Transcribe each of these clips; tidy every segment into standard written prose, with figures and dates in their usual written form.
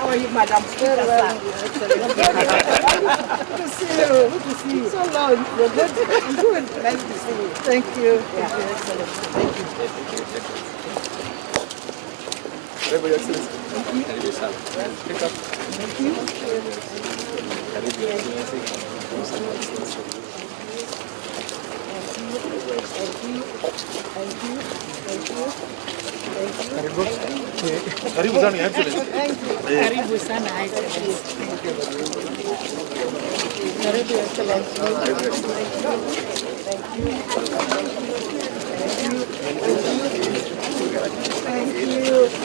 How are you, Madam? Good to see you. Good to see you. So long. You're good. I'm good. Nice to see you. Thank you. Yeah. Excellent. Thank you. Very excellent. Thank you. Pick up. Thank you. Thank you. Thank you. Thank you. Thank you. Thank you. Karibu sana Your Excellency. Karibu sana Excellency. Karibu Excellency. Thank you.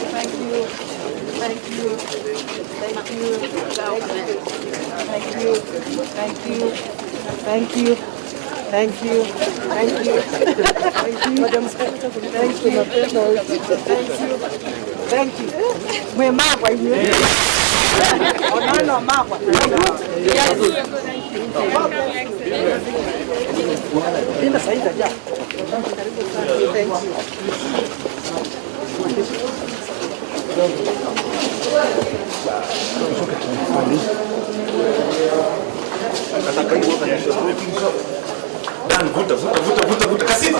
Thank you. Thank you. Thank you. Thank you. Thank you. Thank you. Thank you. Thank you. Thank you. Madam Secretary. Thank you. Thank you. Thank you. Mwe magwa hiyo. Onano magwa. Ina saida ja. Thank you. Dan, vuta. Kasima.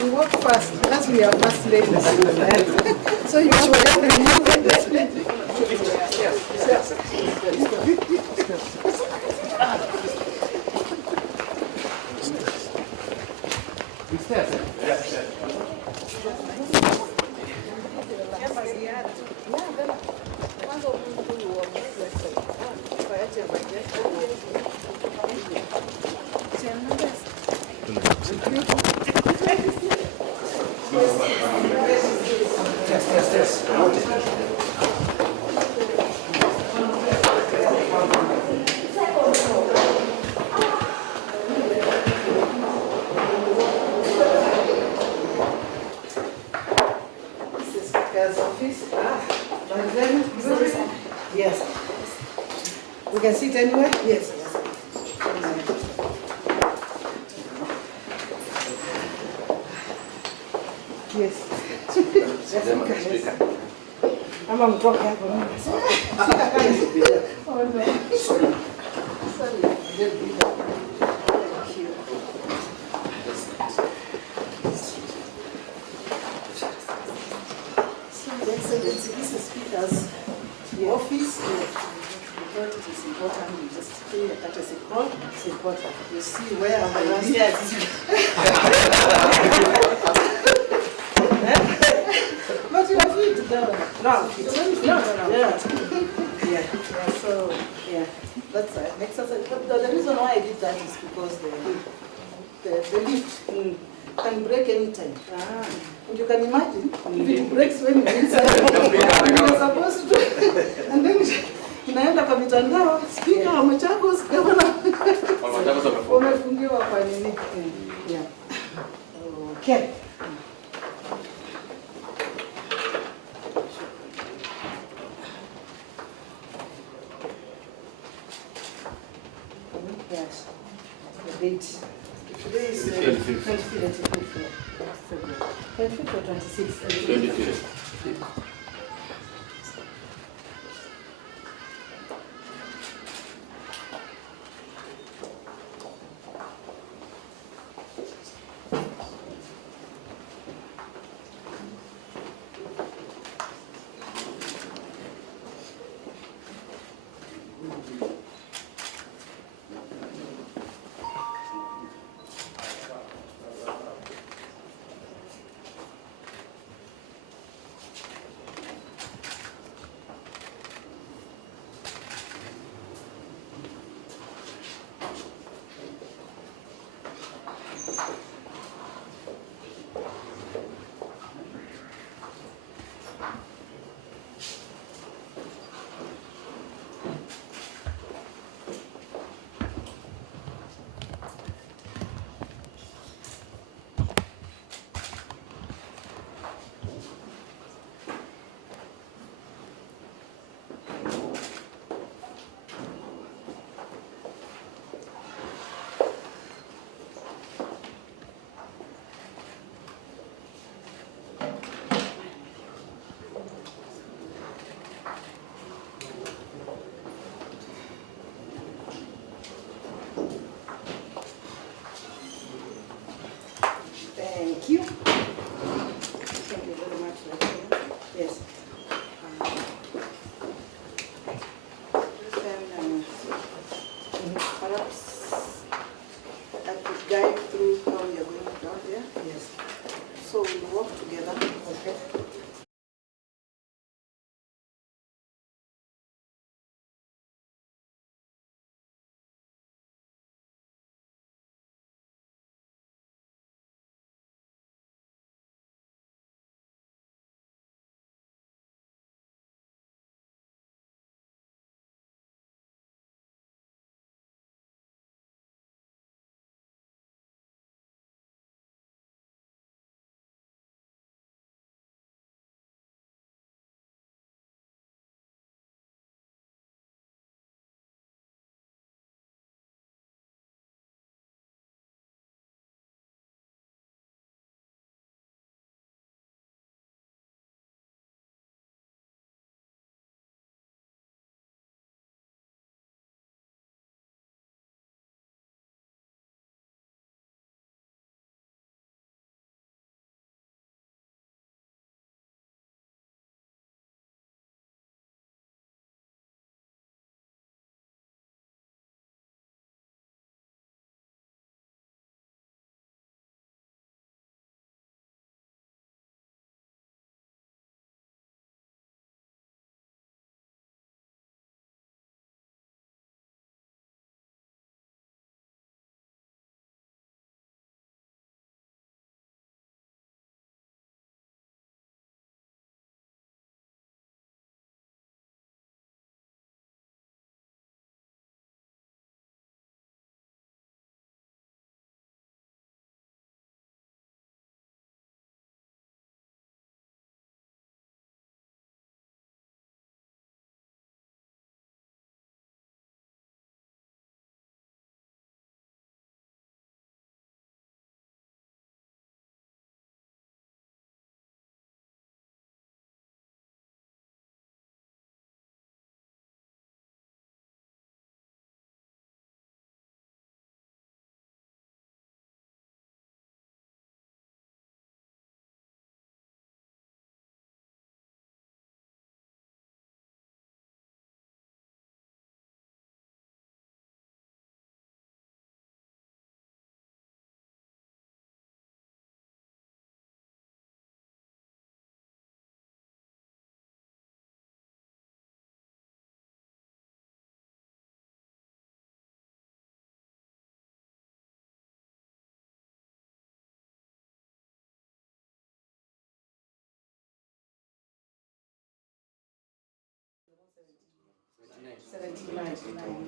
We walk fast as we are fast ladies. So you should have Yes. We can sit anywhere? Yes. Yes. Ama mtoke hapo. The office, we thought it is important, we just pay a courtesy call. It's important. You see where am I? Yes. But you are free to go. No, yeah. So, yeah, that's an exercise. But the reason why I did that is because the lift can break anytime. And you can imagine if it breaks when you're inside. You're supposed to. And then inaenda kwa mitandao, speaker wa Machakos, governor. Wamefungiwa kwa nini? Yeah. Okay. Yes. The date. Today is 25th or 26th? 25th. we'll work together. Okay.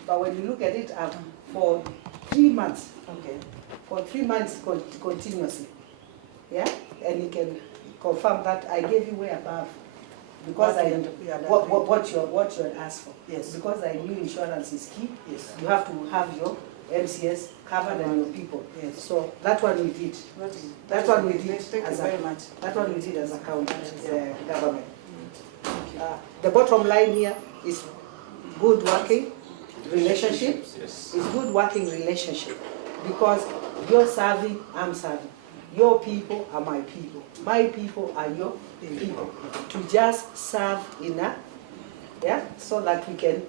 But when you look at it for 3 months, okay, for 3 months continuously, yeah, and you can confirm that I gave you way above because what you had asked for. Yes. Because I knew insurance is key. Yes. You have to have your MCS covered and your people. Yes. So that one we did. That one we did. Thank you very much. That one we did as a county government. The bottom line here is good working relationship. Yes. It's good working relationship because you're serving, I'm serving. Your people are my people. My people are your people. To just serve in a, yeah, so that we can,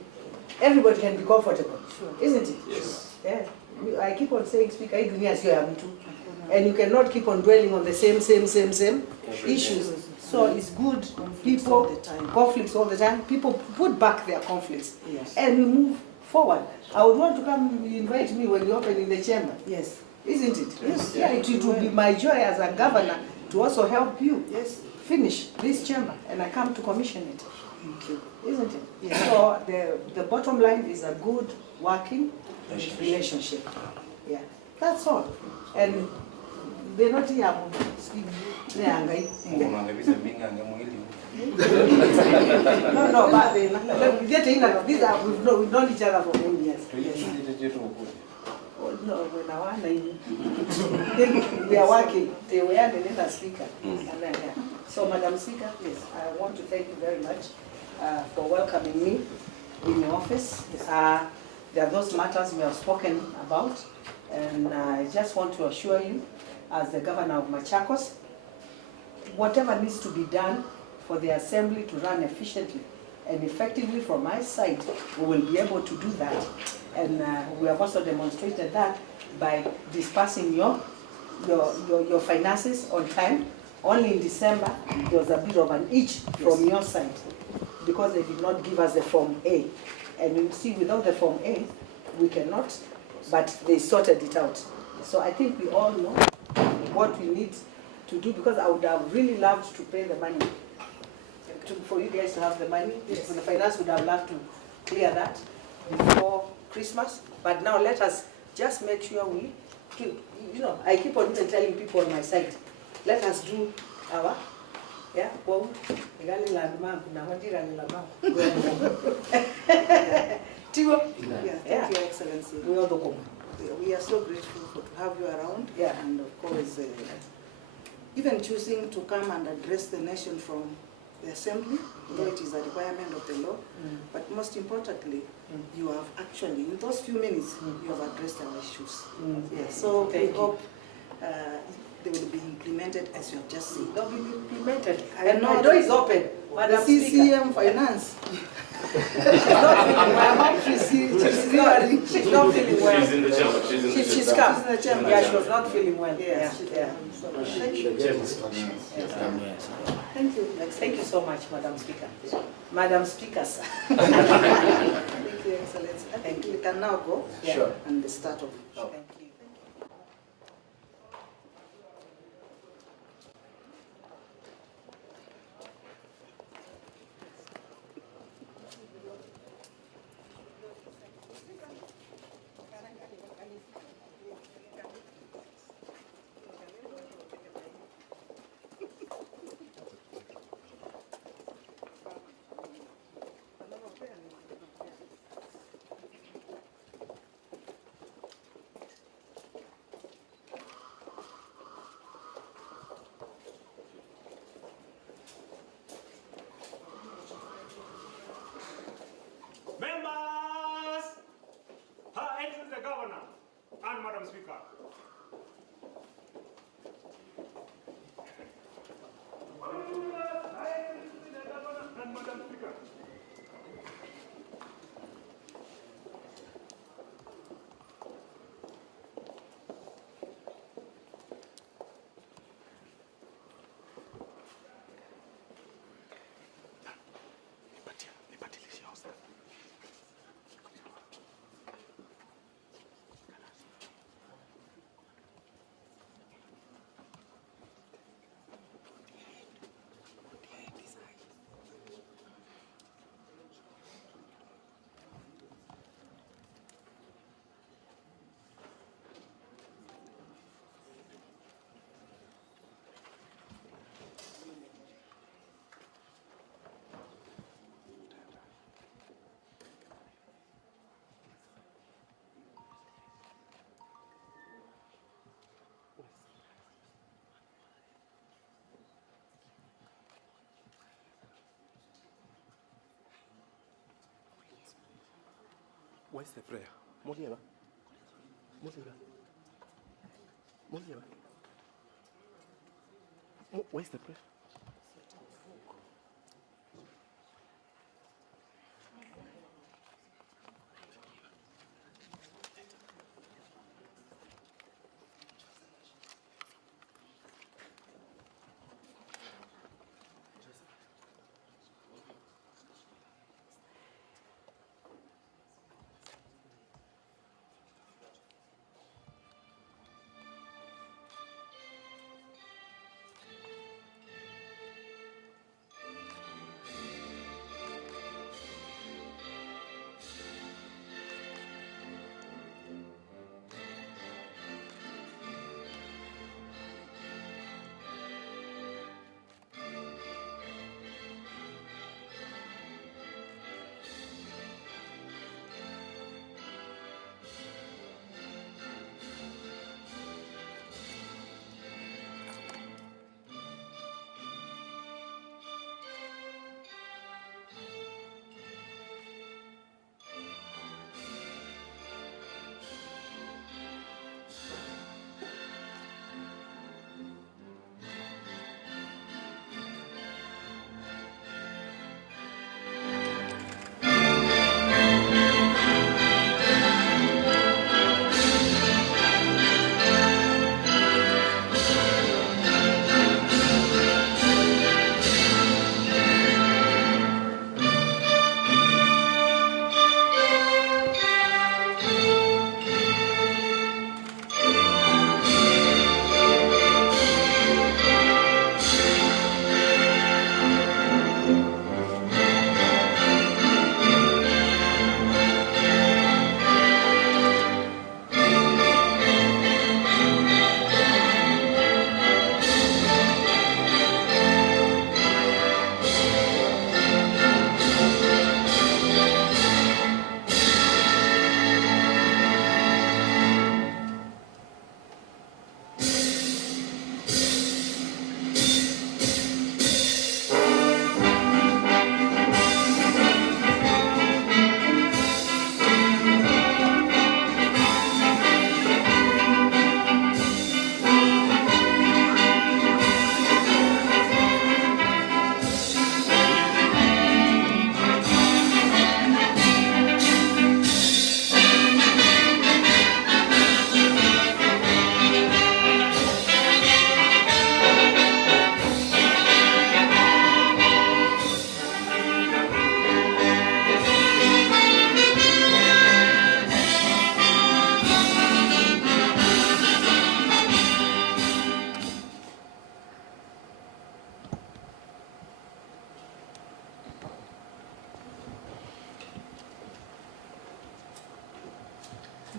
everybody can be comfortable. Sure. Isn't it? Yes. Yeah. I keep on saying, Speaker, and you cannot keep on dwelling on the same issues. So it's good people, conflicts all the time. People put back their conflicts, yes, and we move forward. I would want to come invite me when you open in the chamber. Yes. Isn't it? Yes. Yeah, it will be my joy as a governor to also help you, yes, finish this chamber, and I come to commission it. Thank you. Isn't it? Yes. So the bottom line is a good working relationship. Yeah. That's all. And they're not here. No, but we've known each other for many years. Oh, no, we are working. They were the speaker. So, Madam Speaker, yes, I want to thank you very much for welcoming me in your office. There are those matters we have spoken about, and I just want to assure you, as the governor of Machakos, whatever needs to be done for the assembly to run efficiently and effectively from my side, we will be able to do that. And we have also demonstrated that by dispersing your finances on time Only in December, there was a bit of an itch from your side because they did not give us the Form A. And you see, without the Form A, we cannot, but they sorted it out. So I think we all know what we need to do, because I would have really loved to pay the money, for you guys to have the money. Yes. The finance would have loved to clear that before Christmas. But now let us just make sure we keep, I keep on even telling people on my side, let us do our, well, Tigo? Thank you, Excellency. We are so grateful to have you around, and of course, even choosing to come and address the nation from the Assembly, though it is a requirement of the law, but most importantly, you have actually, in those few minutes, you have addressed our issues. So we hope they will be implemented as you have just said. They'll be implemented. And my door is open. Madam CCM Finance. She's not feeling well. She's in the chamber. She's come. She's in the chamber. Yeah, she was not feeling well. Yes. Thank you. Thank you. Thank you so much, Madam Speaker. Madam Speaker, sir. Thank you, Excellency. I think we can now go and the start of. Thank you. Members! Her Excellency the Governor and Madam Speaker. Members, Her Excellency the Governor and Madam Speaker. Where's the prayer? Molieva. Where's the prayer?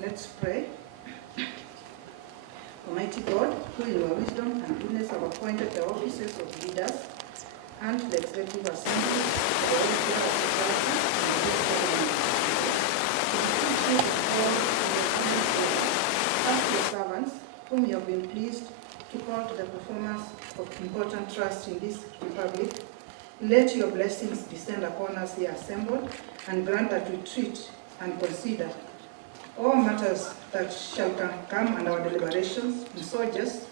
Let's pray. Almighty God, who in your wisdom and goodness have appointed the offices of leaders and the executive assembly, the welfare of society, and this government. We beseech you with all in your kindness, ask your servants, whom you have been pleased to call to the performance of important trust in this republic, let your blessings descend upon us here assembled, and grant that we treat and consider all matters that shall come under our deliberations in so just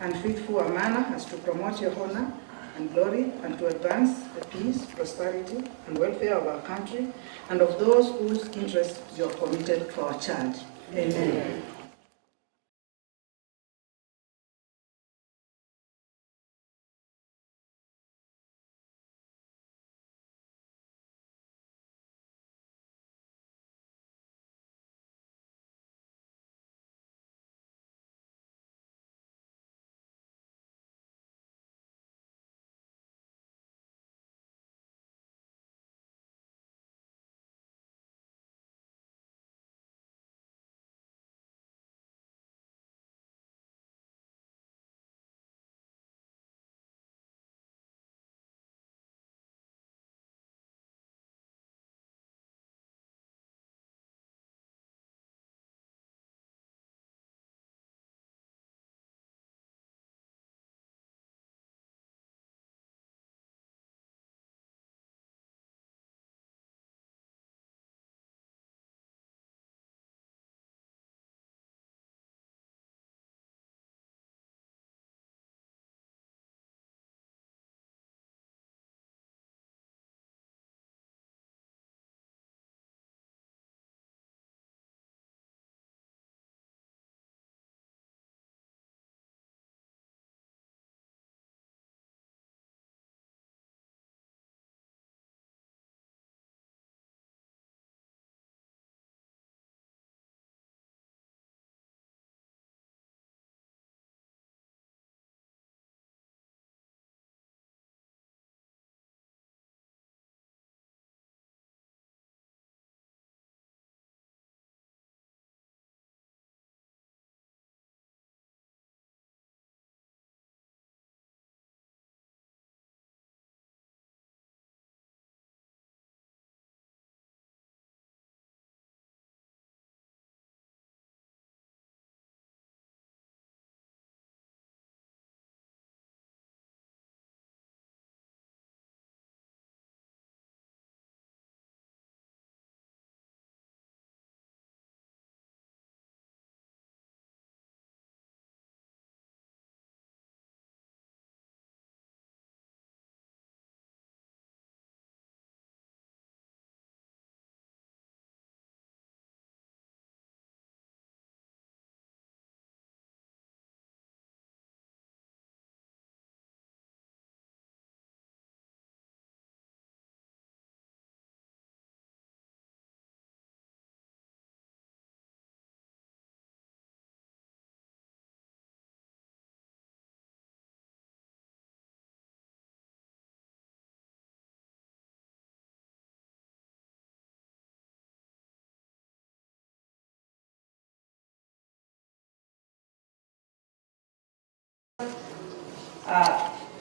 and faithful a manner as to promote your honor and glory, and to advance the peace, prosperity, and welfare of our country and of those whose interests you have committed to our charge. Amen.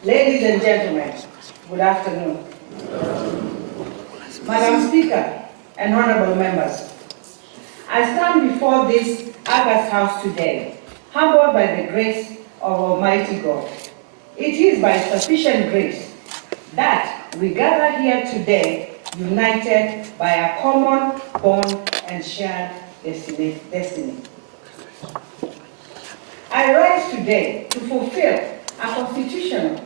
Ladies and gentlemen, good afternoon. Madam Speaker and honorable members, I stand before this August House today, humbled by the grace of Almighty God. It is by sufficient grace that we gather here today, united by a common bond and shared destiny. I rise today to fulfill a constitutional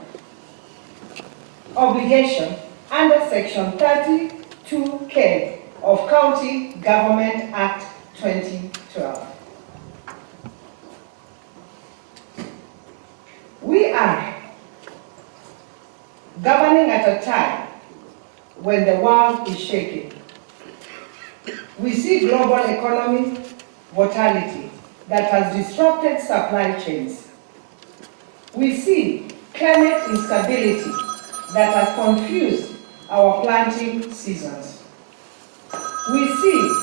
obligation under Section 32K of County Government Act 2012. We are governing at a time when the world is shaking. We see global economic volatility that has disrupted supply chains. We see climate instability that has confused our planting seasons. We see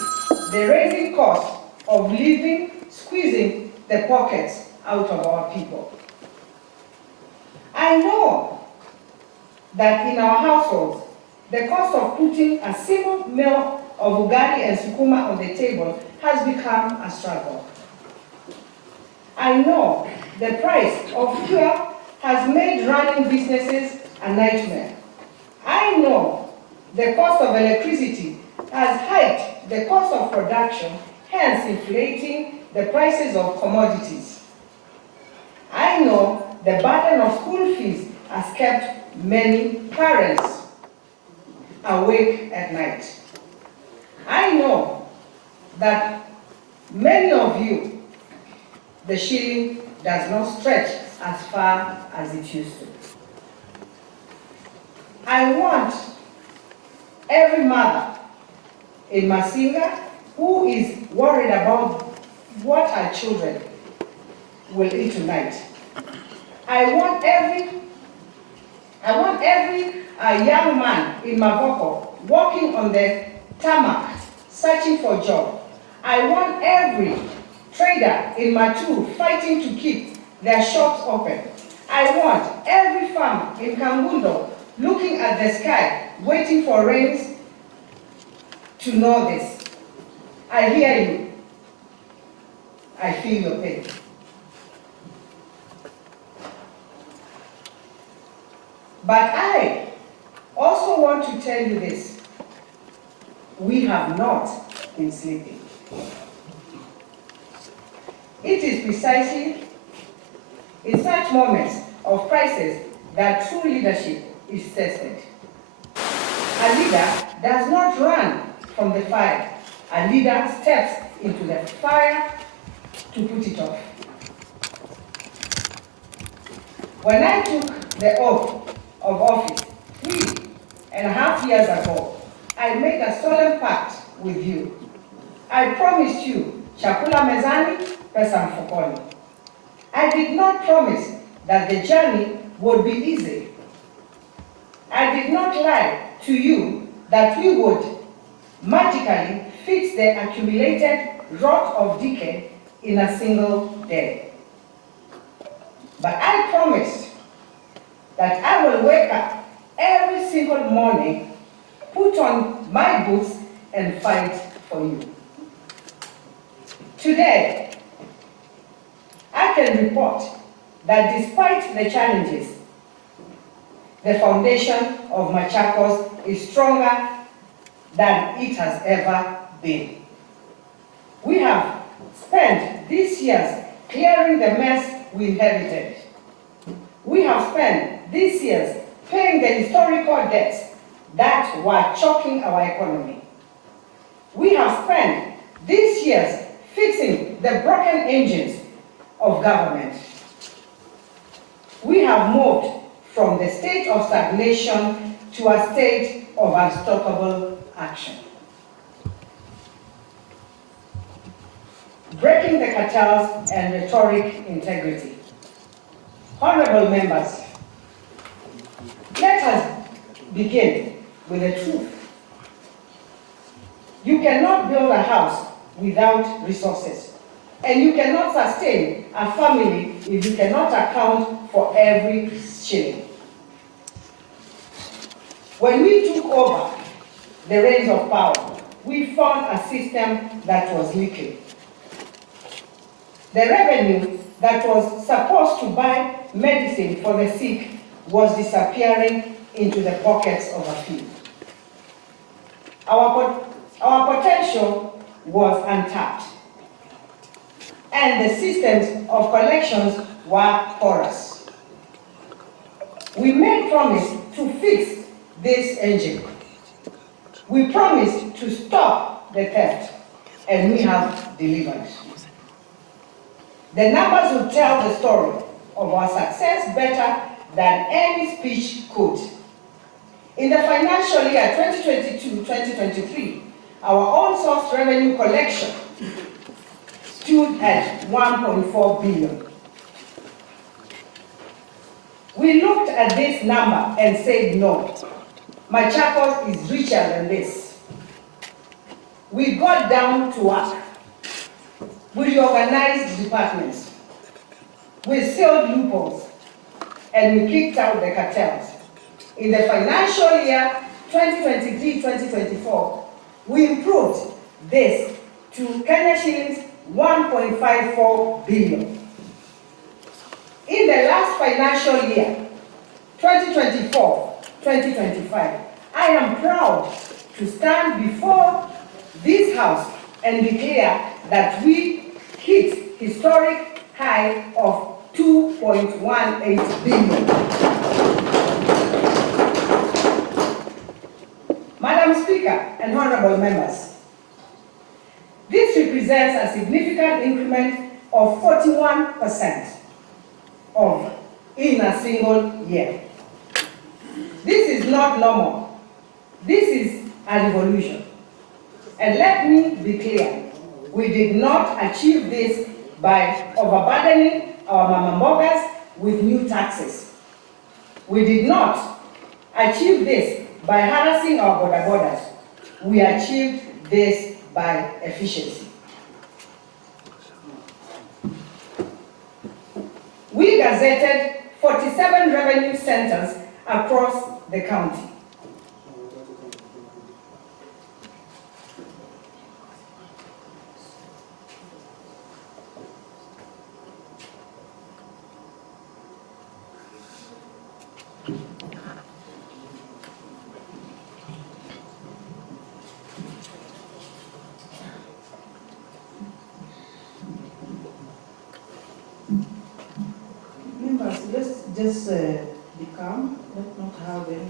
the rising cost of living, squeezing the pockets out of our people. I know that in our households, the cost of putting a single meal of ugali and sukuma on the table has become a struggle. I know the price of fuel has made running businesses a nightmare. I know the cost of electricity has hiked the cost of production, hence inflating the prices of commodities. I know the burden of school fees has kept many parents awake at night. I know that many of you, the shilling does not stretch as far as it used to. I want every mother in Masinga who is worried about what her children will eat tonight. I want every young man in Mavoko walking on the tarmac searching for a job. I want every trader in Maturu fighting to keep their shops open. I want every farmer in Kangundo looking at the sky, waiting for rains to know this. I hear you. I feel your pain. But I also want to tell you this. We have not been sleeping. It is precisely in such moments of crisis that true leadership is tested. A leader does not run from the fire. A leader steps into the fire to put it off. When I took the oath of office 3.5 years ago, I made a solemn pact with you. I promised you chakula mezani, pesa mfukoni. I did not promise that the journey would be easy. I did not lie to you that we would magically fix the accumulated rot of decay in a single day. But I promised that I will wake up every single morning, put on my boots, and fight for you. Today, I can report that despite the challenges, the foundation of Machakos is stronger than it has ever been. We have spent these years clearing the mess we inherited. We have spent these years paying the historical debts that were choking our economy. We have spent these years fixing the broken engines of government. We have moved from the state of stagnation to a state of unstoppable action. Breaking the cartels and rhetoric integrity. Honorable members, let us begin with the truth. You cannot build a house without resources, and you cannot sustain a family if you cannot account for every shilling. When we took over the reins of power, we found a system that was leaking. The revenue that was supposed to buy medicine for the sick was disappearing into the pockets of a few. Our potential was untapped, and the systems of collections were porous. We made promise to fix this engine. We promised to stop the theft, and we have delivered. The numbers will tell the story of our success better than any speech could. In the financial year 2022-2023, our own source revenue collection stood at 1.4 billion. We looked at this number and said, no, Machakos is richer than this. We got down to work. We reorganized departments. We sealed loopholes, and we kicked out the cartels. In the financial year 2023-2024, we improved this to Kenya shillings 1.54 billion. In the last financial year, 2024-2025, I am proud to stand before this House and declare that we hit historic high of 2.18 billion. Madam Speaker and honorable members, this represents a significant increment of 41% in a single year. This is not normal. This is a revolution. And let me be clear, we did not achieve this by overburdening our mama mbogas with new taxes. We did not achieve this by harassing our border borders. We achieved this by efficiency. We gazetted 47 revenue centers across the county. Members, let's just be calm. Let's not have any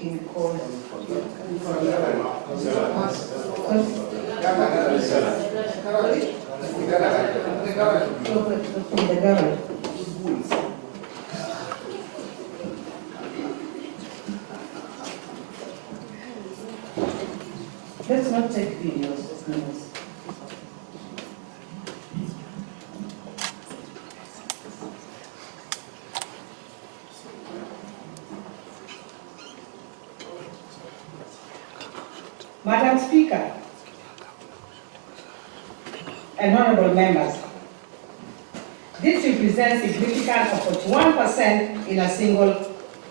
making call. Let's not take videos. Madam Speaker and honorable members, this represents significant of 41% in a single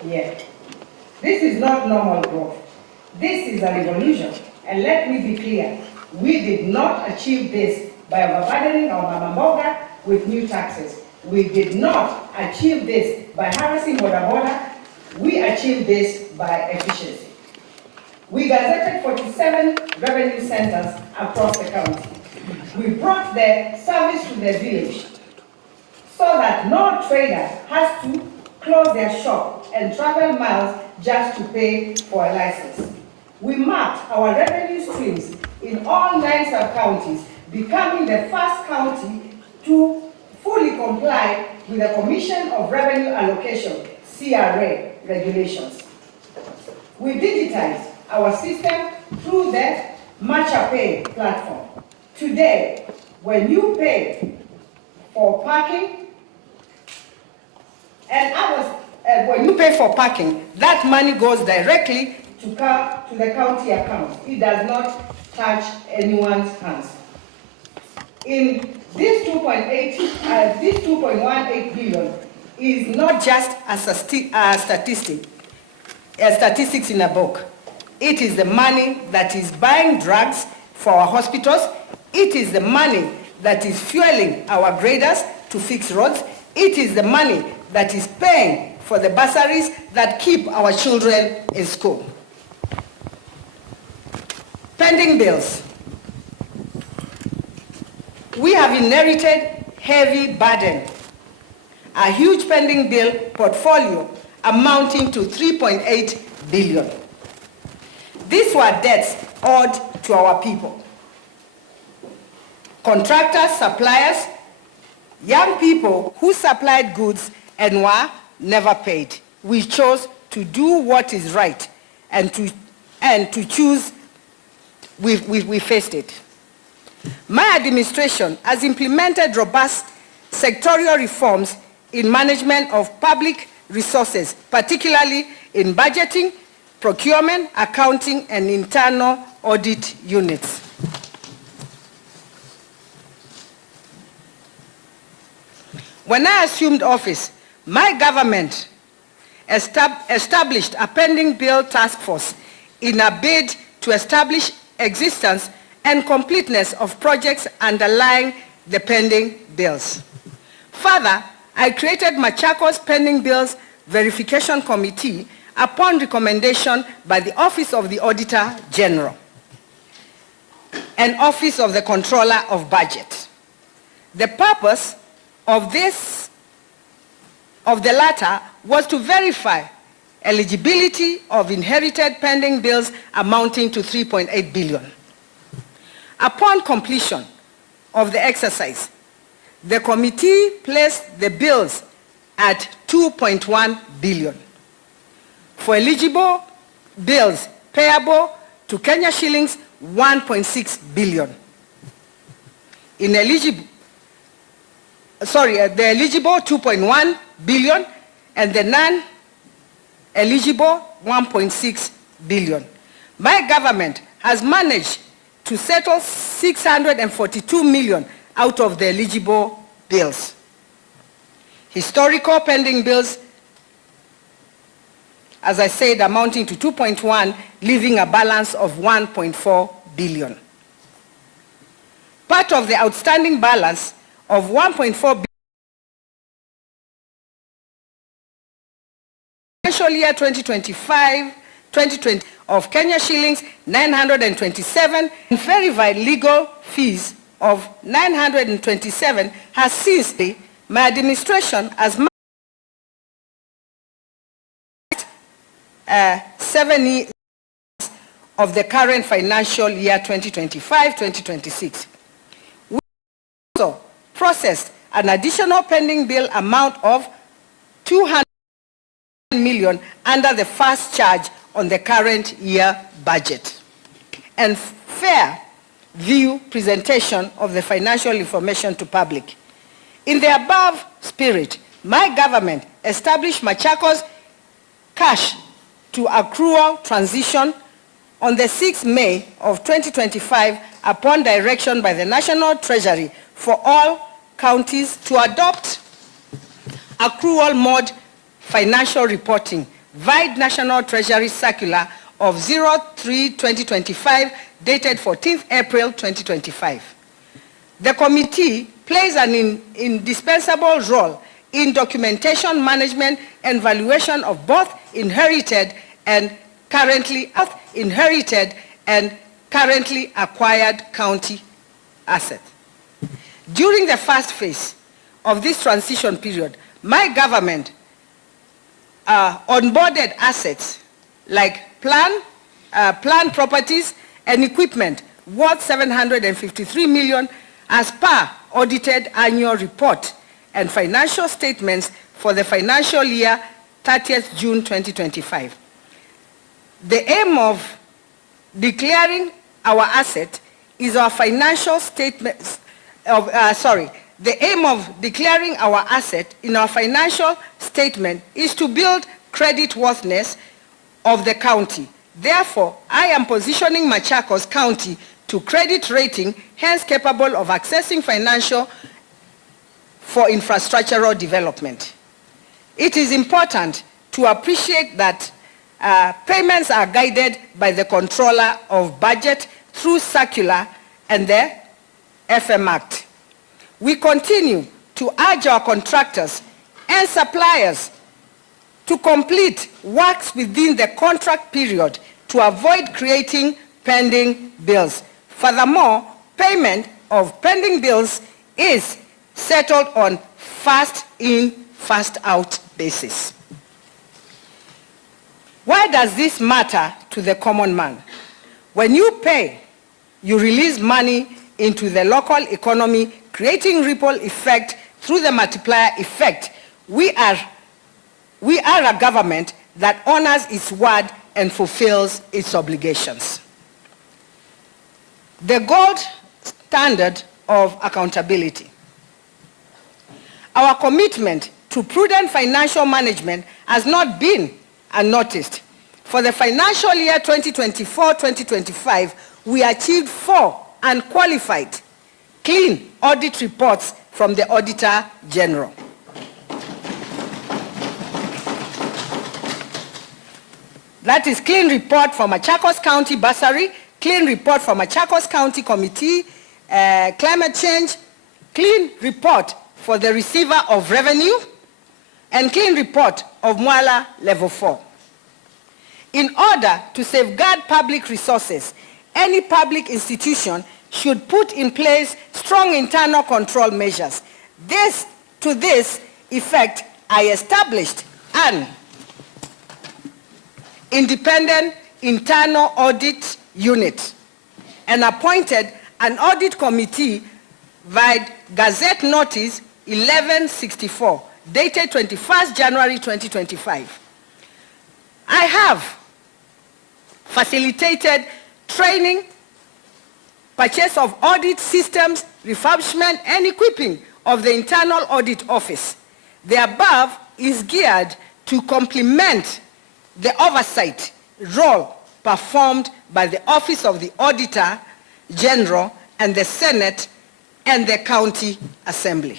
year. This is not normal growth. This is a revolution. And let me be clear, we did not achieve this by overburdening our mama mboga with new taxes. We did not achieve this by harassing border border. We achieved this by efficiency. We gazetted 47 revenue centers across the county. We brought the service to the village so that no trader has to close their shop and travel miles just to pay for a license. We mapped our revenue streams in all 9 sub-counties, becoming the first county to fully comply with the Commission of Revenue Allocation, CRA, regulations. We digitized our system through the MachaPay platform. Today, when you pay for parking and others, when you pay for parking, that money goes directly to the county account. It does not touch anyone's hands. In this 2.18 billion is not just a statistics in a book. It is the money that is buying drugs for our hospitals. It is the money that is fueling our graders to fix roads. It is the money that is paying for the bursaries that keep our children in school. Pending bills. We have inherited heavy burden, a huge pending bill portfolio amounting to 3.8 billion. These were debts owed to our people. Contractors, suppliers, young people who supplied goods and were never paid. We chose to do what is right and to choose. We faced it. My administration has implemented robust sectorial reforms in management of public resources, particularly in budgeting, procurement, accounting, and internal audit units. When I assumed office, my government established a pending bill task force in a bid to establish existence and completeness of projects underlying the pending bills. Further, I created Machakos Pending Bills Verification Committee upon recommendation by the Office of the Auditor General and Office of the Controller of Budget. The purpose of the latter was to verify eligibility of inherited pending bills amounting to 3.8 billion. Upon completion of the exercise, the committee placed the bills at 2.1 billion. For eligible bills payable to Kenya shillings 1.6 billion. The eligible 2.1 billion and the non-eligible 1.6 billion. My government has managed to settle 642 million out of the eligible bills. Historical pending bills, as I said, amounting to 2.1, leaving a balance of 1.4 billion. Part of the outstanding balance of 1.4 billion financial year 2025-2020 of Kenya shillings 927 and verified legal fees of 927 has since my administration has 7 years of the current financial year 2025-2026. We also processed an additional pending bill amount of 200 million under the first charge on the current year budget and fair view presentation of the financial information to public. In the above spirit, my government established Machakos cash to accrual transition on the 6th May of 2025 upon direction by the National Treasury for all counties to adopt accrual mode financial reporting via National Treasury Circular of 03-2025 dated 14th April 2025. The committee plays an indispensable role in documentation management and valuation of both inherited and currently acquired county assets. During the first phase of this transition period, my government onboarded assets like plant properties and equipment worth 753 million as per audited annual report and financial statements for the financial year 30th June 2025. The aim of declaring our asset is our financial statements the aim of declaring our asset in our financial statement is to build creditworthiness of the county. Therefore, I am positioning Machakos County to credit rating, hence capable of accessing financial for infrastructural development. It is important to appreciate that payments are guided by the Controller of Budget through circular and the FM Act. We continue to urge our contractors and suppliers to complete works within the contract period to avoid creating pending bills. Furthermore, payment of pending bills is settled on first in, first out basis. Why does this matter to the common man? When you pay, you release money into the local economy, creating ripple effect through the multiplier effect. We are a government that honors its word and fulfills its obligations. The gold standard of accountability. Our commitment to prudent financial management has not been unnoticed. For the financial year 2024-2025, we achieved 4 unqualified clean audit reports from the Auditor General. That is clean report from Machakos County Bursary, clean report from Machakos County Committee, climate change, clean report for the receiver of revenue, and clean report of Mwala Level 4. In order to safeguard public resources, any public institution should put in place strong internal control measures. To this effect, I established an independent internal audit unit and appointed an audit committee via Gazette Notice 1164, dated 21st January 2025. I have facilitated training, purchase of audit systems, refurbishment, and equipping of the Internal Audit Office. The above is geared to complement the oversight role performed by the Office of the Auditor General and the Senate and the County Assembly.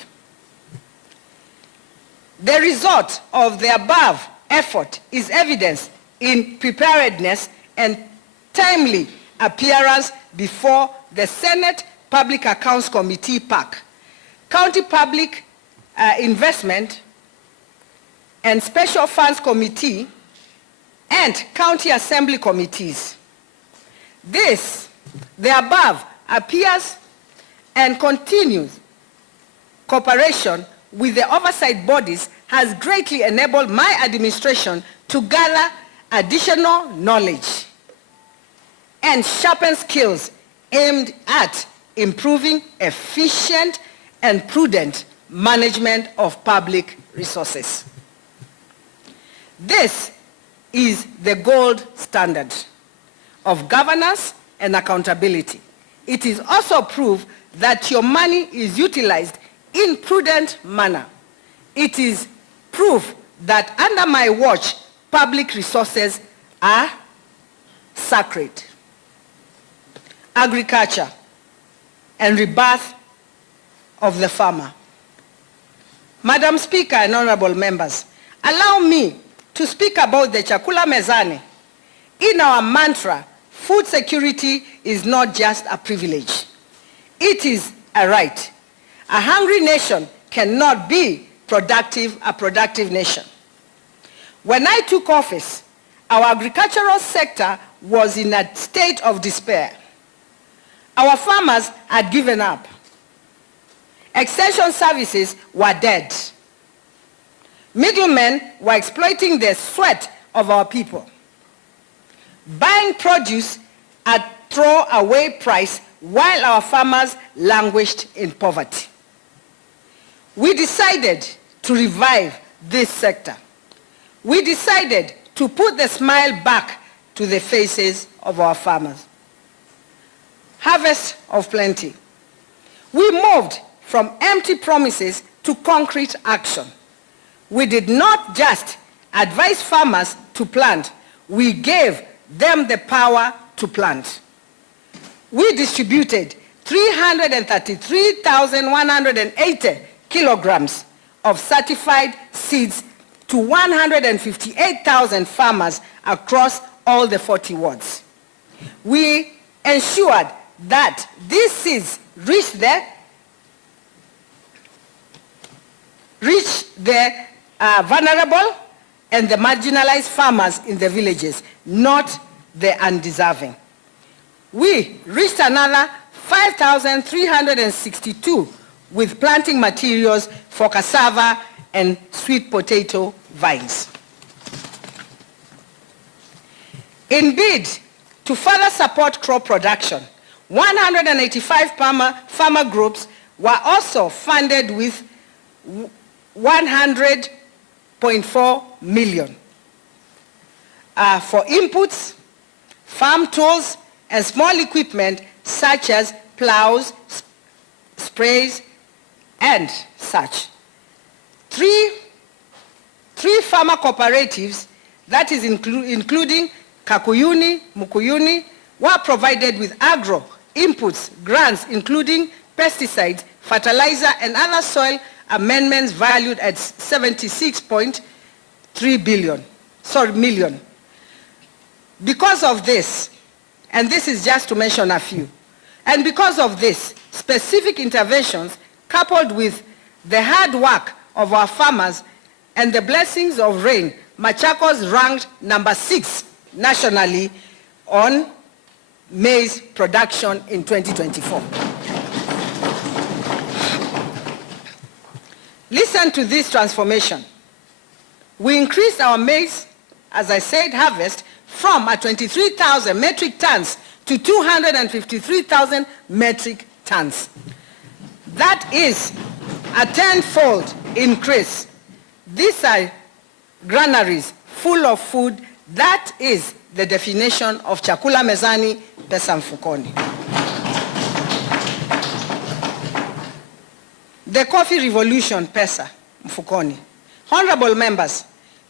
The result of the above effort is evidenced in preparedness and timely appearance before the Senate Public Accounts Committee, PAC, County Public Investment and Special Funds Committee, and County Assembly committees. The above appears and continues cooperation with the oversight bodies has greatly enabled my administration to gather additional knowledge and sharpen skills aimed at improving efficient and prudent management of public resources. This is the gold standard of governance and accountability. It is also proof that your money is utilized in prudent manner. It is proof that under my watch, public resources are sacred. Agriculture and rebirth of the farmer. Madam Speaker and honorable members, allow me to speak about the Chakula Mezani. In our mantra, food security is not just a privilege. It is a right. A hungry nation cannot be a productive nation. When I took office, our agricultural sector was in a state of despair. Our farmers had given up. Extension services were dead. Middlemen were exploiting the sweat of our people, buying produce at throw-away price while our farmers languished in poverty. We decided to revive this sector. We decided to put the smile back to the faces of our farmers. Harvest of plenty. We moved from empty promises to concrete action. We did not just advise farmers to plant, we gave them the power to plant. We distributed 333,180 kilograms of certified seeds to 158,000 farmers across all the 40 wards. We ensured that these seeds reach the vulnerable and the marginalized farmers in the villages, not the undeserving. We reached another 5,362 with planting materials for cassava and sweet potato vines. In bid to further support crop production, 185 farmer groups were also funded with 100.4 million for inputs, farm tools, and small equipment such as plows, sprays, and such. Three farmer cooperatives, that is including Kakuyuni, Mukuyuni, were provided with agro inputs, grants, including pesticides, fertilizer, and other soil amendments valued at 76.3 million. Because of this, and this is just to mention a few, and because of this, specific interventions coupled with the hard work of our farmers and the blessings of rain, Machakos ranked number 6 nationally on maize production in 2024. Listen to this transformation. We increased our maize, as I said, harvest from 23,000 metric tons to 253,000 metric tons. That is a 10-fold increase. These are granaries full of food. That is the definition of chakula mezani, pesa mfukoni. The coffee revolution, pesa mfukoni. Honorable members,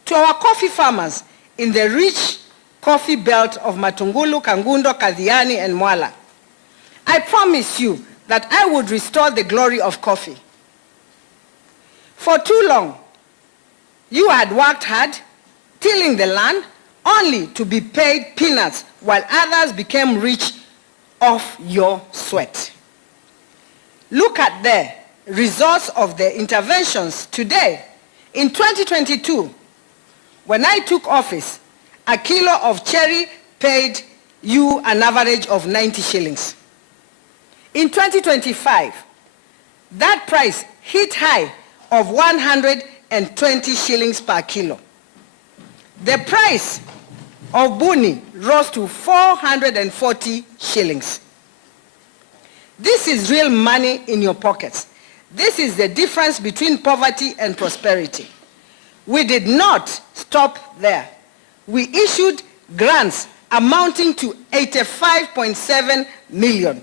to our coffee farmers in the rich coffee belt of Matungulu, Kangundo, Kadhiani, and Mwala, I promise you that I would restore the glory of coffee. For too long, you had worked hard, tilling the land, only to be paid peanuts while others became rich off your sweat. Look at the results of the interventions today. In 2022, when I took office, a kilo of cherry paid you an average of 90 shillings. In 2025, that price hit high of 120 shillings per kilo. The price of buni rose to 440 shillings. This is real money in your pockets. This is the difference between poverty and prosperity. We did not stop there. We issued grants amounting to 85.7 million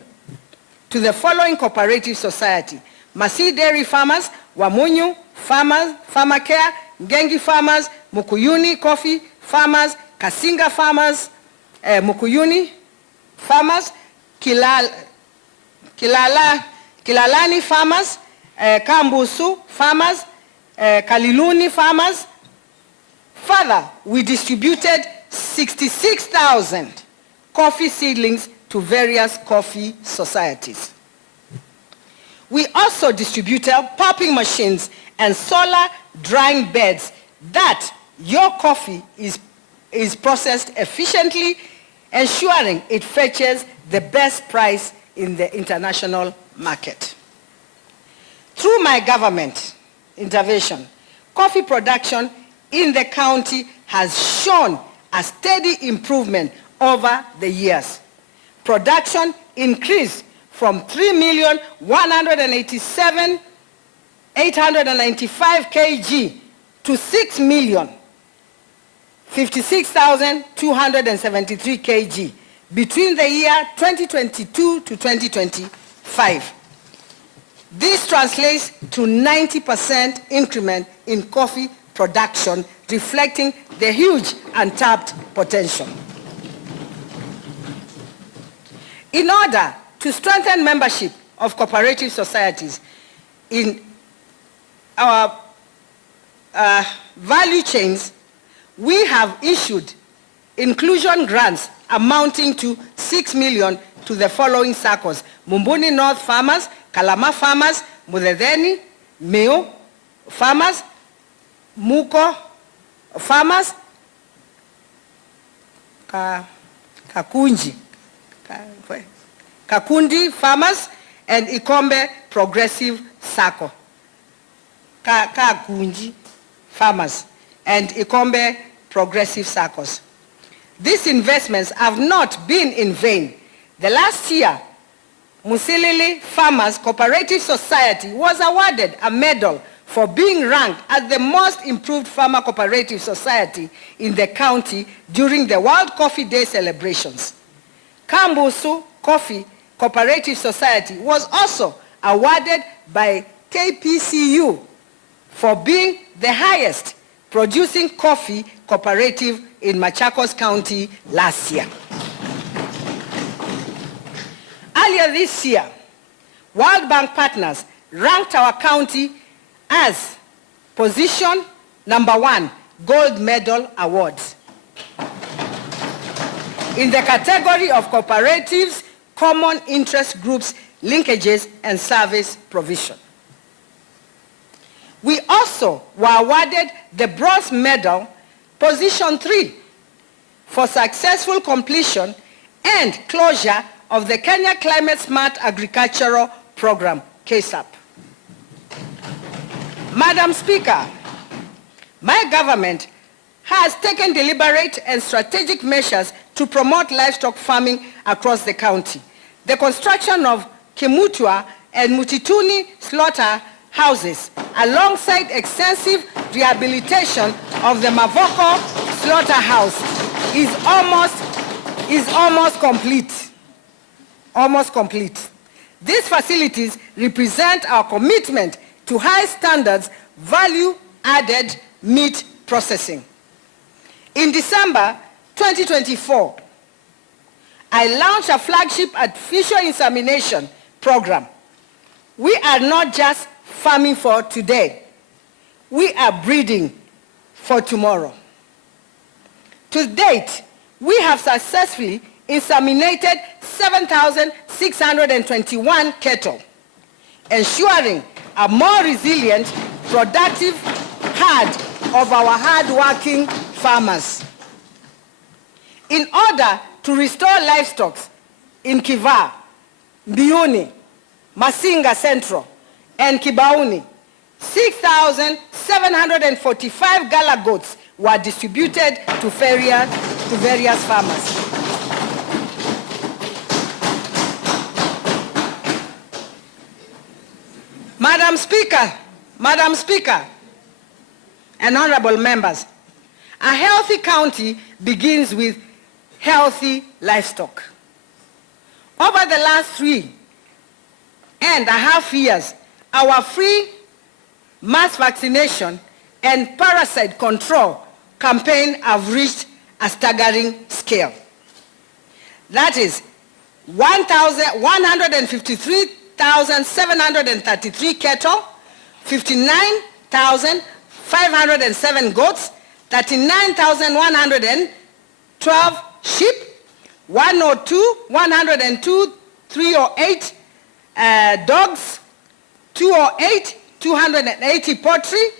to the following cooperative society: Masi Dairy Farmers, Wamunyu Farmers, Pharmacare, Ngengi Farmers, Mukuyuni Coffee Farmers, Kasinga Farmers, Mukuyuni Farmers, Kilalani Farmers, Kambusu Farmers, Kaliluni Farmers. Further, we distributed 66,000 coffee seedlings to various coffee societies. We also distributed popping machines and solar drying beds that your coffee is processed efficiently, ensuring it fetches the best price in the international market. Through my government intervention, coffee production in the county has shown a steady improvement over the years. Production increased from 3,187,895 kg to 6,056,273 kg between the year 2022 to 2025. This translates to 90% increment in coffee production, reflecting the huge untapped potential. In order to strengthen membership of cooperative societies in our value chains, we have issued inclusion grants amounting to 6 million to the following SACCOs: Mumbuni North Farmers, Kalama Farmers, Mudedeni, Meo Farmers, Muko Farmers, Kakundi Farmers, and Ikombe Progressive SACCO. Kakunji Farmers and Ikombe Progressive SACCOs. These investments have not been in vain. The last year, Musilili Farmers Cooperative Society was awarded a medal for being ranked as the most improved farmer cooperative society in the county during the World Coffee Day celebrations. Kambusu Coffee Cooperative Society was also awarded by KPCU for being the highest producing coffee cooperative in Machakos County last year. Earlier this year, World Bank partners ranked our county as position #1 gold medal awards. in the category of cooperatives, common interest groups, linkages, and service provision. We also were awarded the Bronze Medal, Position 3, for successful completion and closure of the Kenya Climate Smart Agricultural Program, KSAP. Madam Speaker, my government has taken deliberate and strategic measures to promote livestock farming across the county. The construction of Kimutua and Mutituni slaughter houses, alongside extensive rehabilitation of the Mavoko slaughterhouse, is almost complete. Almost complete. These facilities represent our commitment to high standards, value-added meat processing. In December 2024, I launched a flagship artificial insemination program. We are not just farming for today. We are breeding for tomorrow. To date, we have successfully inseminated 7,621 cattle, ensuring a more resilient, productive herd of our hard-working farmers. In order to restore livestock in Kiva, Biuni, Masinga Central, and Kibauni, 6,745 gala goats were distributed to various farmers. Madam Speaker, and honorable members, a healthy county begins with healthy livestock. Over the last 3.5 years, our free mass vaccination and parasite control campaign have reached a staggering scale. That is 153,733 cattle, 59,507 goats, 39,112 sheep, 102, 308 dogs, 280 poultry,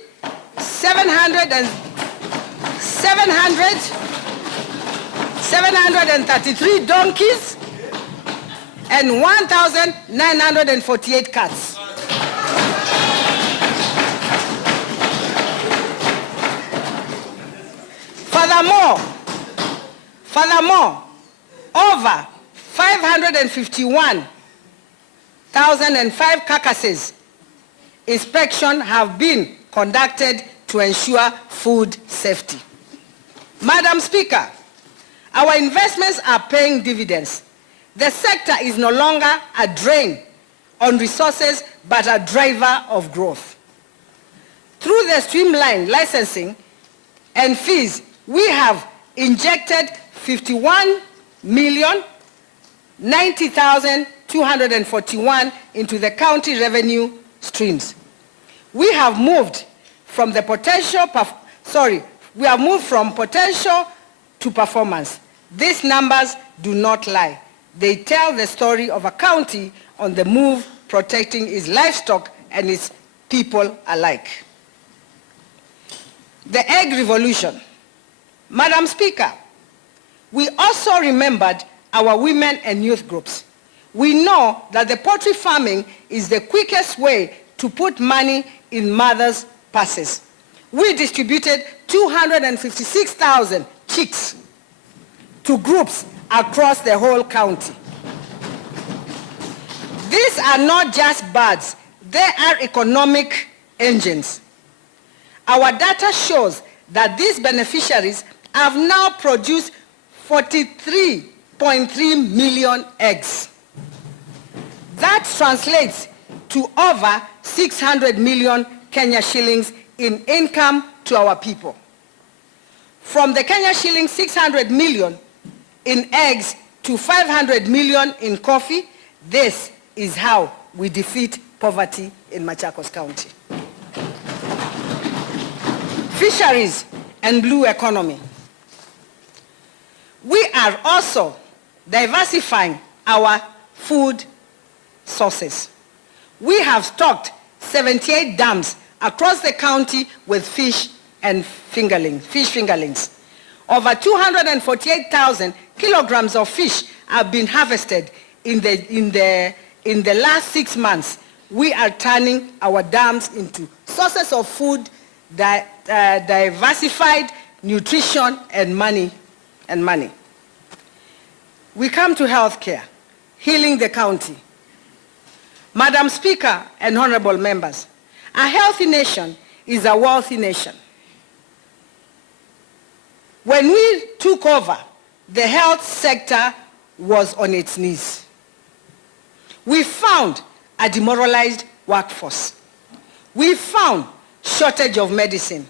733 donkeys, and 1,948 cats. Furthermore, over 551,005 carcasses inspections have been conducted to ensure food safety. Madam Speaker, our investments are paying dividends. The sector is no longer a drain on resources, but a driver of growth. Through the streamlined licensing and fees, we have injected 51,090,241 into the county revenue streams. We have moved from potential to performance. These numbers do not lie. They tell the story of a county on the move, protecting its livestock and its people alike. The egg revolution. Madam Speaker, we also remembered our women and youth groups. We know that the poultry farming is the quickest way to put money in mothers' purses. We distributed 256,000 chicks to groups across the whole county. These are not just birds, they are economic engines. Our data shows that these beneficiaries have now produced 43.3 million eggs. That translates to over 600 million Kenya shillings in income to our people. From the Kenya shillings 600 million in eggs to 500 million in coffee, this is how we defeat poverty in Machakos County. Fisheries and blue economy. We are also diversifying our food sources. We have stocked 78 dams across the county with fish fingerlings. Over 248,000 kilograms of fish have been harvested in the last 6 months. We are turning our dams into sources of food, diversified nutrition and money. We come to healthcare, healing the county. Madam Speaker and honorable members, a healthy nation is a wealthy nation. When we took over, the health sector was on its knees. We found a demoralized workforce. We found shortage of medicine.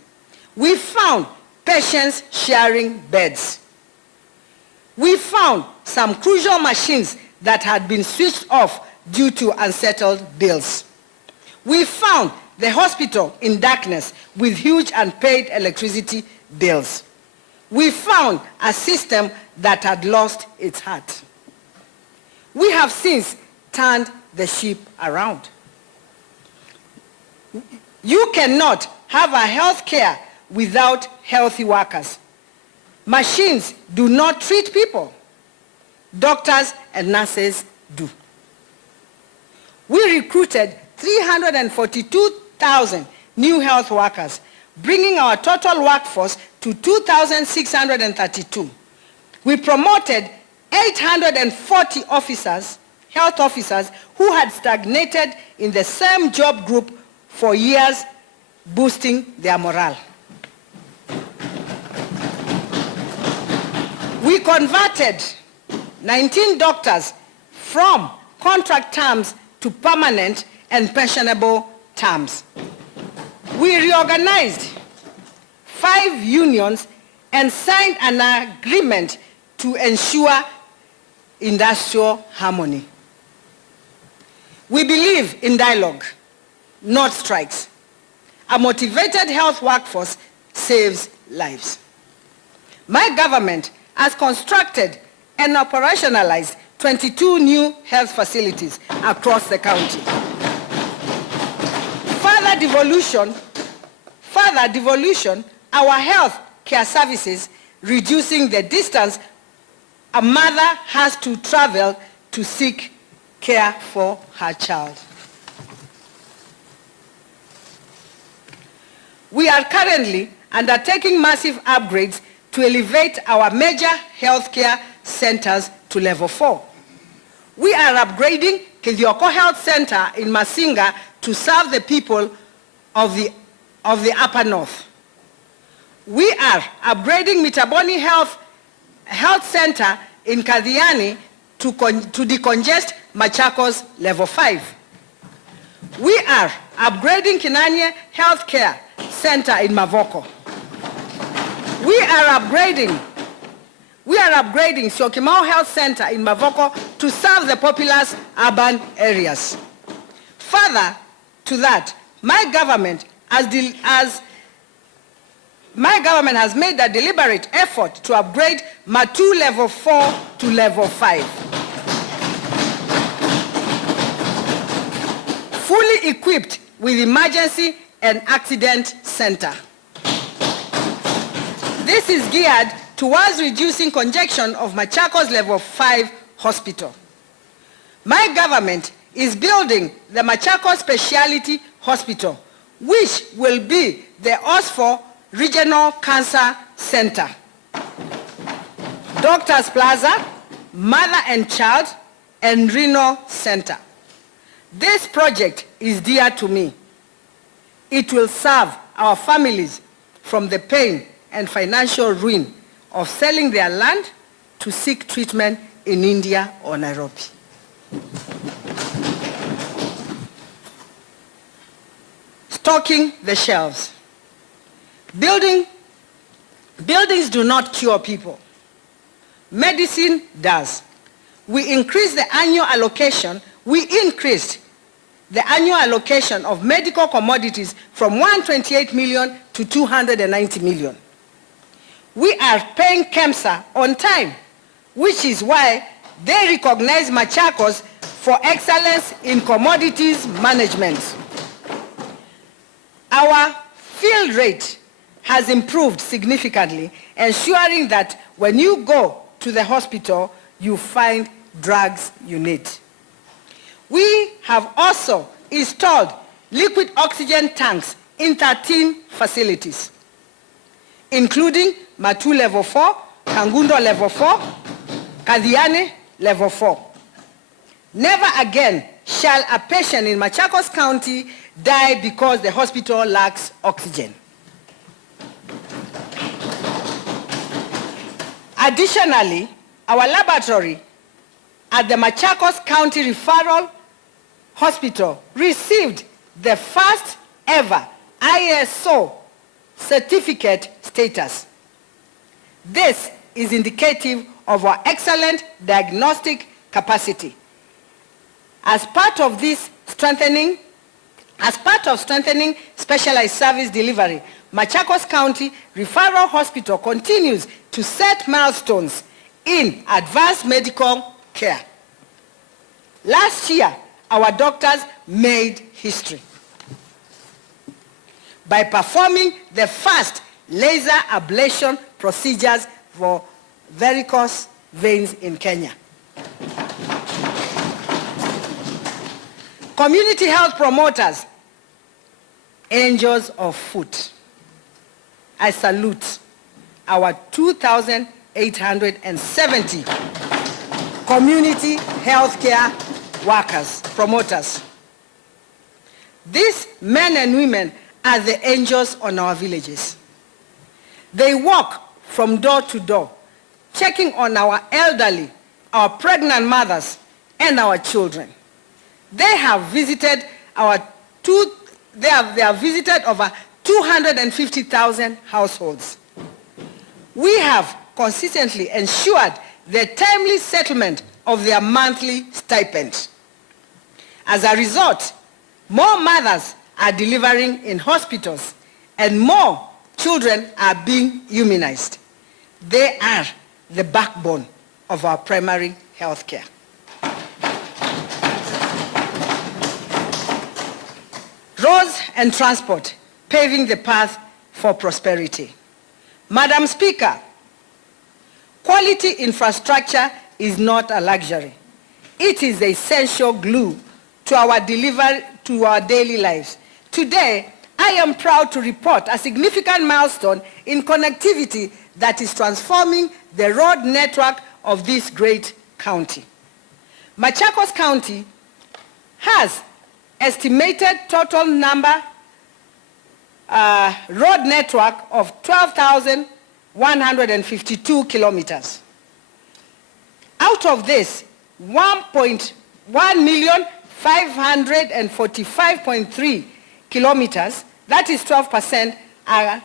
We found patients sharing beds. We found some crucial machines that had been switched off due to unsettled bills. We found the hospital in darkness with huge unpaid electricity bills. We found a system that had lost its heart. We have since turned the ship around. You cannot have a health care without healthy workers. Machines do not treat people. Doctors and nurses do. We recruited 342,000 new health workers, bringing our total workforce to 2,632. We promoted 840 health officers who had stagnated in the same job group for years, boosting their morale. We converted 19 doctors from contract terms to permanent and pensionable terms. We reorganized 5 unions and signed an agreement to ensure industrial harmony. We believe in dialogue, not strikes. A motivated health workforce saves lives. My government has constructed and operationalized 22 new health facilities across the county. Further devolution, our health care services, reducing the distance a mother has to travel to seek care for her child. We are currently undertaking massive upgrades to elevate our major healthcare centers to level 4. We are upgrading Kithioko Health Center in Masinga to serve the people of the Upper North. We are upgrading Mitaboni Health Center in Kadhiani to decongest Machakos level 5. We are upgrading Kinanye Healthcare Center in Mavoko. We are upgrading Syokimau Health Center in Mavoko to serve the populous urban areas. Further to that, my government has made a deliberate effort to upgrade Matu level 4 to level 5. Fully equipped with emergency and accident center. This is geared towards reducing congestion of Machakos level 5 hospital. My government is building the Machakos Specialty Hospital, which will be the Osfor Regional Cancer Center, Doctors Plaza, Mother and Child, and Renal Center. This project is dear to me. It will serve our families from the pain and financial ruin of selling their land to seek treatment in India or Nairobi. Stocking the shelves. Buildings do not cure people. Medicine does. We increased the annual allocation of medical commodities from 128 million to 290 million. We are paying KEMSA on time, which is why they recognize Machakos for excellence in commodities management. Our fill rate has improved significantly, ensuring that when you go to the hospital, you find drugs you need. We have also installed liquid oxygen tanks in 13 facilities, including Matu Level 4, Kangundo Level 4, Kadhiane Level 4. Never again shall a patient in Machakos County die because the hospital lacks oxygen. Additionally, our laboratory at the Machakos County Referral Hospital received the first ever ISO certificate status. This is indicative of our excellent diagnostic capacity. As part of strengthening specialized service delivery, Machakos County Referral Hospital continues to set milestones in advanced medical care. Last year, our doctors made history by performing the first laser ablation procedures for varicose veins in Kenya. Community health promoters, angels of foot. I salute our 2,870 community healthcare workers, promoters. These men and women are the angels on our villages. They walk from door to door, checking on our elderly, our pregnant mothers, and our children. They have visited they have visited over 250,000 households. We have consistently ensured the timely settlement of their monthly stipend. As a result, more mothers are delivering in hospitals and more children are being immunized. They are the backbone of our primary health care. Roads and transport, paving the path for prosperity. Madam Speaker, quality infrastructure is not a luxury. It is the essential glue to our daily lives. Today, I am proud to report a significant milestone in connectivity that is transforming the road network of this great county. Machakos County has estimated total number road network of 12,152 kilometers. Out of this, 1,545,300 kilometers, that is 12%, are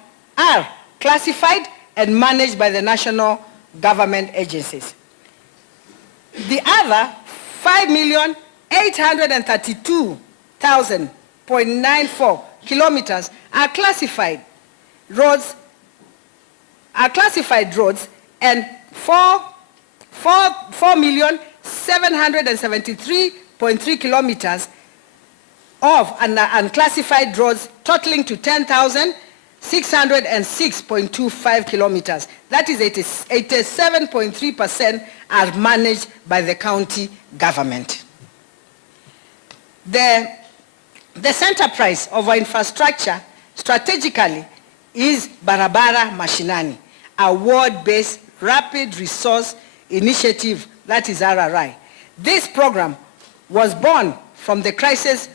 classified and managed by the national government agencies. The other 5,832,000.94 kilometers are classified roads, and 4,773,300 kilometers of unclassified roads, totaling to 10,606.25 kilometers. That is 87.3% are managed by the county government. The center price of our infrastructure strategically is Barabara Mashinani, a ward-based rapid resource initiative, that is RRI. This program was born from the crisis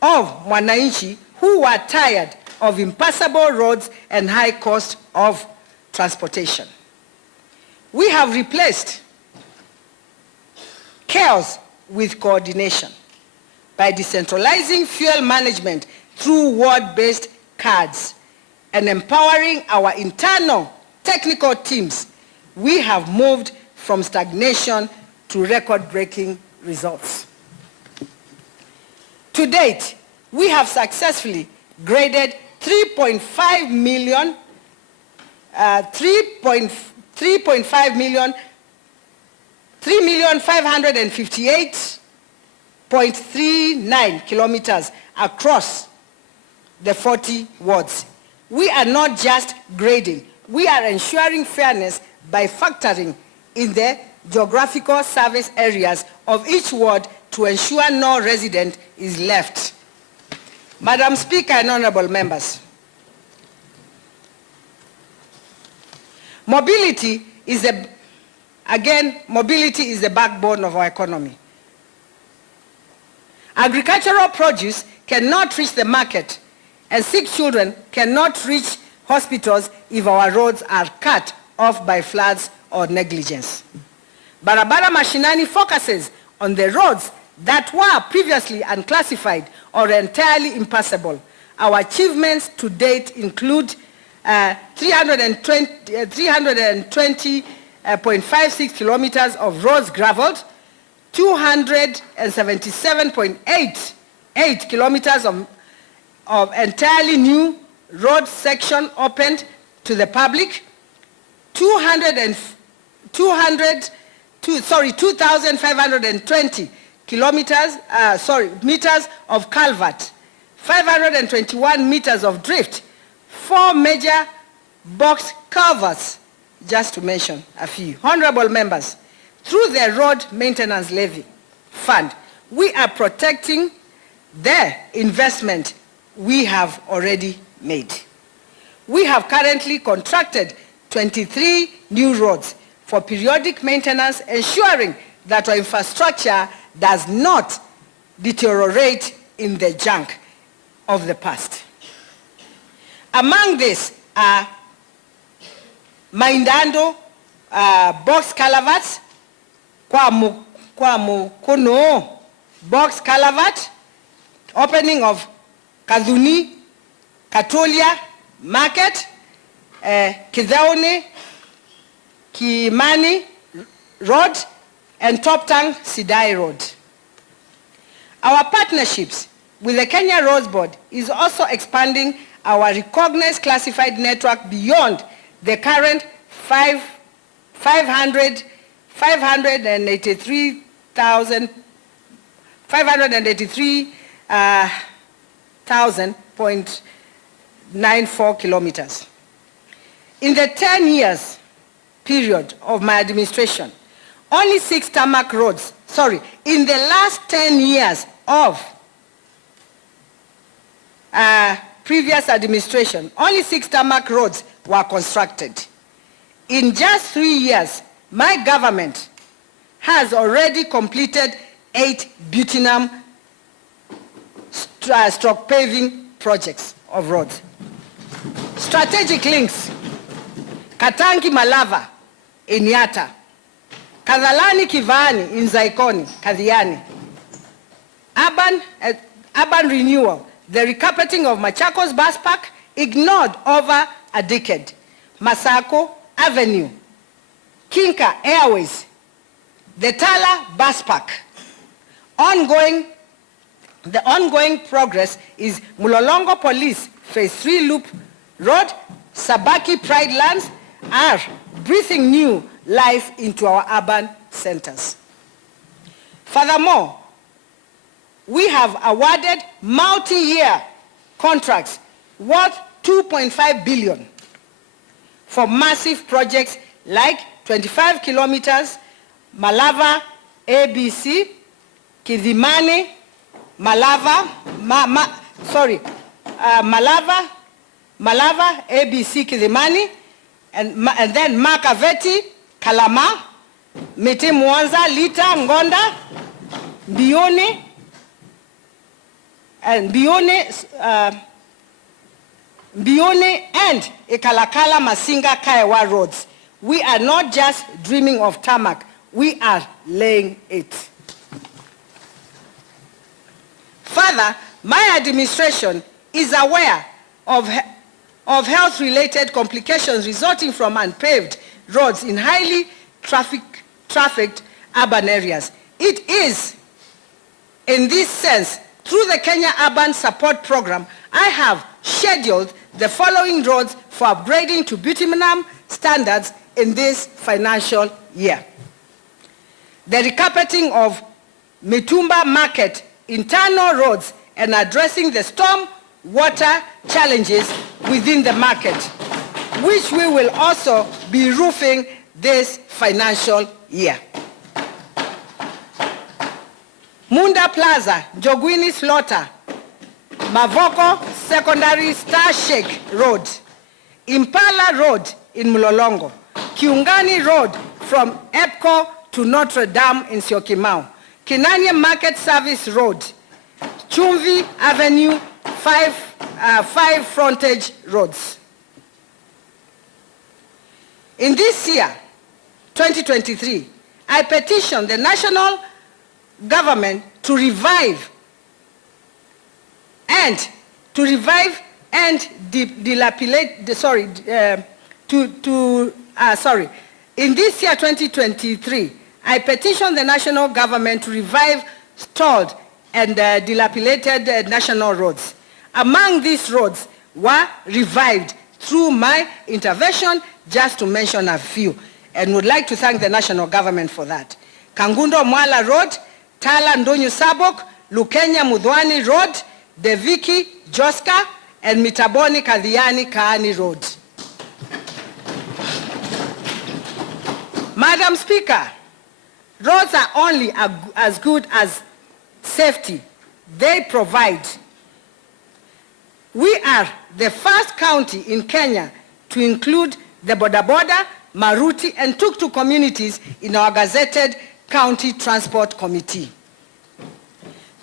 of Mwananchi who were tired of impassable roads and high cost of transportation. We have replaced chaos with coordination by decentralizing fuel management through ward-based cards and empowering our internal technical teams. We have moved from stagnation to record-breaking results. To date, we have successfully graded 3.5 million 3.5 million, 3,558.39 kilometers across the 40 wards. We are not just grading, we are ensuring fairness by factoring in the geographical service areas of each ward to ensure no resident is left. Madam Speaker and honorable members, mobility is the backbone of our economy. Agricultural produce cannot reach the market, and sick children cannot reach hospitals if our roads are cut off by floods or negligence. Barabara Mashinani focuses on the roads that were previously unclassified or entirely impassable. Our achievements to date include 320.56 kilometers of roads graveled, 277.88 kilometers of entirely new road section opened to the public, 2,520 meters of culvert, 521 meters of drift, 4 major box culverts, just to mention a few. Honorable members, through the Road Maintenance Levy Fund, we are protecting the investment we have already made. We have currently contracted 23 new roads for periodic maintenance, ensuring that our infrastructure does not deteriorate in the junk of the past. Among these are Maindando box culverts, kwa Mukono box culvert, opening of Kadhuni, Katolia Market, Kizaone, Kimani Road, and Top Tank Sidai Road. Our partnerships with the Kenya Roads Board is also expanding our recognized classified network beyond the current 583,000.94 kilometers. In the 10 years period of my administration, only 6 tarmac roads, in the last 10 years of previous administration, only 6 tarmac roads were constructed. In just 3 years, my government has already completed 8 bitumen stroke paving projects of roads. Strategic links: Katangi Malava in Yatta, Kadhalani Kivani in Zaikoni, Kadhiani. Urban renewal: the recarpeting of Machakos Bus Park, ignored over a decade. Masako Avenue, Kinka Airways, the Tala Bus Park. The ongoing progress is Mulolongo Police Phase 3 Loop Road, Sabaki Pride Lands are breathing new life into our urban centers. Furthermore, we have awarded multi-year contracts worth 2.5 billion for massive projects like 25 kilometers Malava ABC, Kidhimani, Malava ABC Kidhimani, and then Makaveti, Kalama, Miti Mwanza, Lita, Ngonda, Bione, and Ikalakala, Masinga, Kaiwa roads. We are not just dreaming of tarmac, we are laying it. Further, my administration is aware of health-related complications resulting from unpaved roads in highly trafficked urban areas. It is, in this sense, through the Kenya Urban Support Program, I have scheduled the following roads for upgrading to bituminum standards in this financial year. The recarpeting of Mitumba Market internal roads and addressing the storm water challenges within the market, which we will also be roofing this financial year. Munda Plaza, Jogwini Slaughter, Mavoko Secondary Star Shake Road, Impala Road in Mlolongo, Kiungani Road from EPCO to Notre Dame in Syokimau, Kinanye Market Service Road, Chumvi Avenue, five frontage roads. In this year, 2023, I petition the national government to revive and dilapidate, in this year 2023, I petition the national government to revive stalled and dilapidated national roads. Among these roads were revived through my intervention, just to mention a few, and would like to thank the national government for that. Kangundo Mwala Road, Tala Ndonyo Sabok, Lukenya Mudhwani Road, Deviki Joska, and Mitaboni Kadhiani Kaani Road. Madam Speaker, roads are only as good as safety they provide. We are the first county in Kenya to include the Boda Boda, Maruti, and Tuk-Tuk communities in our gazetted County Transport Committee.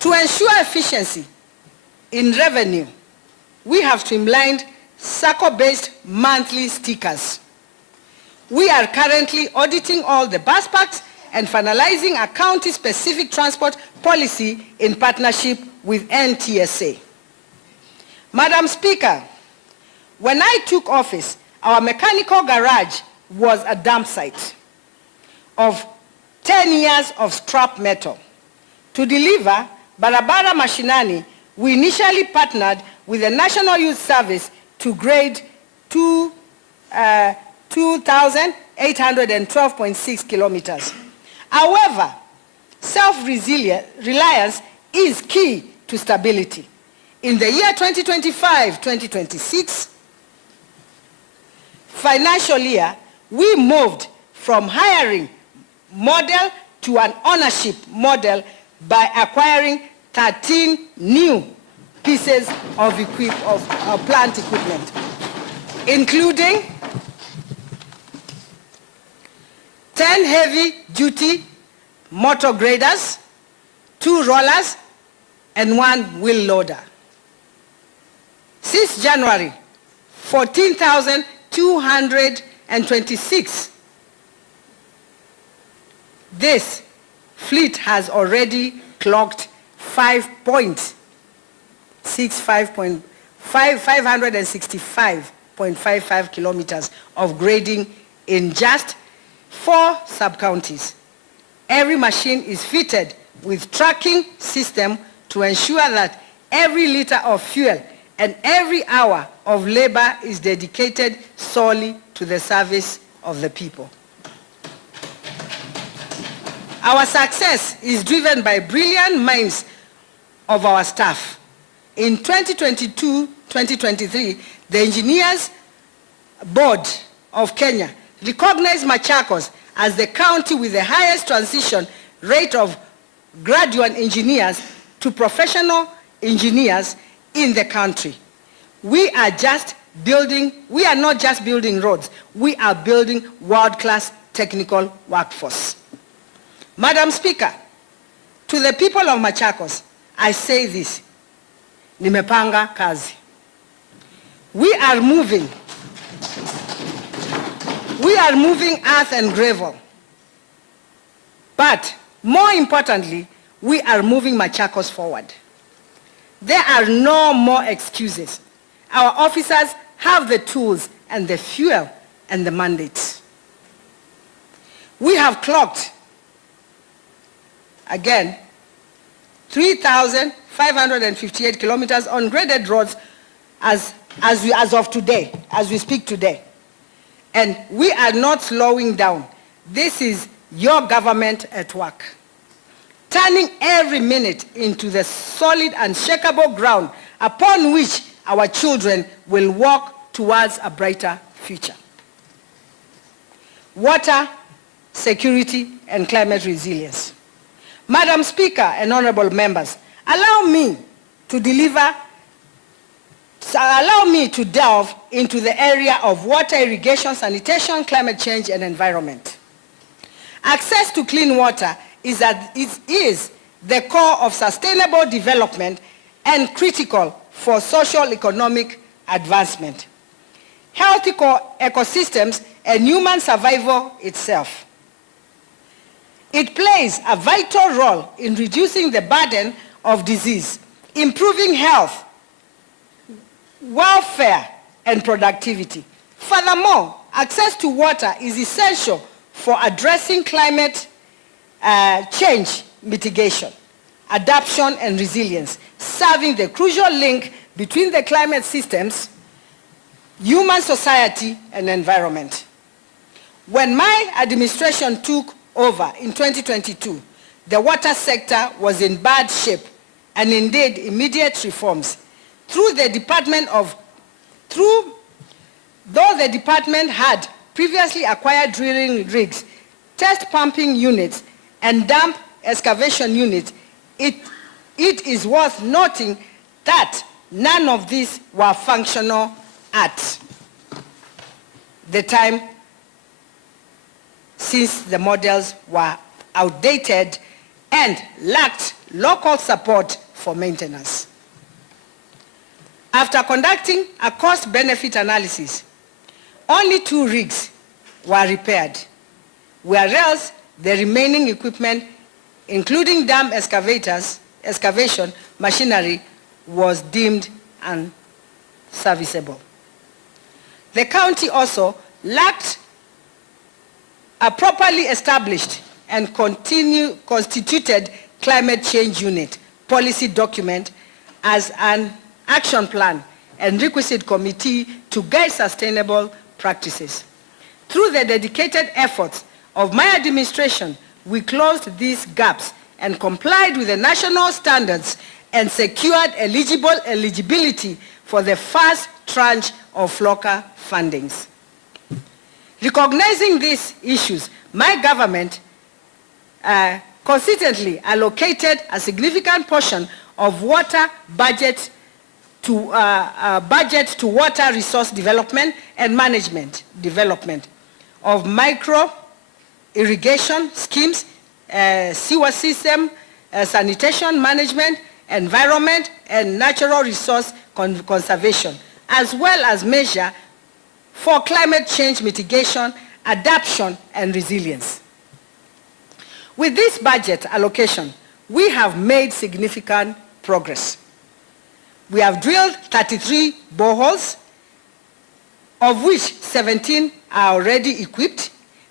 To ensure efficiency in revenue, we have streamlined SACCO-based monthly stickers. We are currently auditing all the bus parks and finalizing a county-specific transport policy in partnership with NTSA. Madam Speaker, when I took office, our mechanical garage was a dump site of 10 years of scrap metal. To deliver Barabara Mashinani, we initially partnered with the National Youth Service to grade 2,812.6 kilometers. However, self-reliance is key to stability. In the year 2025-2026 financial year, we moved from hiring model to an ownership model by acquiring 13 new pieces of plant equipment, including 10 heavy-duty motor graders, 2 rollers, and 1 wheel loader. Since January, 14,226. This fleet has already clocked 565.55 kilometers of grading in just 4 sub-counties. Every machine is fitted with tracking system to ensure that every liter of fuel and every hour of labor is dedicated solely to the service of the people. Our success is driven by brilliant minds of our staff. In 2022-2023, the Engineers Board of Kenya recognized Machakos as the county with the highest transition rate of graduate engineers to professional engineers in the country. We are not just building roads, we are building world-class technical workforce. Madam Speaker, to the people of Machakos, I say this, nimepanga kazi. We are moving earth and gravel. But more importantly, we are moving Machakos forward. There are no more excuses. Our officers have the tools and the fuel and the mandates. We have clocked, again, 3,558 kilometers on graded roads as as of today, as we speak today. And we are not slowing down. This is your government at work, turning every minute into the solid, unshakable ground upon which our children will walk towards a brighter future. Water, security, and climate resilience. Madam Speaker and honorable members, allow me to delve into the area of water, irrigation, sanitation, climate change, and environment. Access to clean water is the core of sustainable development and critical for social economic advancement, healthy ecosystems, and human survival itself. It plays a vital role in reducing the burden of disease, improving health, welfare, and productivity. Furthermore, access to water is essential for addressing climate change mitigation, adaptation, and resilience, serving the crucial link between the climate systems, human society, and environment. When my administration took over in 2022, the water sector was in bad shape and indeed immediate reforms. Though the department had previously acquired drilling rigs, test pumping units, and dam excavation units, it is worth noting that none of these were functional at the time, since the models were outdated and lacked local support for maintenance. After conducting a cost-benefit analysis, only 2 rigs were repaired, whereas the remaining equipment, including dam excavation machinery, was deemed unserviceable. The county also lacked a properly established and constituted climate change unit policy document as an action plan and requisite committee to guide sustainable practices. Through the dedicated efforts of my administration, we closed these gaps and complied with the national standards and secured eligibility for the first tranche of FLOCA fundings. Recognizing these issues, my government consistently allocated a significant portion of water budget to water resource development and management development of micro irrigation schemes, sewer system, sanitation management, environment, and natural resource conservation, as well as measure for climate change mitigation, adaptation, and resilience. With this budget allocation, we have made significant progress. We have drilled 33 boreholes, of which 17 are already equipped,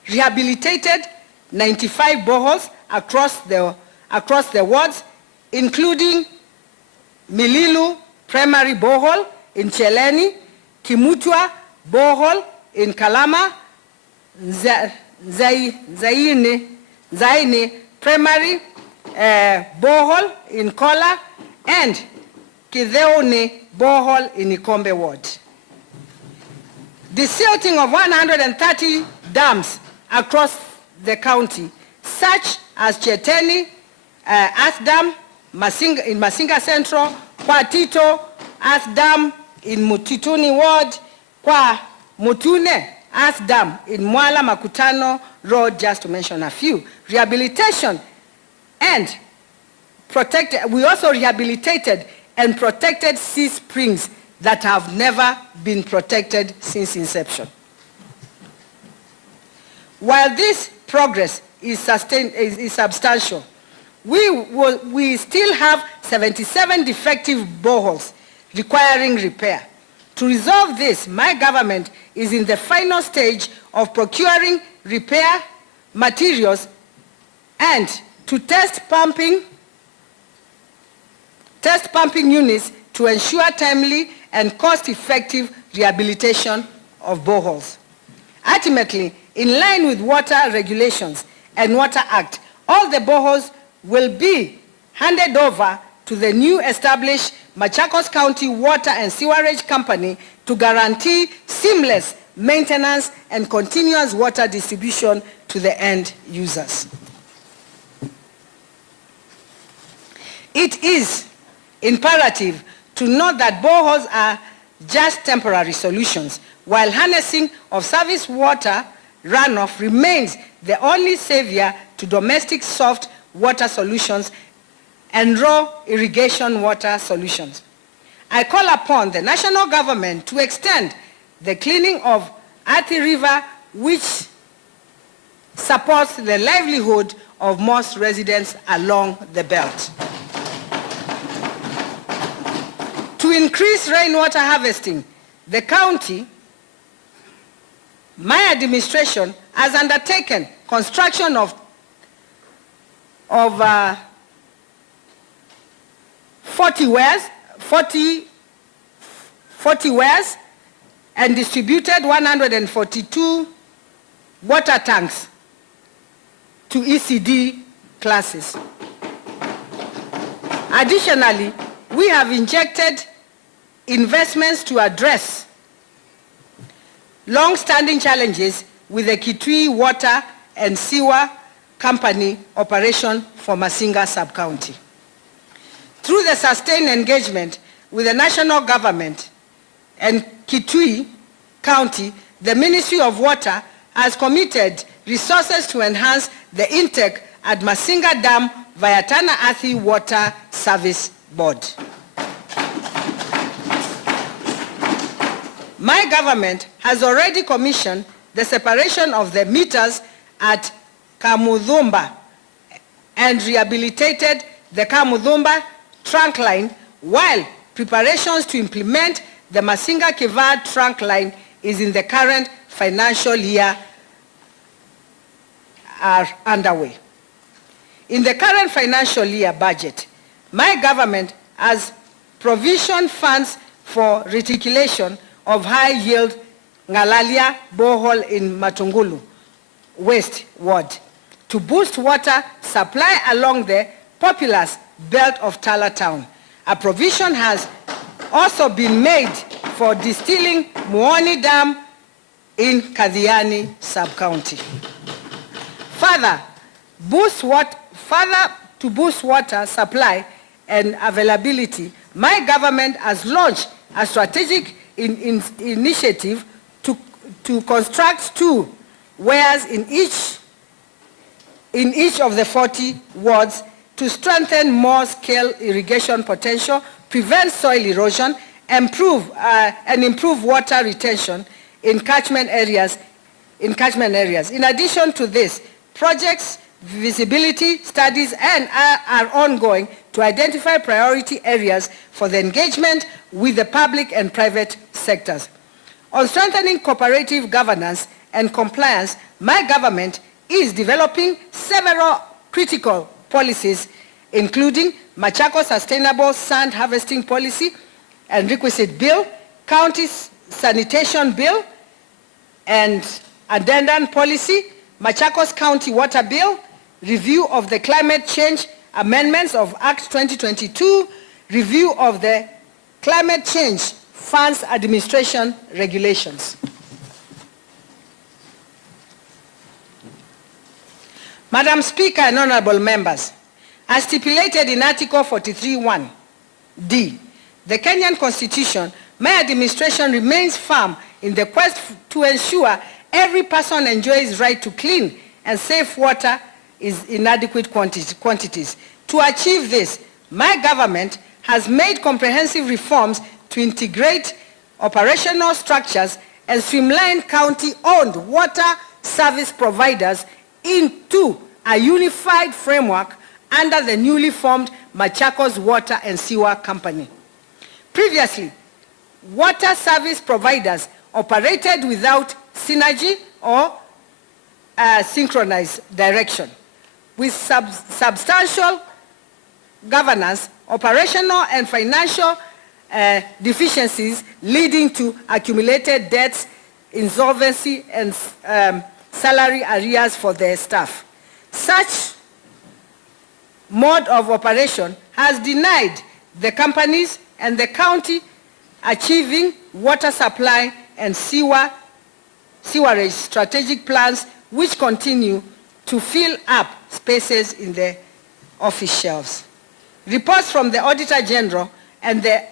rehabilitated 95 boreholes across the wards, including Mililu Primary Borehole in Cheleni, Kimutwa Borehole in Kalama, Zaini Primary Borehole in Kola, and Kitheone Borehole in Ikombe Ward. The silting of 130 dams across the county, such as Cheteni Earth Dam in Masinga Central, Kwa Tito Earth Dam in Mutituni Ward, Kwa Mutune Earth Dam in Mwala Makutano Road, just to mention a few. Rehabilitation and protected, we also rehabilitated and protected 6 springs that have never been protected since inception. While this progress is substantial, we still have 77 defective boreholes requiring repair. To resolve this, my government is in the final stage of procuring repair materials and to test pumping units to ensure timely and cost-effective rehabilitation of boreholes. Ultimately, in line with water regulations and Water Act, all the boreholes will be handed over to the new established Machakos County Water and Sewerage Company to guarantee seamless maintenance and continuous water distribution to the end users. It is imperative to note that boreholes are just temporary solutions, while harnessing of surface water runoff remains the only savior to domestic soft water solutions and raw irrigation water solutions. I call upon the national government to extend the cleaning of Athi River, which supports the livelihood of most residents along the belt. To increase rainwater harvesting, the county, my administration, has undertaken construction of 40 wells and distributed 142 water tanks to ECD classes. Additionally, we have injected investments to address long-standing challenges with the Kitui Water and Sewer Company operation for Masinga Sub-County. Through the sustained engagement with the national government and Kitui County, the Ministry of Water has committed resources to enhance the intake at Masinga Dam via Tana Athi Water Service Board. My government has already commissioned the separation of the meters at Kamudhumba and rehabilitated the Kamudhumba trunk line, while preparations to implement the Masinga Kivad trunk line is in the current financial year are underway. In the current financial year budget, my government has provisioned funds for reticulation of high-yield Ngalalia borehole in Matungulu West Ward to boost water supply along the populous belt of Tala Town. A provision has also been made for distilling Muoni Dam in Kadhiani Sub-County. Further to boost water supply and availability, my government has launched a strategic initiative to construct 2 weirs in each of the 40 wards to strengthen more scale irrigation potential, prevent soil erosion, and improve water retention in catchment areas. In addition to this, projects, visibility studies are ongoing to identify priority areas for the engagement with the public and private sectors. On strengthening cooperative governance and compliance, my government is developing several critical policies, including Machakos Sustainable Sand Harvesting Policy and Requisite Bill, County Sanitation Bill and Addendum Policy, Machakos County Water Bill, review of the Climate Change Amendments of Act 2022, review of the Climate Change Funds Administration Regulations. Madam Speaker and honorable members, as stipulated in Article 43(1)(d), the Kenyan Constitution, my administration remains firm in the quest to ensure every person enjoys right to clean and safe water in adequate quantities. To achieve this, my government has made comprehensive reforms to integrate operational structures and streamline county-owned water service providers into a unified framework under the newly formed Machakos Water and Sewer Company. Previously, water service providers operated without synergy or synchronized direction. With substantial governance, operational and financial deficiencies leading to accumulated debts, insolvency, and salary arrears for their staff. Such mode of operation has denied the companies and the county achieving water supply and sewerage strategic plans, which continue to fill up spaces in the office shelves. Reports from the Auditor General and the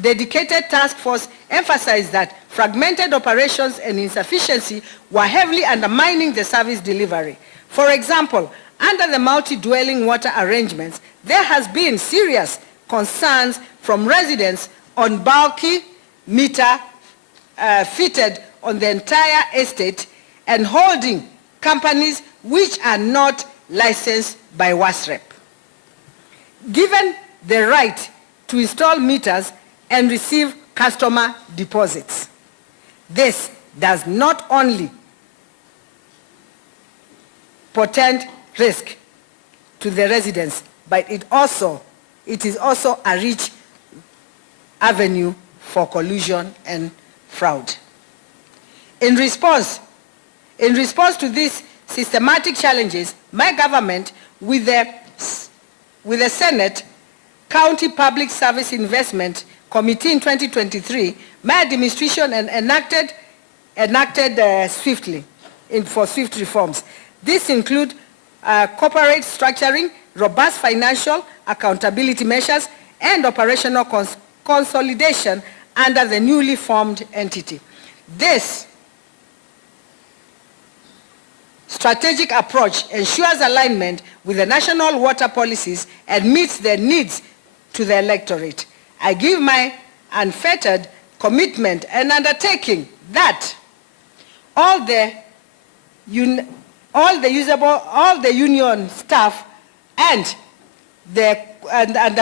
dedicated task force emphasized that fragmented operations and insufficiency were heavily undermining the service delivery. For example, under the multi-dwelling water arrangements, there has been serious concerns from residents on bulky meter fitted on the entire estate and holding companies which are not licensed by WASREP. Given the right to install meters and receive customer deposits, this does not only portend risk to the residents, but it is also a rich avenue for collusion and fraud. In response to these systematic challenges, my government, with the Senate County Public Service Investment Committee in 2023, my administration enacted swiftly for swift reforms. This include corporate structuring, robust financial accountability measures, and operational consolidation under the newly formed entity. This strategic approach ensures alignment with the national water policies and meets the needs to the electorate. I give my unfettered commitment and undertaking that all the union staff and the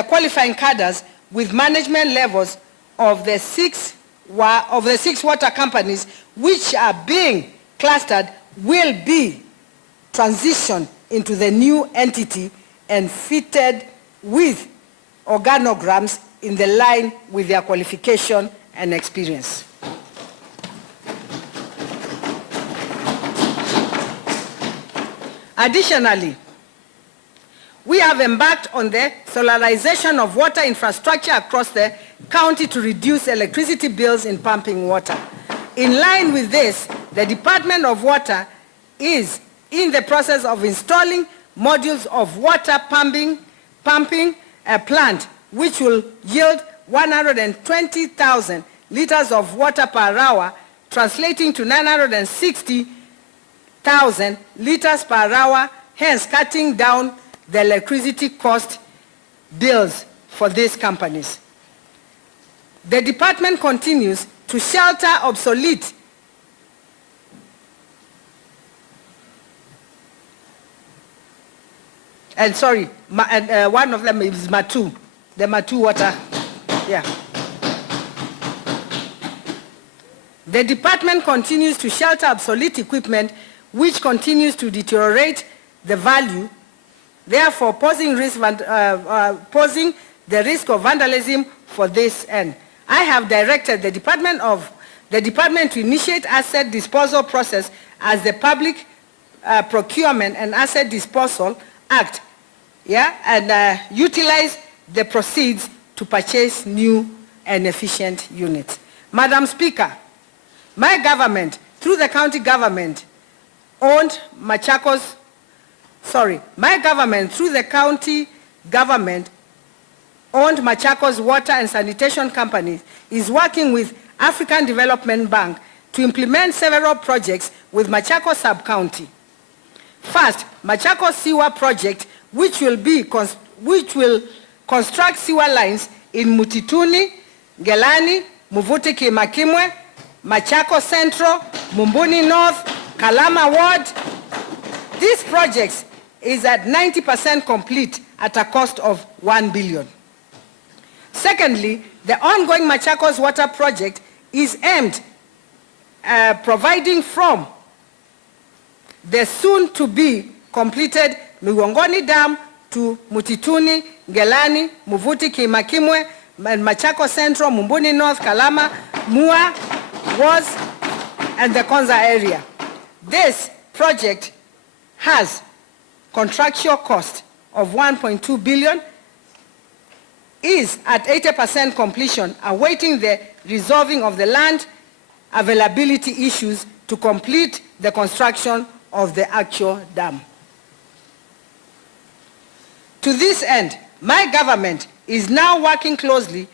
qualifying cadres with management levels of the six water companies which are being clustered will be transitioned into the new entity and fitted with organograms in the line with their qualification and experience. Additionally, we have embarked on the solarization of water infrastructure across the county to reduce electricity bills in pumping water. In line with this, the Department of Water is in the process of installing modules of water pumping plant, which will yield 120,000 liters of water per hour, translating to 960,000 liters per hour, hence cutting down the electricity cost bills for these companies. The department continues to shelter obsolete one of them is Matu, the Matu water. Yeah. The department continues to shelter obsolete equipment which continues to deteriorate the value, therefore posing the risk of vandalism for this end. I have directed the department to initiate asset disposal process as the Public Procurement and Asset Disposal Act, and utilize the proceeds to purchase new and efficient units. Madam Speaker, my government, through the county government, my government, through the county government, owned Machakos Water and Sanitation Company, is working with African Development Bank to implement several projects with Machakos Sub-County. First, Machakos Sewer Project, which will construct sewer lines in Mutituni, Ngelani, Muvuti Kimakimwe, Machakos Central, Mumbuni North, Kalama Ward. This project is at 90% complete at a cost of 1 billion. Secondly, the ongoing Machakos Water Project is aimed at providing from the soon-to-be completed Migongoni Dam to Mutituni, Ngelani, Muvuti Kimakimwe, Machako Central, Mumbuni North, Kalama, Mua, Was, and the Konza area. This project has contractual cost of 1.2 billion, is at 80% completion, awaiting the resolving of the land availability issues to complete the construction of the actual dam. To this end, my government is now working closely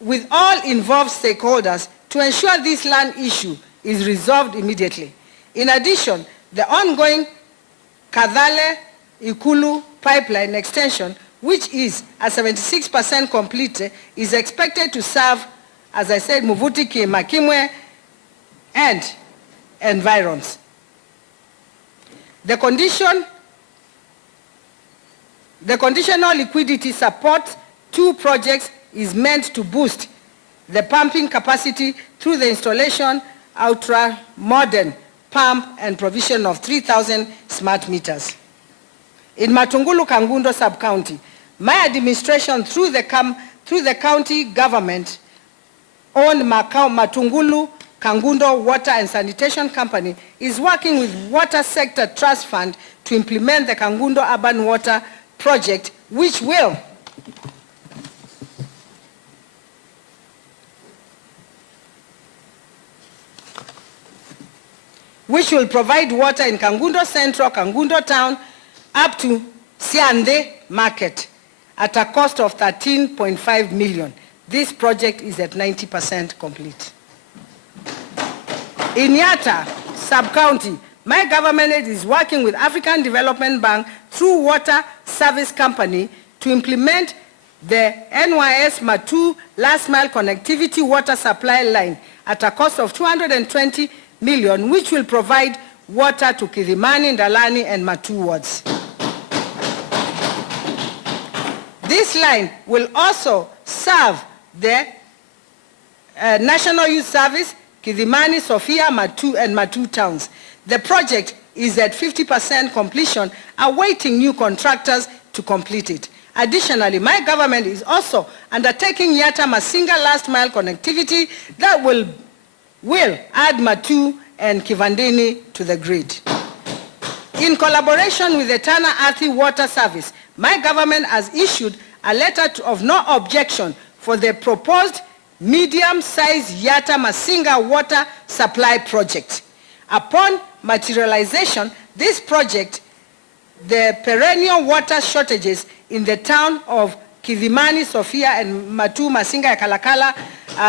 with all involved stakeholders to ensure this land issue is resolved immediately. In addition, the ongoing Kadhale Ikulu pipeline extension, which is at 76% complete, is expected to serve, as I said, Muvutiki, Makimwe, and environs. The conditional liquidity support two projects is meant to boost the pumping capacity through the installation ultra-modern pump and provision of 3,000 smart meters. In Matungulu Kangundo sub-county, my administration through the county government owned Matungulu Kangundo Water and Sanitation Company is working with Water Sector Trust Fund to implement the Kangundo Urban Water Project, which will provide water in Kangundo Central, Kangundo Town, up to Siande Market at a cost of 13.5 million. This project is at 90% complete. In Yatta sub-county, my government is working with African Development Bank through Water Service Company to implement the NYS Matu last mile connectivity water supply line at a cost of 220 million, which will provide water to Kilimani, Ndalani, and Matu wards. This line will also serve the National Youth Service, Kilimani, Sofia, Matu, and Matu towns. The project is at 50% completion, awaiting new contractors to complete it. Additionally, my government is also undertaking Yatta Masinga last mile connectivity that will add Matu and Kivandini to the grid. In collaboration with the Tana Athi Water Service, my government has issued a letter of no objection for the proposed medium-sized Yatta Masinga water supply project. Upon materialization, this project, the perennial water shortages in the town of Kilimani, Sofia, and Matu Masinga, Kalakala,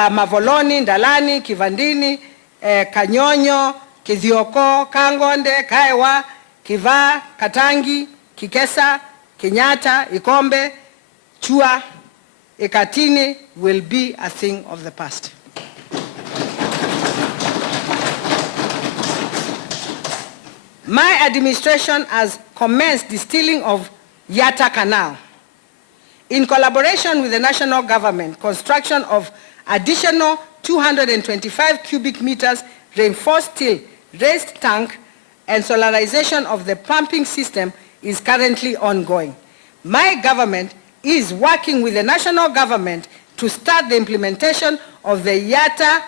Mavoloni, Ndalani, Kivandini, Kanyonyo, Kithioko, Kangonde, Kaiwa, Kiva, Katangi, Kikesa, Kenyatta, Ikombe, Chua, Ekatini will be a thing of the past. My administration has commenced distilling of Yatta Canal. In collaboration with the national government, construction of additional 225 cubic meters reinforced steel raised tank and solarization of the pumping system is currently ongoing. My government is working with the national government to start the implementation of the Yatta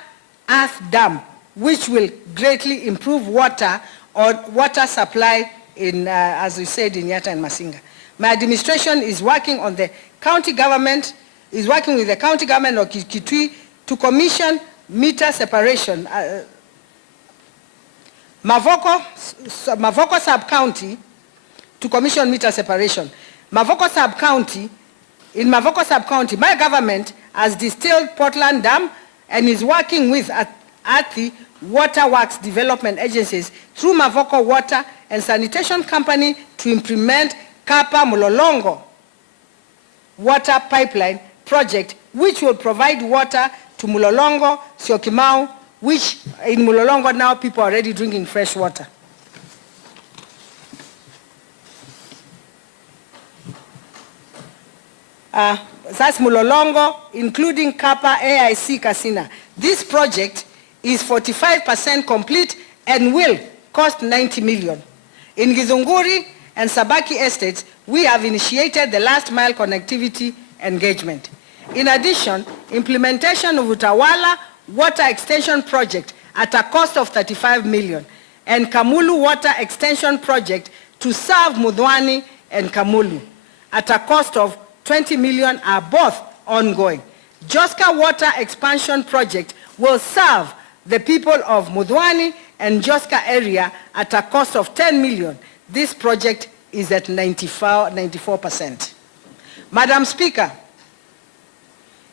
Earth Dam, which will greatly improve water supply in, as we said, in Yatta and Masinga. My administration is working on the county government, is working with the county government of Kitui to commission meter separation. Mavoko sub-county to commission meter separation. Mavoko sub-county, in Mavoko sub-county, my government has distilled Portland Dam and is working with Athi Waterworks Development Agencies through Mavoko Water and Sanitation Company to implement Kapa Mulolongo water pipeline project, which will provide water to Mulolongo, Syokimau, which in Mulolongo now people are already drinking fresh water. That's Mulolongo, including Kapa AIC Kasina. This project is 45% complete and will cost 90 million. In Githunguri and Sabaki estates, we have initiated the last mile connectivity engagement. In addition, implementation of Utawala Water Extension Project at a cost of 35 million and Kamulu Water Extension Project to serve Mudhwani and Kamulu at a cost of 20 million are both ongoing. Joska Water Expansion Project will serve the people of Mudhwani and Joska area at a cost of 10 million. This project is at 94%. Madam Speaker,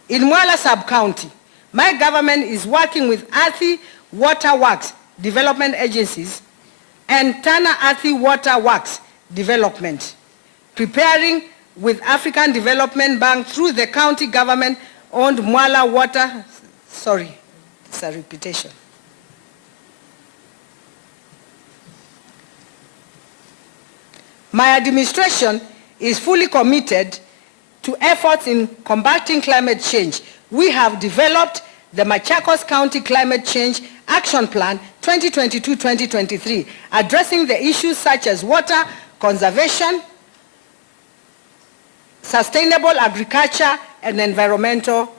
in Mwala Sub-County, my government is working with Athi Water Works Development Agencies and Tana Athi Water Works Development, preparing with African Development Bank through the county government-owned Mwala Water, sorry, it's a repetition. My administration is fully committed to efforts in combating climate change. We have developed the Machakos County Climate Change Action Plan 2022-2023, addressing the issues such as water conservation, sustainable agriculture, and environmental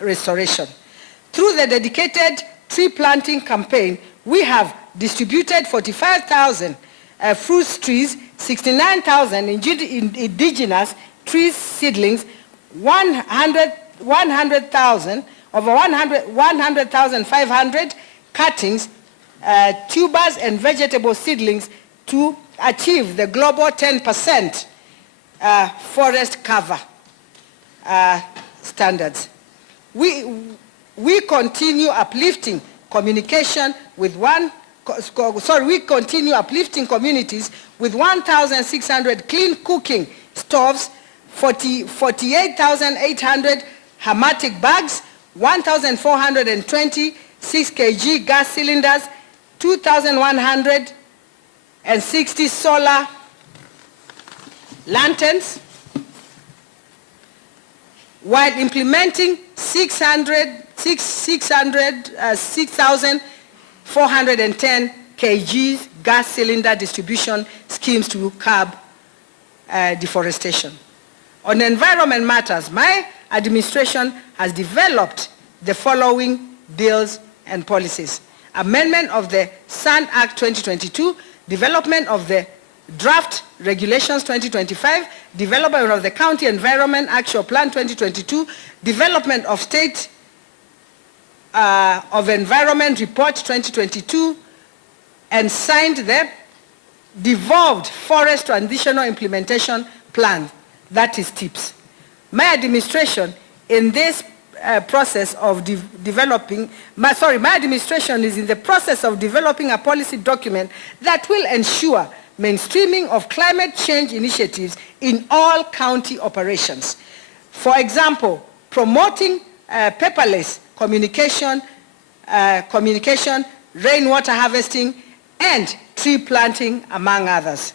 restoration. Through the dedicated tree planting campaign, we have distributed 45,000 fruit trees, 69,000 indigenous tree seedlings, 100,500 cuttings, tubers, and vegetable seedlings to achieve the global 10% forest cover standards. We continue uplifting communication with we continue uplifting communities with 1,600 clean cooking stoves, 48,800 hermetic bags, 1,420 6 kg gas cylinders, 2,160 solar lanterns, while implementing 6,410 kg gas cylinder distribution schemes to curb deforestation. On environment matters, my administration has developed the following bills and policies: amendment of the Sand Act 2022, development of the Draft Regulations 2025, development of the County Environment Action Plan 2022, development of State of Environment Report 2022, and signed the Devolved Forest Transitional Implementation Plan, that is TIPS. My administration in this process of my administration is in the process of developing a policy document that will ensure mainstreaming of climate change initiatives in all county operations. For example, promoting paperless communication, rainwater harvesting, and tree planting, among others.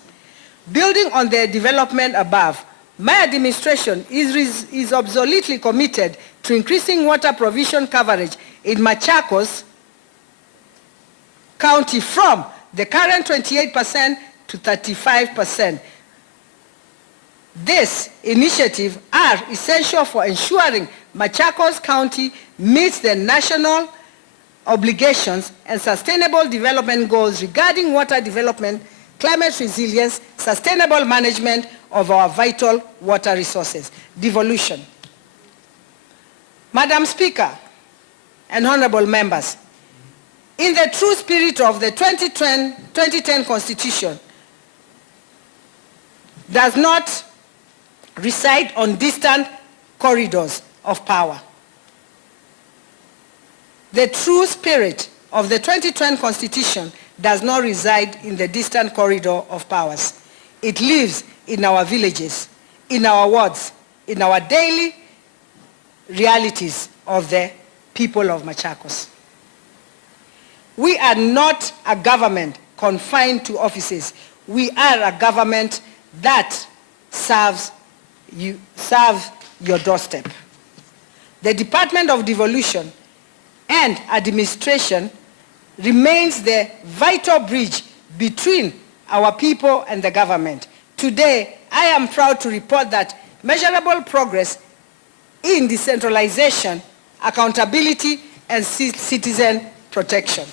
Building on the development above, my administration is absolutely committed to increasing water provision coverage in Machakos County from the current 28% to 35%. This initiative are essential for ensuring Machakos County meets the national obligations and sustainable development goals regarding water development, climate resilience, sustainable management of our vital water resources. Devolution. Madam Speaker and honorable members, in the true spirit of the 2010 Constitution, does not reside on distant corridors of power. The true spirit of the 2010 Constitution does not reside in the distant corridor of powers. It lives in our villages, in our wards, in our daily realities of the people of Machakos. We are not a government confined to offices. We are a government that serves your doorstep. The Department of Devolution and Administration remains the vital bridge between our people and the government. Today, I am proud to report that measurable progress in decentralization, accountability, and citizen protection.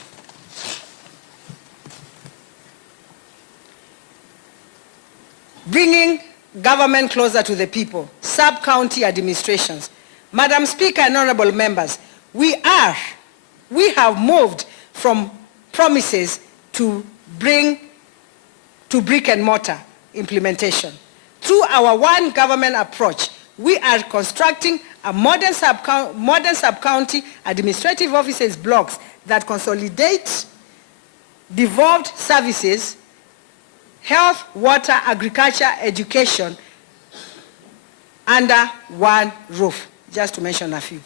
Bringing government closer to the people, sub-county administrations. Madam Speaker and honorable members, we have moved from promises to brick and mortar implementation. Through our one government approach, we are constructing a modern sub-county administrative offices blocks that consolidate devolved services, health, water, agriculture, education under one roof, just to mention a few.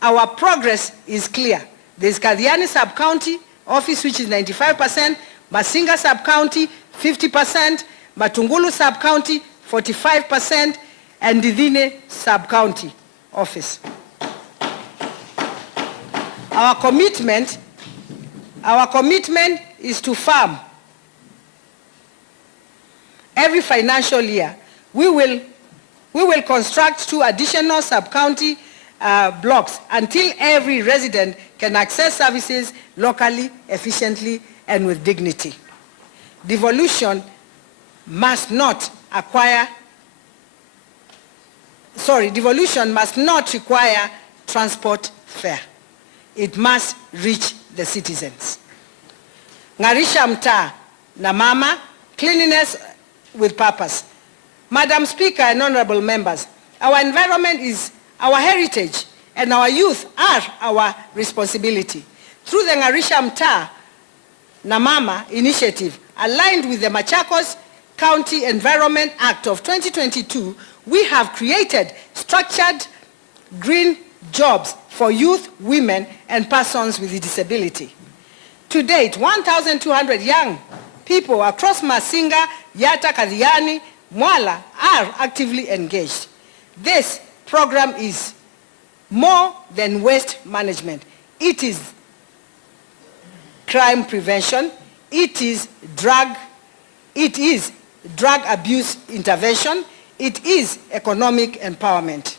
Our progress is clear. There's Kathiani sub-county office, which is 95%, Masinga sub-county, 50%, Matungulu sub-county, 45%, and Didine sub-county office. Our commitment is to farm. Every financial year, we will construct 2 additional sub-county blocks until every resident can access services locally, efficiently, and with dignity. Devolution must not require transport fare. It must reach the citizens. Ng'arisha mtaa na mama, cleanliness with purpose. Madam Speaker and honorable members, our environment is our heritage and our youth are our responsibility. Through the Ng'arisha mtaa na mama initiative, aligned with the Machakos County Environment Act of 2022, we have created structured green jobs for youth, women, and persons with disability. To date, 1,200 young people across Masinga, Yatta, Kathiani, Mwala are actively engaged. This program is more than waste management. It is crime prevention, it is drug abuse intervention, it is economic empowerment.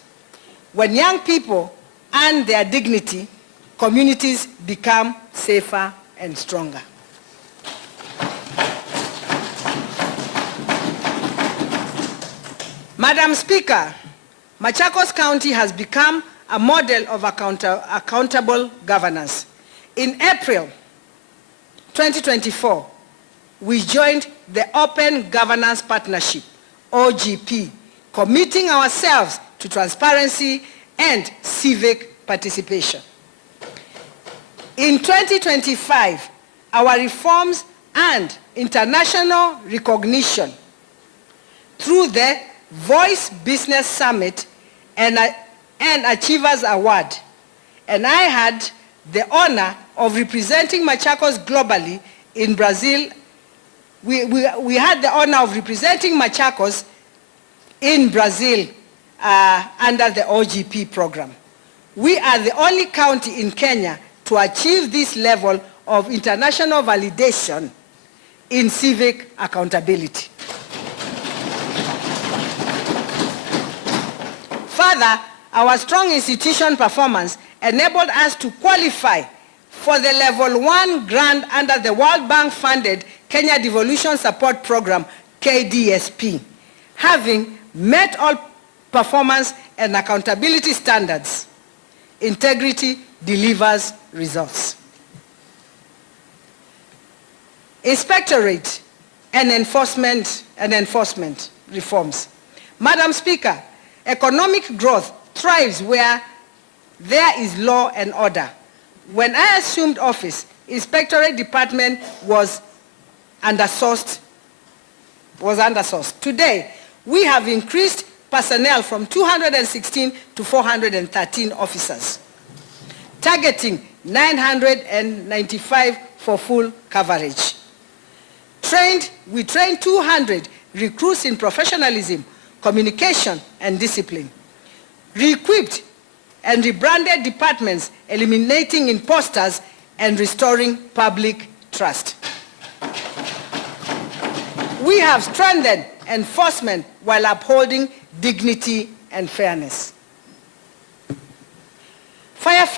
When young people earn their dignity, communities become safer and stronger. Madam Speaker, Machakos County has become a model of accountable governance. In April 2024, we joined the Open Governance Partnership, OGP, committing ourselves to transparency and civic participation. In 2025, our reforms earned international recognition through the Voice Business Summit and Achievers Award. And I had the honor of representing Machakos globally in Brazil. We had the honor of representing Machakos in Brazil under the OGP program. We are the only county in Kenya to achieve this level of international validation in civic accountability. Further, our strong institution performance enabled us to qualify for the Level 1 grant under the World Bank-funded Kenya Devolution Support Program, KDSP, having met all performance and accountability standards. Integrity delivers results. Inspectorate and enforcement reforms. Madam Speaker, economic growth thrives where there is law and order. When I assumed office, Inspectorate Department was undersourced. Today, we have increased personnel from 216 to 413 officers, targeting 995 for full coverage. We trained 200 recruits in professionalism, communication, and discipline. Re-equipped and rebranded departments, eliminating imposters and restoring public trust. We have strengthened enforcement while upholding dignity and fairness.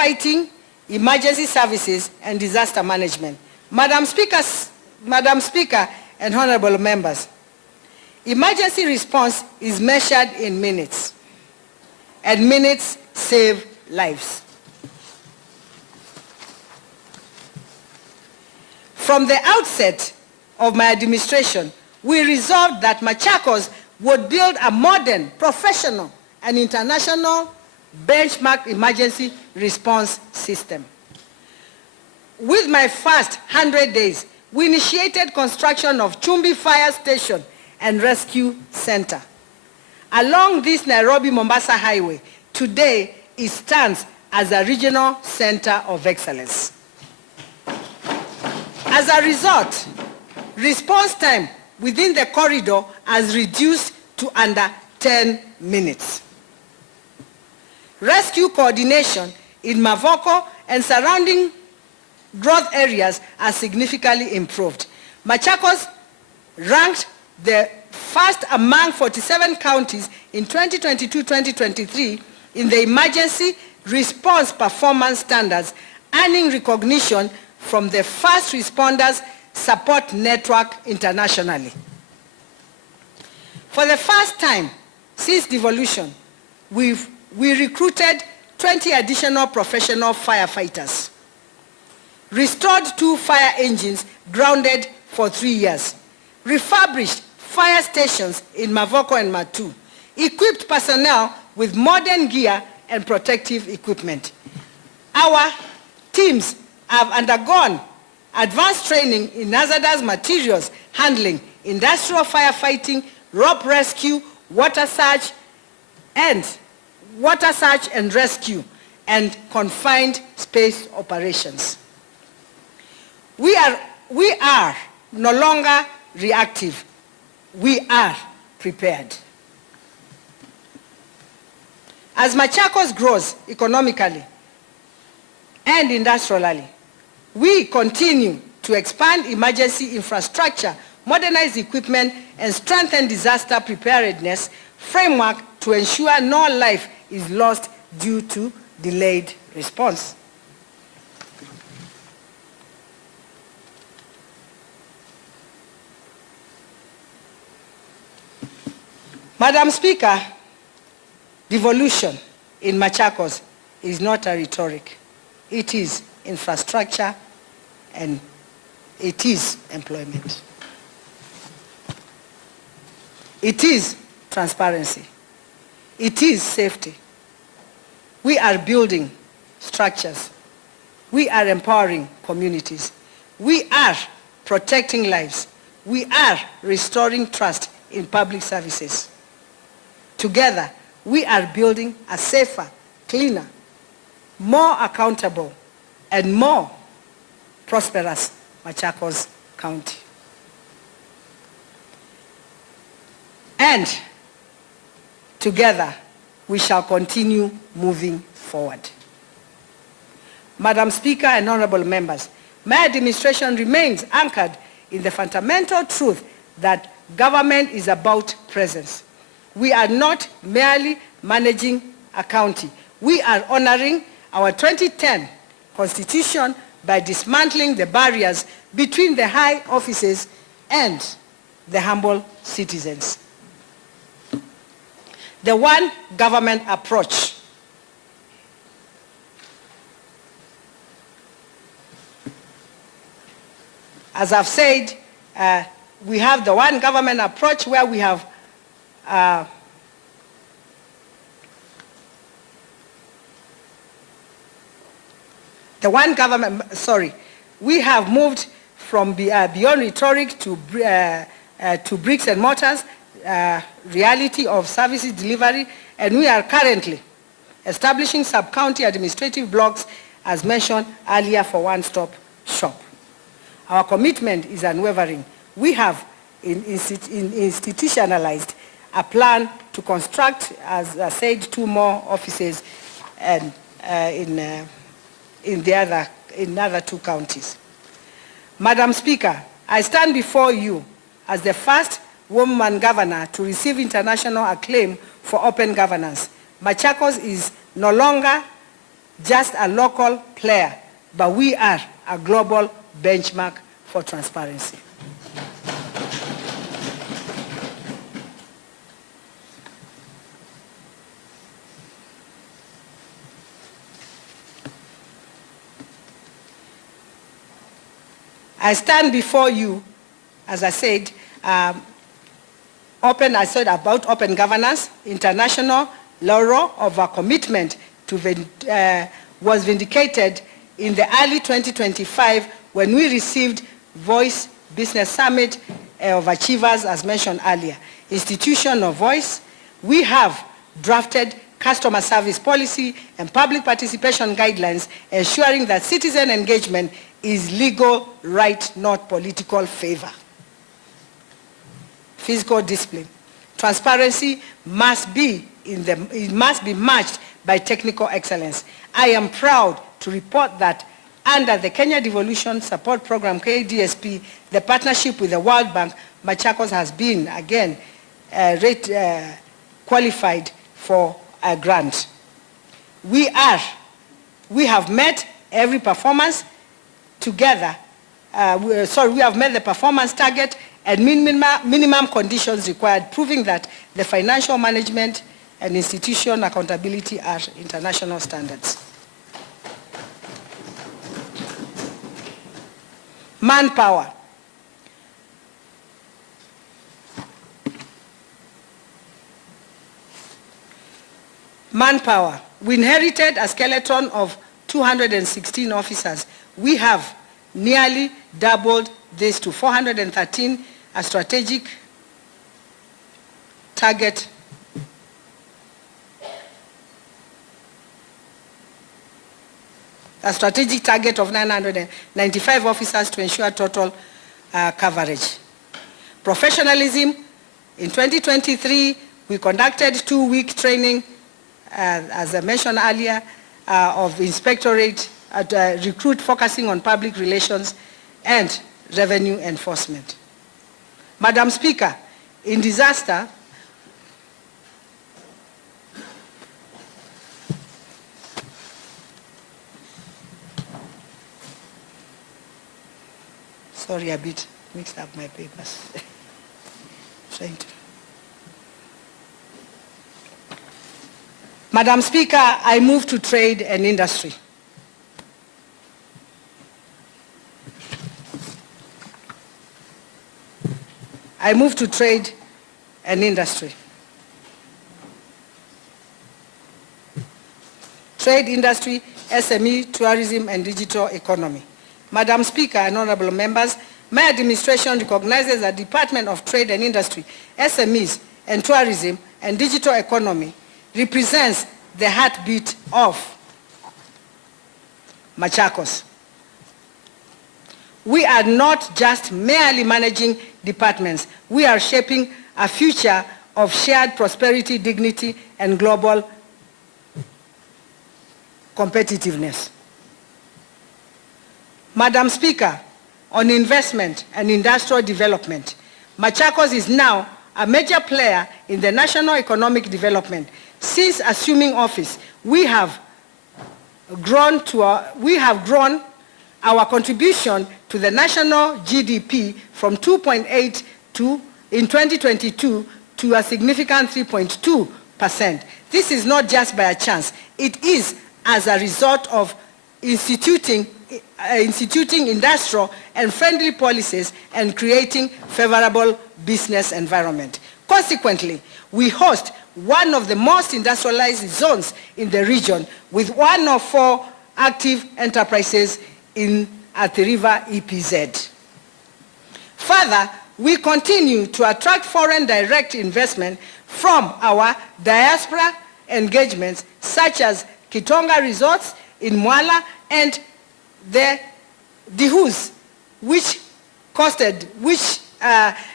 firefighting, emergency services, and disaster management. Madam Speaker, and honorable members, emergency response is measured in minutes, and minutes save lives. From the outset of my administration, we resolved that Machakos would build a modern, professional, and international benchmark emergency response system. With my first 100 days, we initiated construction of Chumbi Fire Station and Rescue Center. Along this Nairobi-Mombasa highway, today it stands as a regional center of excellence. As a result, response time within the corridor has reduced to under 10 minutes. Rescue coordination in Mavoko and surrounding growth areas are significantly improved. Machakos ranked the first among 47 counties in 2022-2023 in the emergency response performance standards, earning recognition from the First Responders Support Network internationally. For the first time since devolution, we recruited 20 additional professional firefighters, restored 2 fire engines grounded for 3 years, refurbished fire stations in Mavoko and Matu, equipped personnel with modern gear and protective equipment. Our teams have undergone advanced training in hazardous materials handling, industrial firefighting, rope rescue, water search and rescue, and confined space operations. We are no longer reactive. We are prepared. As Machakos grows economically and industrially, we continue to expand emergency infrastructure, modernize equipment, and strengthen disaster preparedness framework to ensure no life is lost due to delayed response. Madam Speaker, devolution in Machakos is not a rhetoric. It is infrastructure and it is employment. It is transparency. It is safety. We are building structures. We are empowering communities. We are protecting lives. We are restoring trust in public services. Together, we are building a safer, cleaner, more accountable, and more prosperous Machakos County. And together, we shall continue moving forward. Madam Speaker and honorable members, my administration remains anchored in the fundamental truth that government is about presence. We are not merely managing a county. We are honoring our 2010 Constitution by dismantling the barriers between the high offices and the humble citizens. The one government approach as I've said, we have the one government approach where we have we have moved from beyond rhetoric to bricks and mortars, reality of services delivery, and we are currently establishing sub-county administrative blocks, as mentioned earlier, for one-stop shop. Our commitment is unwavering. We have institutionalized a plan to construct, as I said, 2 more offices and in other 2 counties. Madam Speaker, I stand before you as the first woman governor to receive international acclaim for open governance. Machakos is no longer just a local player, but we are a global benchmark for transparency. I stand before you, as I said, about open governance, international law of our commitment to was vindicated in the early 2025 when we received Voice Business Summit of Achievers, as mentioned earlier. Institution of Voice, we have drafted customer service policy and public participation guidelines ensuring that citizen engagement is legal right, not political favor. Fiscal discipline. Transparency must be matched by technical excellence. I am proud to report that under the Kenya Devolution Support Program, KDSP, the partnership with the World Bank, Machakos has been, again, qualified for a grant. We have met every performance together. We have met the performance target and minimum conditions required, proving that the financial management and institution accountability are international standards. Manpower. Manpower. We inherited a skeleton of 216 officers. We have nearly doubled this to 413, a strategic target of 995 officers to ensure total coverage. Professionalism. In 2023, we conducted 2-week training, as I mentioned earlier, of inspectorate recruit focusing on public relations and revenue enforcement. Madam Speaker, in disaster, sorry, a bit mixed up my papers. Trying to. Madam Speaker, I move to trade and industry. I move to trade and industry. Trade, industry, SME, tourism, and digital economy. Madam Speaker and honorable members, my administration recognizes the Department of Trade and Industry, SMEs, and Tourism and Digital Economy represents the heartbeat of Machakos. We are not just merely managing departments. We are shaping a future of shared prosperity, dignity, and global competitiveness. Madam Speaker, on investment and industrial development, Machakos is now a major player in the national economic development. Since assuming office, we have grown our contribution to the national GDP from 2.8 in 2022 to a significant 3.2%. This is not just by a chance. It is as a result of instituting industrial and friendly policies and creating favorable business environment. Consequently, we host one of the most industrialized zones in the region with 1 of 4 active enterprises in Athi River EPZ. Further, we continue to attract foreign direct investment from our diaspora engagements such as Kitonga Resorts in Mwala and the Dihus, which costed,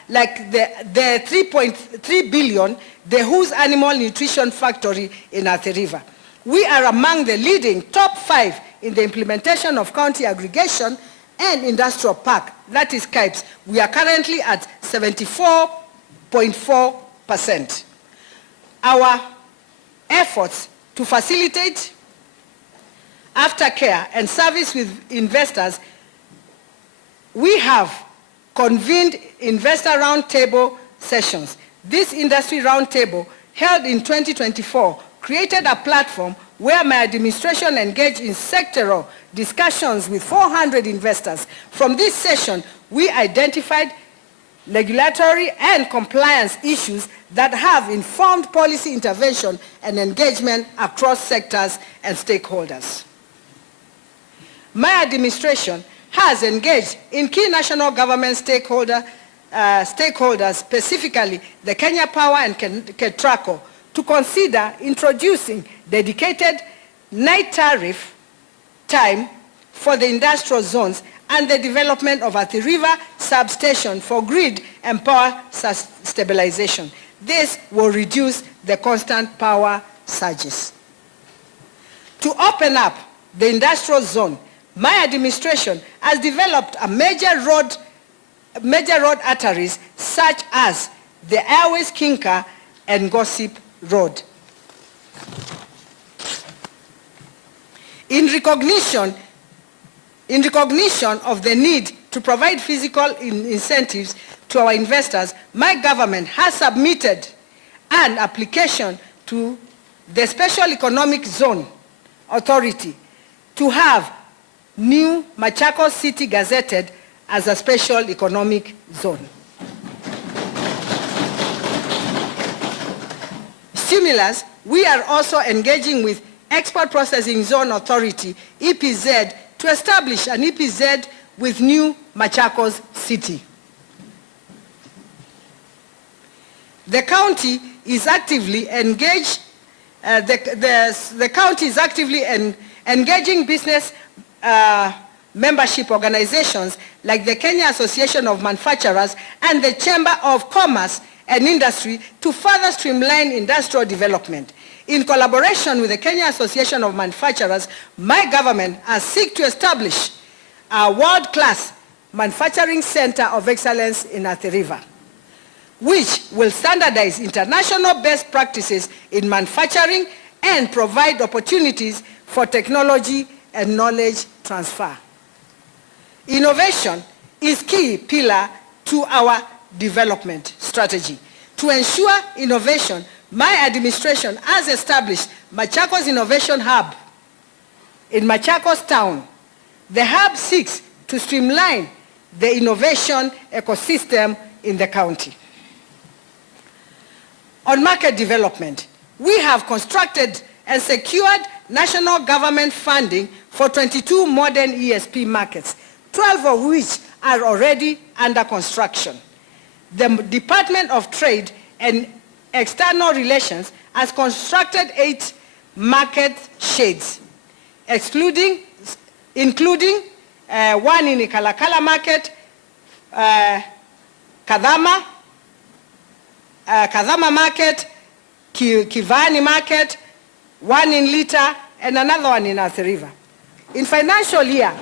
like the 3.3 billion, the Who's Animal Nutrition Factory in Athi River. We are among the leading top 5 in the implementation of county aggregation and industrial park, that is KIPES. We are currently at 74.4%. Our efforts to facilitate aftercare, and service with investors, we have convened investor roundtable sessions. This industry roundtable, held in 2024, created a platform where my administration engaged in sectoral discussions with 400 investors. From this session, we identified regulatory and compliance issues that have informed policy intervention and engagement across sectors and stakeholders. My administration has engaged in key national government stakeholders, specifically the Kenya Power and KETRACO, to consider introducing dedicated night tariff time for the industrial zones and the development of Athi River substation for grid and power stabilization. This will reduce the constant power surges. To open up the industrial zone, my administration has developed a major road arteries such as the Airways Kinka and Gossip Road. In recognition of the need to provide physical incentives to our investors, my government has submitted an application to the Special Economic Zone Authority to have new Machakos City gazetted as a special economic zone. Stimulus, we are also engaging with Export Processing Zone Authority, EPZ, to establish an EPZ with new Machakos City. The county is actively engaged, the county is actively engaging business membership organizations like the Kenya Association of Manufacturers and the Chamber of Commerce and Industry to further streamline industrial development. In collaboration with the Kenya Association of Manufacturers, my government has sought to establish a world-class manufacturing center of excellence in Athi River, which will standardize international best practices in manufacturing and provide opportunities for technology and knowledge transfer. Innovation is key pillar to our development strategy. To ensure innovation, my administration has established Machakos Innovation Hub in Machakos Town. The hub seeks to streamline the innovation ecosystem in the county. On market development, we have constructed and secured national government funding for 22 modern ESP markets, 12 of which are already under construction. The Department of Trade and External Relations has constructed 8 market sheds, including one in Ikalakala Market, Kadhama Market, Kivani Market, one in Lita, and another one in Athi River. In financial year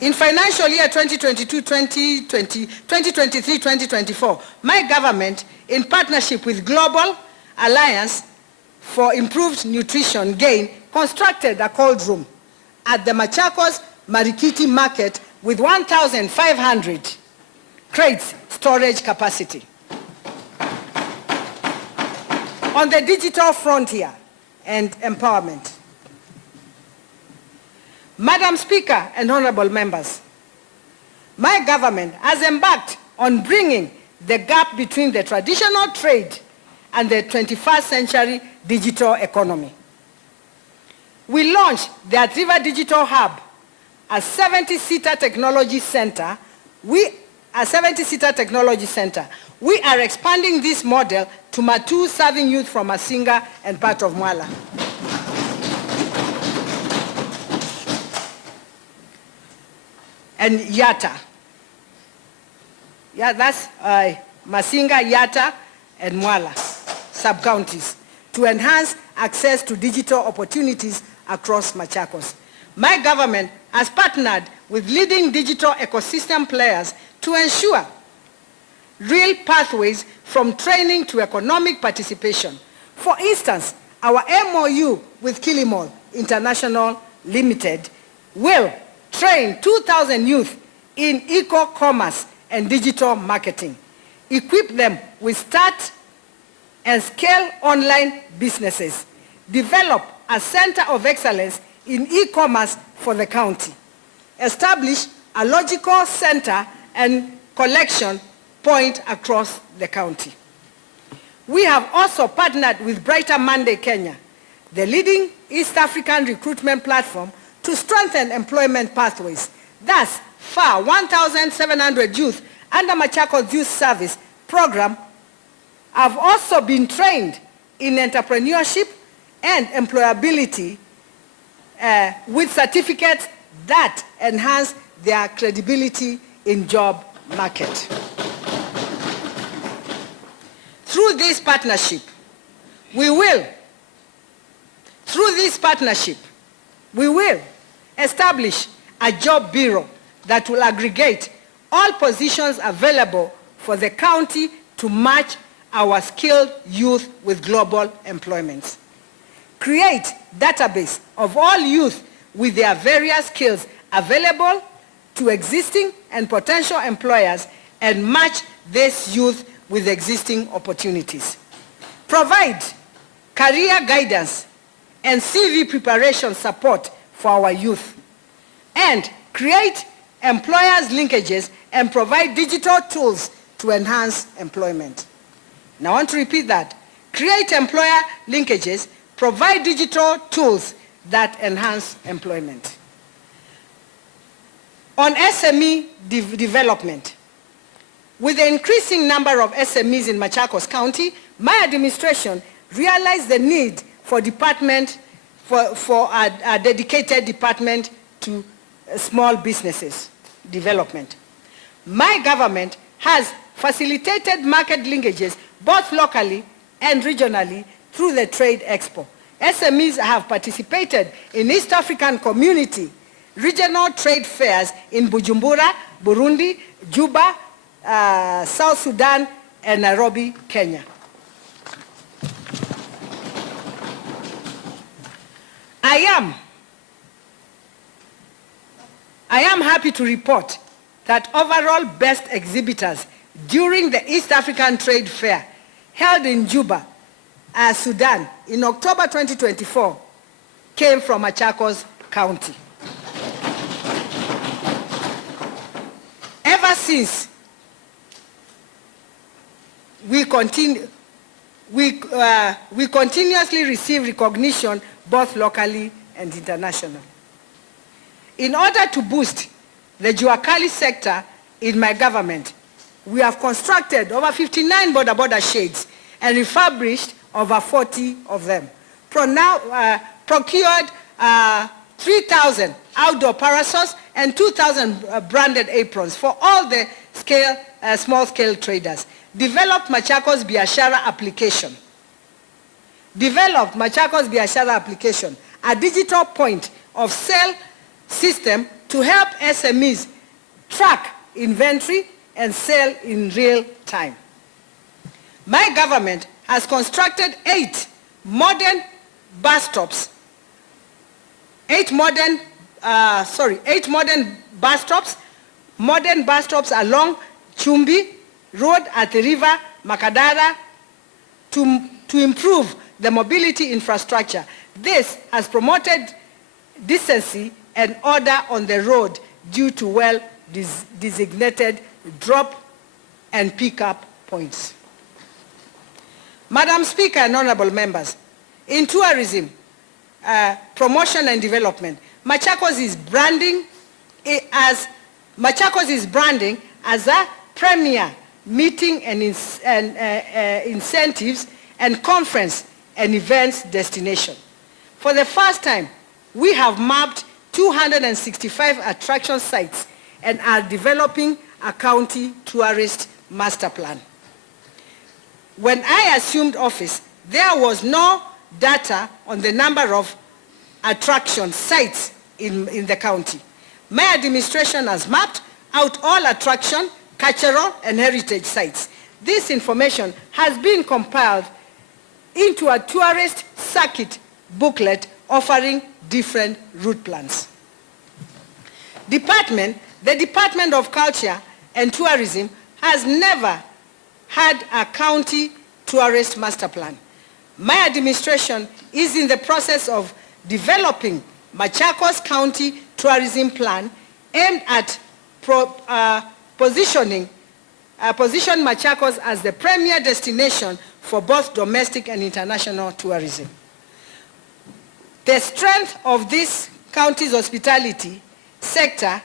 2023-2024, my government, in partnership with Global Alliance for Improved Nutrition Gain, constructed a cold room at the Machakos Marikiti Market with 1,500 crates storage capacity. On the digital frontier and empowerment, Madam Speaker and honorable members, my government has embarked on bringing the gap between the traditional trade and the 21st century digital economy. We launched the Athi River Digital Hub, a 70-seater technology center. We are expanding this model to Matu, serving youth from Masinga and part of Mwala. And Yatta. Yeah, that's Masinga, Yatta, and Mwala sub-counties to enhance access to digital opportunities across Machakos. My government has partnered with leading digital ecosystem players to ensure real pathways from training to economic participation. For instance, our MOU with Kilimall International Limited will train 2,000 youth in eco-commerce and digital marketing, equip them with start and scale online businesses, develop a center of excellence in e-commerce for the county, establish a logical center and collection point across the county. We have also partnered with Brighter Monday Kenya, the leading East African recruitment platform, to strengthen employment pathways. Thus far, 1,700 youth under Machakos Youth Service Program have also been trained in entrepreneurship and employability with certificates that enhance their credibility in job market. Through this partnership, we will establish a job bureau that will aggregate all positions available for the county to match our skilled youth with global employment. Create database of all youth with their various skills available to existing and potential employers and match this youth with existing opportunities. Provide career guidance and CV preparation support for our youth, and create employers linkages and provide digital tools to enhance employment. Now I want to repeat that. Create employer linkages, provide digital tools that enhance employment. On SME development, with the increasing number of SMEs in Machakos County, my administration realized the need for a dedicated department to small businesses development. My government has facilitated market linkages both locally and regionally through the Trade Expo. SMEs have participated in East African Community regional trade fairs in Bujumbura, Burundi, Juba, South Sudan, and Nairobi, Kenya. I am happy to report that overall best exhibitors during the East African Trade Fair held in Juba, Sudan, in October 2024, came from Machakos County. Ever since, we continuously receive recognition both locally and internationally. In order to boost the Juakali sector in my government, we have constructed over 59 border shades and refurbished over 40 of them. Procured 3,000 outdoor parasols and 2,000 branded aprons for all the small-scale traders. Developed Machakos Biashara application. A digital point of sale system to help SMEs track inventory and sell in real time. My government has constructed 8 modern bus stops. 8 modern bus stops along Chumbi Road at the river Makadara to improve the mobility infrastructure. This has promoted decency and order on the road due to well-designated drop and pick-up points. Madam Speaker and honorable members, in tourism, promotion and development, Machakos is branding as a premier meeting and incentives and conference and events destination. For the first time, we have mapped 265 attraction sites and are developing a county tourist master plan. When I assumed office, there was no data on the number of attraction sites in the county. My administration has mapped out all attraction, cultural, and heritage sites. This information has been compiled into a tourist circuit booklet offering different route plans. The Department of Culture and Tourism has never had a county tourist master plan. My administration is in the process of developing Machakos County Tourism Plan aimed at position Machakos as the premier destination for both domestic and international tourism. The strength of this county's hospitality sector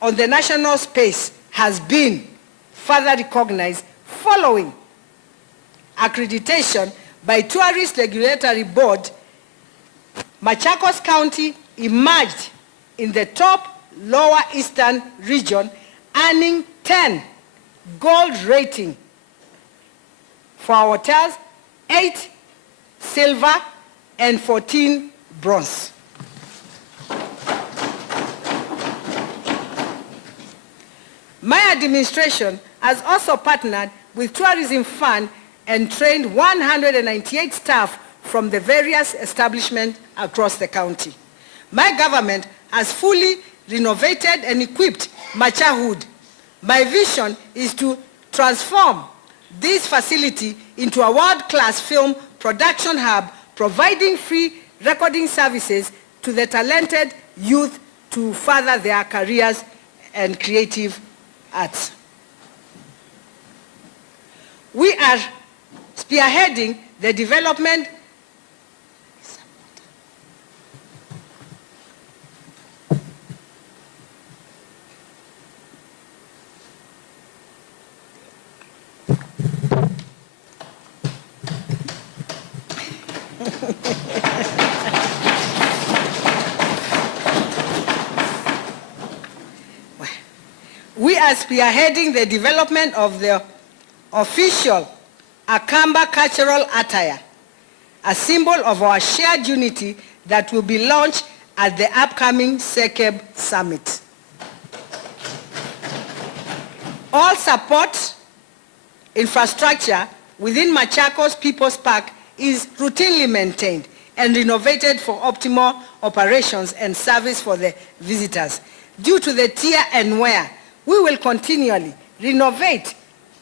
on the national space has been further recognized following accreditation by Tourist Regulatory Board. Machakos County emerged in the top Lower Eastern region, earning 10 gold rating for our hotels, 8 silver, and 14 bronze. My administration has also partnered with Tourism Fund and trained 198 staff from the various establishments across the county. My government has fully renovated and equipped Machahood. My vision is to transform this facility into a world-class film production hub, providing free recording services to the talented youth to further their careers and creative arts. We are spearheading the development of the official Akamba cultural attire, a symbol of our shared unity that will be launched at the upcoming SEKEB Summit. All support infrastructure within Machakos People's Park is routinely maintained and renovated for optimal operations and service for the visitors. Due to the tear and wear, we will continually renovate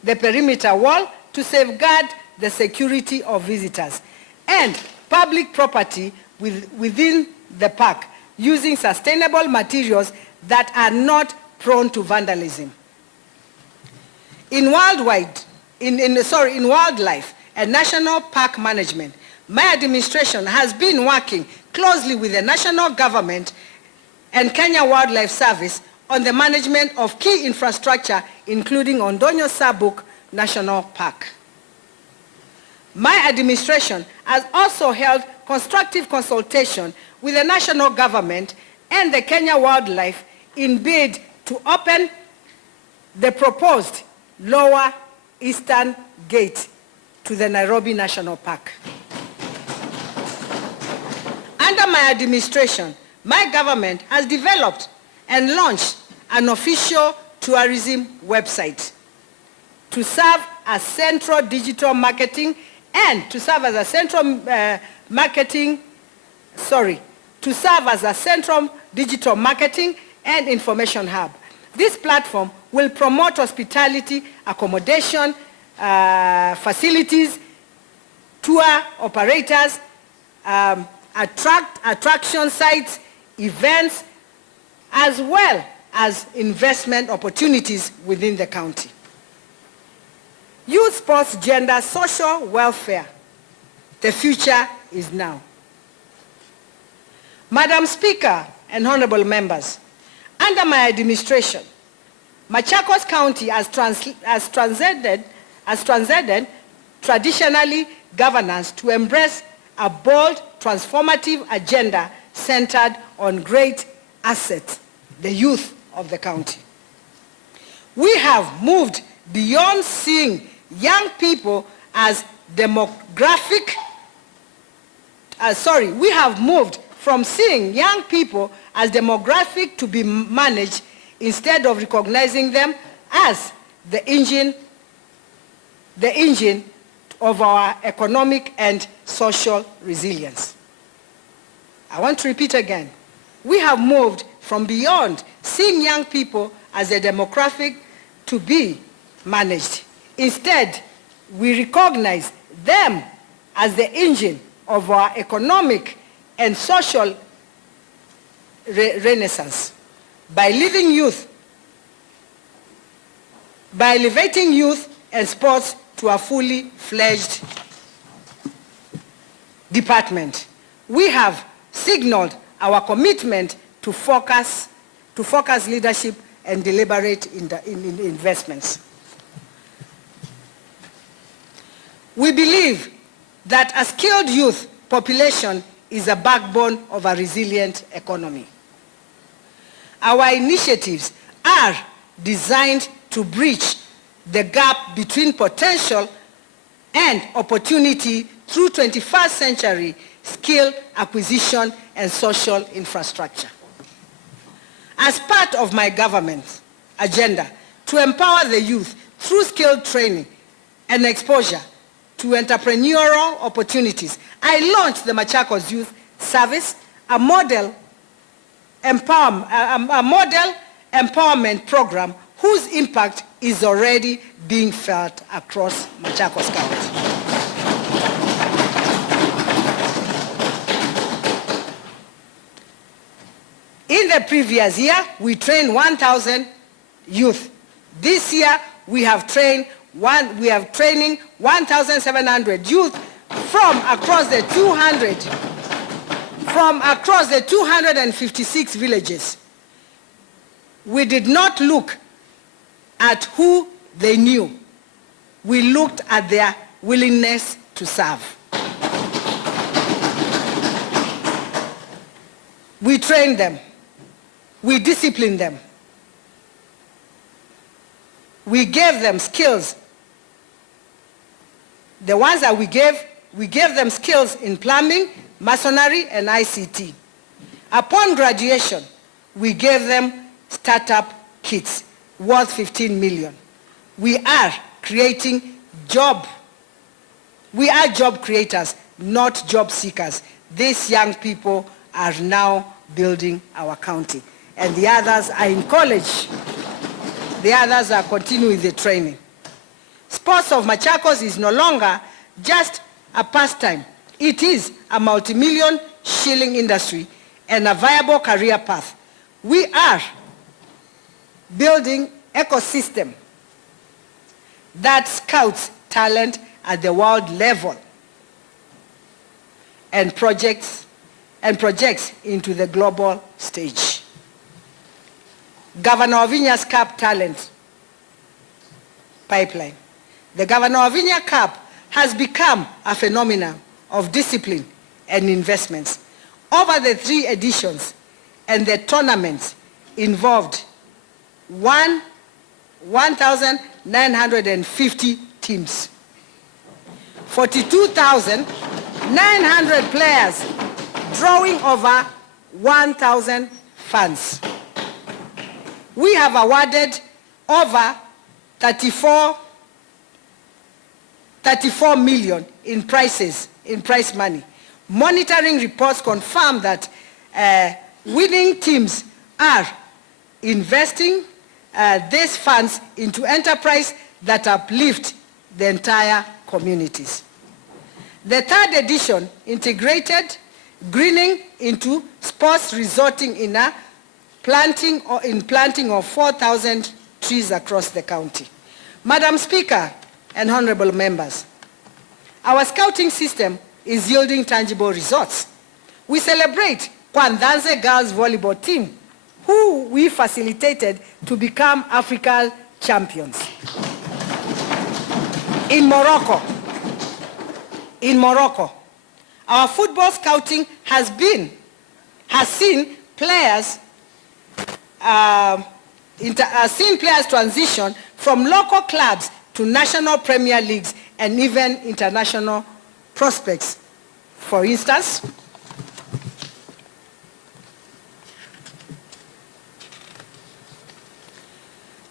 the perimeter wall to safeguard the security of visitors and public property within the park using sustainable materials that are not prone to vandalism. In wildlife and national park management, my administration has been working closely with the national government and Kenya Wildlife Service on the management of key infrastructure, including Ondonyo Sabuk National Park. My administration has also held constructive consultation with the national government and the Kenya Wildlife in bid to open the proposed Lower Eastern Gate to the Nairobi National Park. Under my administration, my government has developed and launched an official tourism website to serve as central digital marketing and to serve as a central digital marketing and information hub. This platform will promote hospitality, accommodation, facilities, tour operators, attraction sites, events, as well as investment opportunities within the county. Youth, sports, gender, social welfare. The future is now. Madam Speaker and honorable members, under my administration, Machakos County has transcended traditionally governance to embrace a bold, transformative agenda centered on great assets, the youth of the county. We have moved beyond seeing young people as we have moved from seeing young people as demographic to be managed instead of recognizing them as the engine of our economic and social resilience. I want to repeat again. We have moved from beyond seeing young people as a demographic to be managed. Instead, we recognize them as the engine of our economic and social renaissance. By elevating youth and sports to a fully fledged department, we have signaled our commitment to focus leadership and deliberate in investments. We believe that a skilled youth population is a backbone of a resilient economy. Our initiatives are designed to bridge the gap between potential and opportunity through 21st century skill acquisition and social infrastructure. As part of my government's agenda to empower the youth through skilled training and exposure to entrepreneurial opportunities, I launched the Machakos Youth Service, a model empowerment program whose impact is already being felt across Machakos County. In the previous year, we trained 1,000 youth. This year, we have training 1,700 youth from across the 256 villages. We did not look at who they knew. We looked at their willingness to serve. We trained them. We disciplined them. We gave them skills. The ones that we gave them skills in plumbing, masonry, and ICT. Upon graduation, we gave them startup kits worth 15 million. We are job creators, not job seekers. These young people are now building our county. And the others are in college. The others are continuing the training. Sports of Machakos is no longer just a pastime. It is a multi-million shilling industry and a viable career path. We are building ecosystem that scouts talent at the world level and projects into the global stage. Governor Ovinya's Cup talent pipeline. The Governor Ovinya Cup has become a phenomenon of discipline and investments. Over the 3 editions and the tournaments involved 1,950 teams, 42,900 players, drawing over 1,000 fans. We have awarded over 34 million in prize money. Monitoring reports confirm that winning teams are investing these funds into enterprise that uplift the entire communities. The 3rd edition integrated greening into sports, resulting in a planting of 4,000 trees across the county. Madam Speaker and honorable members, our scouting system is yielding tangible results. We celebrate Kwandanze girls volleyball team, who we facilitated to become African champions. In Morocco, our football scouting has seen players transition from local clubs to national premier leagues and even international prospects. For instance,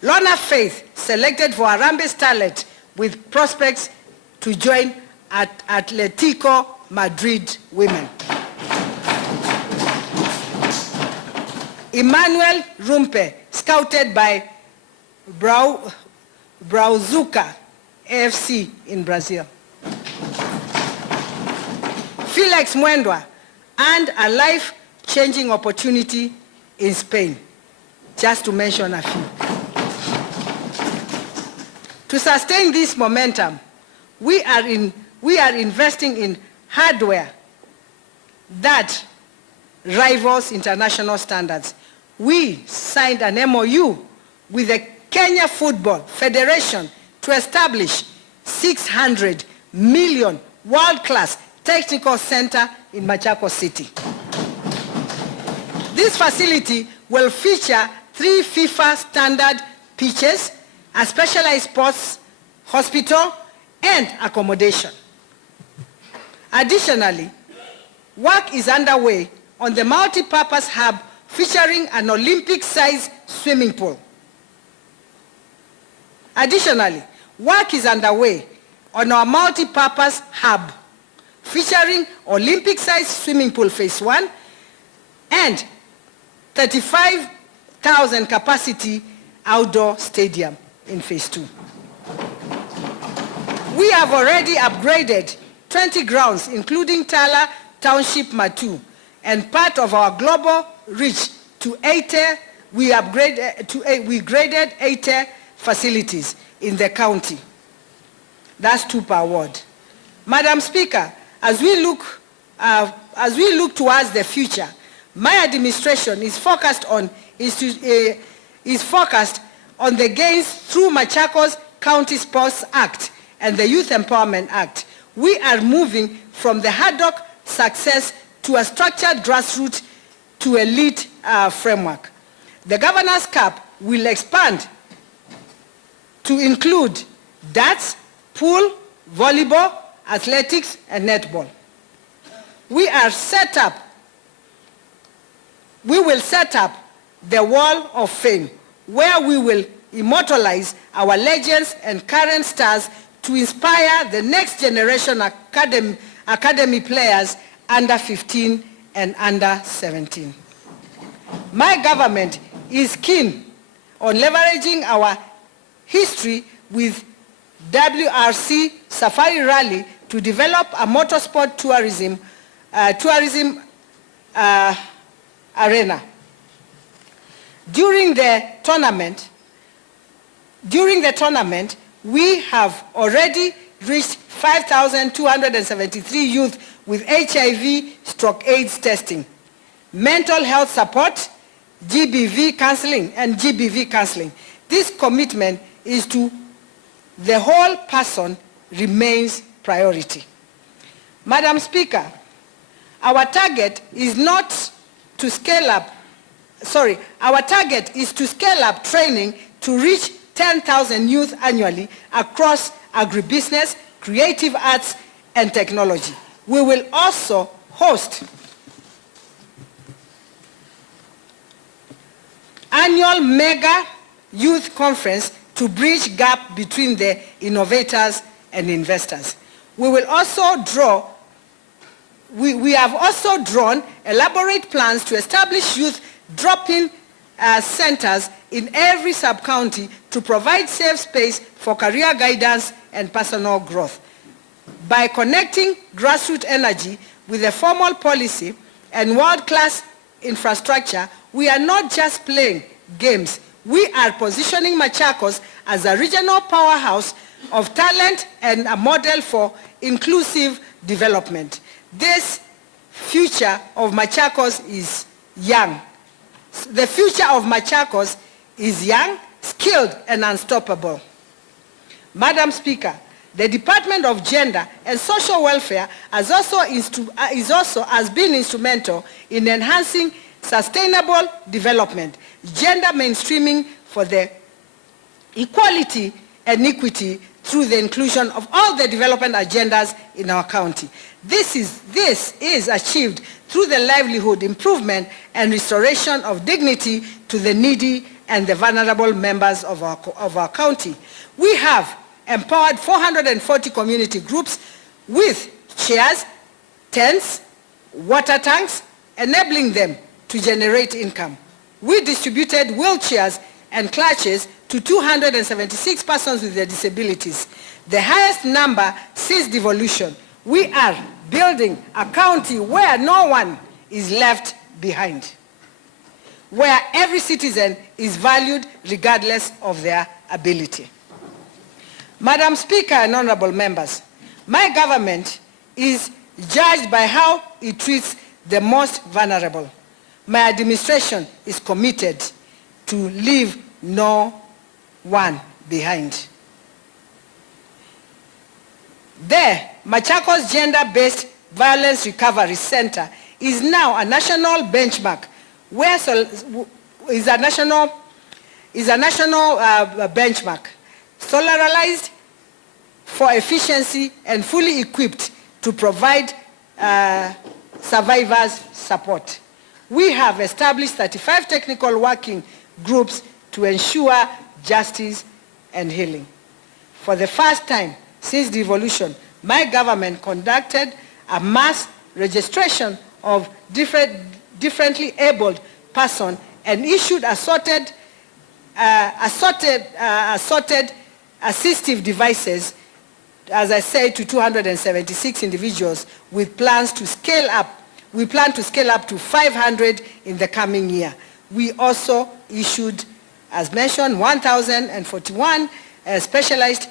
Lorna Faith selected for Harambee Starlet with prospects to join at Atletico Madrid Women. Emmanuel Rumpe, scouted by Brazuca AFC in Brazil. Felix Mwendwa earned a life-changing opportunity in Spain, just to mention a few. To sustain this momentum, we are investing in hardware that rivals international standards. We signed an MOU with the Kenya Football Federation to establish 600 million world-class technical center in Machakos City. This facility will feature 3 FIFA standard pitches, a specialized sports hospital, and accommodation. Additionally, work is underway on the multi-purpose hub featuring an Olympic-sized swimming pool. Additionally, work is underway on our multi-purpose hub featuring Olympic-sized swimming pool phase 1 and 35,000 capacity outdoor stadium in phase 2. We have already upgraded 20 grounds, including Tala Township Matu, and part of our global reach to 80, we graded 80 facilities in the county. That's 2 per ward. Madam Speaker, as we look towards the future, my administration is focused on the gains through Machakos County Sports Act and the Youth Empowerment Act. We are moving from the ad hoc success to a structured grassroots to elite framework. The Governor's Cup will expand to include darts, pool, volleyball, athletics, and netball. We will set up the Wall of Fame, where we will immortalize our legends and current stars to inspire the next generation academy players under 15 and under 17. My government is keen on leveraging our history with WRC Safari Rally to develop a motorsport tourism arena. During the tournament, we have already reached 5,273 youth with HIV/AIDS testing, mental health support, GBV counseling. This commitment is to the whole person remains priority. Madam Speaker, our target is to scale up training to reach 10,000 youth annually across agribusiness, creative arts, and technology. We will also host annual mega youth conference to bridge gap between the innovators and investors. We have also drawn elaborate plans to establish youth drop-in centers in every sub-county to provide safe space for career guidance and personal growth. By connecting grassroots energy with a formal policy and world-class infrastructure, we are not just playing games. We are positioning Machakos as a regional powerhouse of talent and a model for inclusive development. This future of Machakos is young. The future of Machakos is young, skilled, and unstoppable. Madam Speaker, the Department of Gender and Social Welfare has been instrumental in enhancing sustainable development, gender mainstreaming for the equality and equity through the inclusion of all the development agendas in our county. This is achieved through the livelihood improvement and restoration of dignity to the needy and the vulnerable members of our county. We have empowered 440 community groups with chairs, tents, water tanks, enabling them to generate income. we distributed wheelchairs and clutches to 276 persons with their disabilities, the highest number since devolution. We are building a county where no one is left behind, where every citizen is valued regardless of their ability. Madam Speaker and honorable members, my government is judged by how it treats the most vulnerable. My administration is committed to leave no one behind. The Machakos Gender-Based Violence Recovery Center is now a national benchmark, where is a national benchmark, solarized for efficiency and fully equipped to provide survivors support. We have established 35 technical working groups to ensure justice and healing. For the first time since devolution, my government conducted a mass registration of differently abled persons and issued assorted assistive devices, as I said, to 276 individuals with plans to scale up. We plan to scale up to 500 in the coming year. We also issued, as mentioned, 1,041 specialized,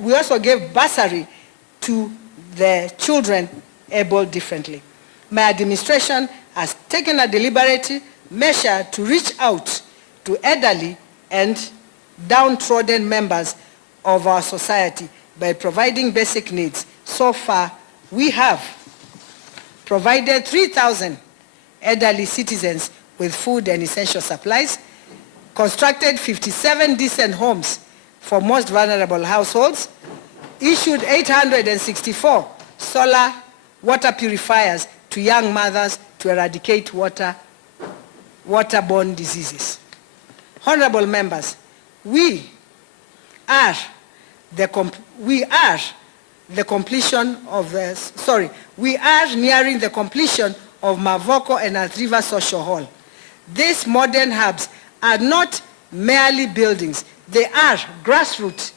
we also gave bursary to the children able differently. My administration has taken a deliberate measure to reach out to elderly and downtrodden members of our society by providing basic needs. So far, we have provided 3,000 elderly citizens with food and essential supplies, constructed 57 decent homes for most vulnerable households, issued 864 solar water purifiers to young mothers to eradicate waterborne diseases. Honorable members, we are nearing the completion of Mavoko and Athi River Social Hall. These modern hubs are not merely buildings. They are grassroots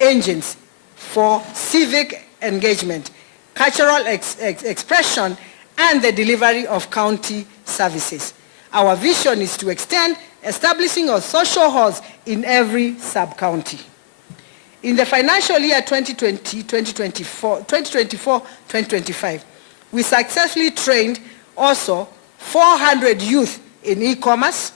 engines for civic engagement, cultural expression, and the delivery of county services. Our vision is to extend establishing of social halls in every sub-county. In the financial year 2024-2025, we successfully trained also 400 youth in e-commerce,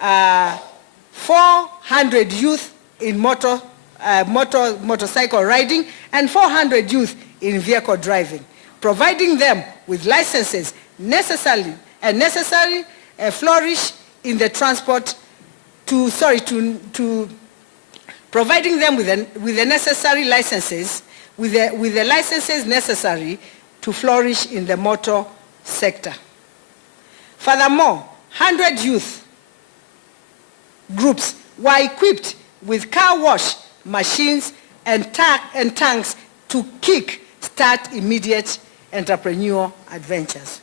400 youth in motorcycle riding, and 400 youth in vehicle driving, providing them with licenses necessary flourish in the transport providing them with the necessary licenses, with the licenses necessary to flourish in the motor sector. Furthermore, 100 youth groups were equipped with car wash machines and tanks to kick-start immediate entrepreneurial adventures.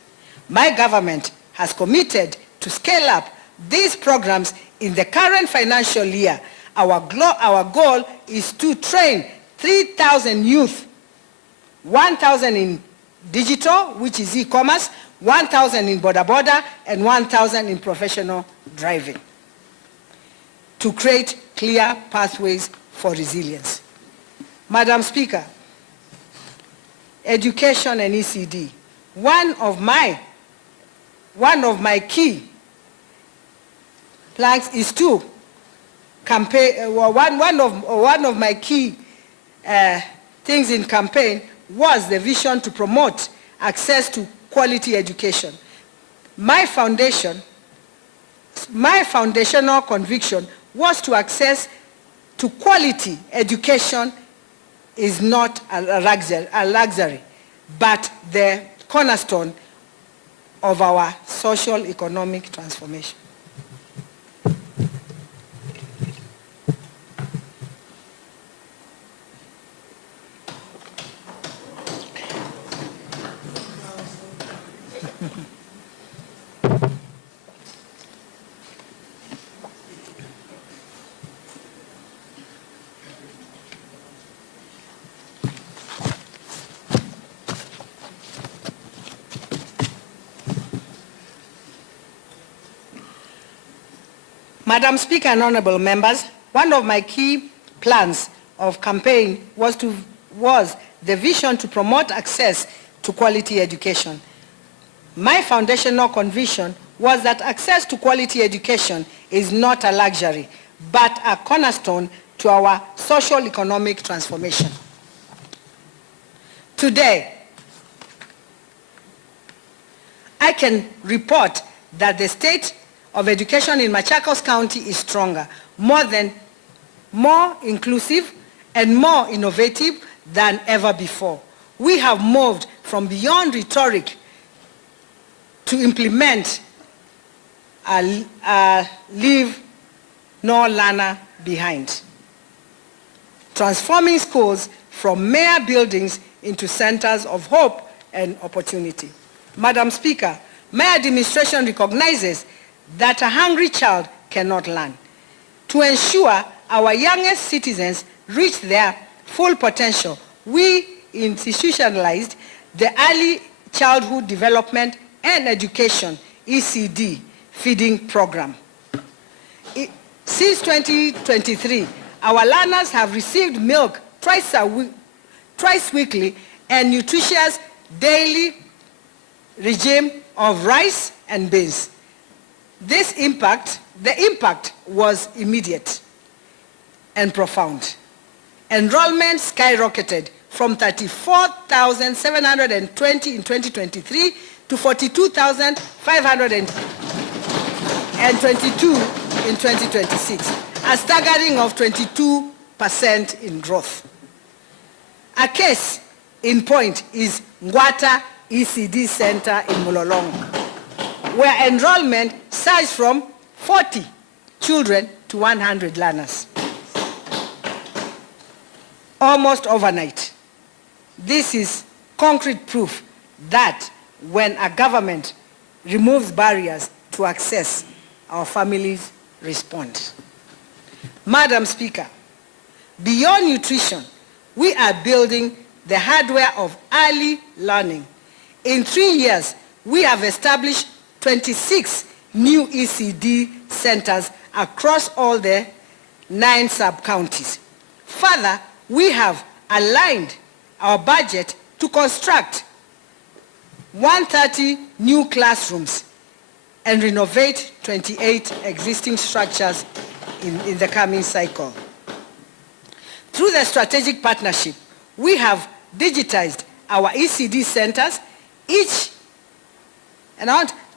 My government has committed to scale up these programs in the current financial year. Our goal is to train 3,000 youth, 1,000 in digital, which is e-commerce, 1,000 in boda, and 1,000 in professional driving, to create clear pathways for resilience. Madam Speaker, education and ECD. One of my key plans is to campaign. One of my key things in campaign was the vision to promote access to quality education. My foundational conviction was to access to quality education is not a luxury, but the cornerstone of our social economic transformation. Madam Speaker and honorable members, one of my key plans of campaign was the vision to promote access to quality education. My foundational conviction was that access to quality education is not a luxury, but a cornerstone to our social economic transformation. Today, I can report that the state of education in Machakos County is stronger, more inclusive and more innovative than ever before. We have moved from beyond rhetoric to implement a leave no learner behind, transforming schools from mere buildings into centers of hope and opportunity. Madam Speaker, my administration recognizes that a hungry child cannot learn. To ensure our youngest citizens reach their full potential, we institutionalized the Early Childhood Development and Education, ECD, feeding program. Since 2023, our learners have received milk twice weekly and nutritious daily regime of rice and beans. The impact was immediate and profound. Enrollment skyrocketed from 34,720 in 2023 to 42,522 in 2026, a staggering of 22% in growth. A case in point is Ngwata ECD Center in Mulolong, where enrollment surged from 40 children to 100 learners, almost overnight. This is concrete proof that when a government removes barriers to access, our families respond. Madam Speaker, beyond nutrition, we are building the hardware of early learning. In 3 years, we have established 26 new ECD centers across all the 9 sub-counties. Further, we have aligned our budget to construct 130 new classrooms and renovate 28 existing structures in the coming cycle. Through the strategic partnership, we have digitized our ECD centers,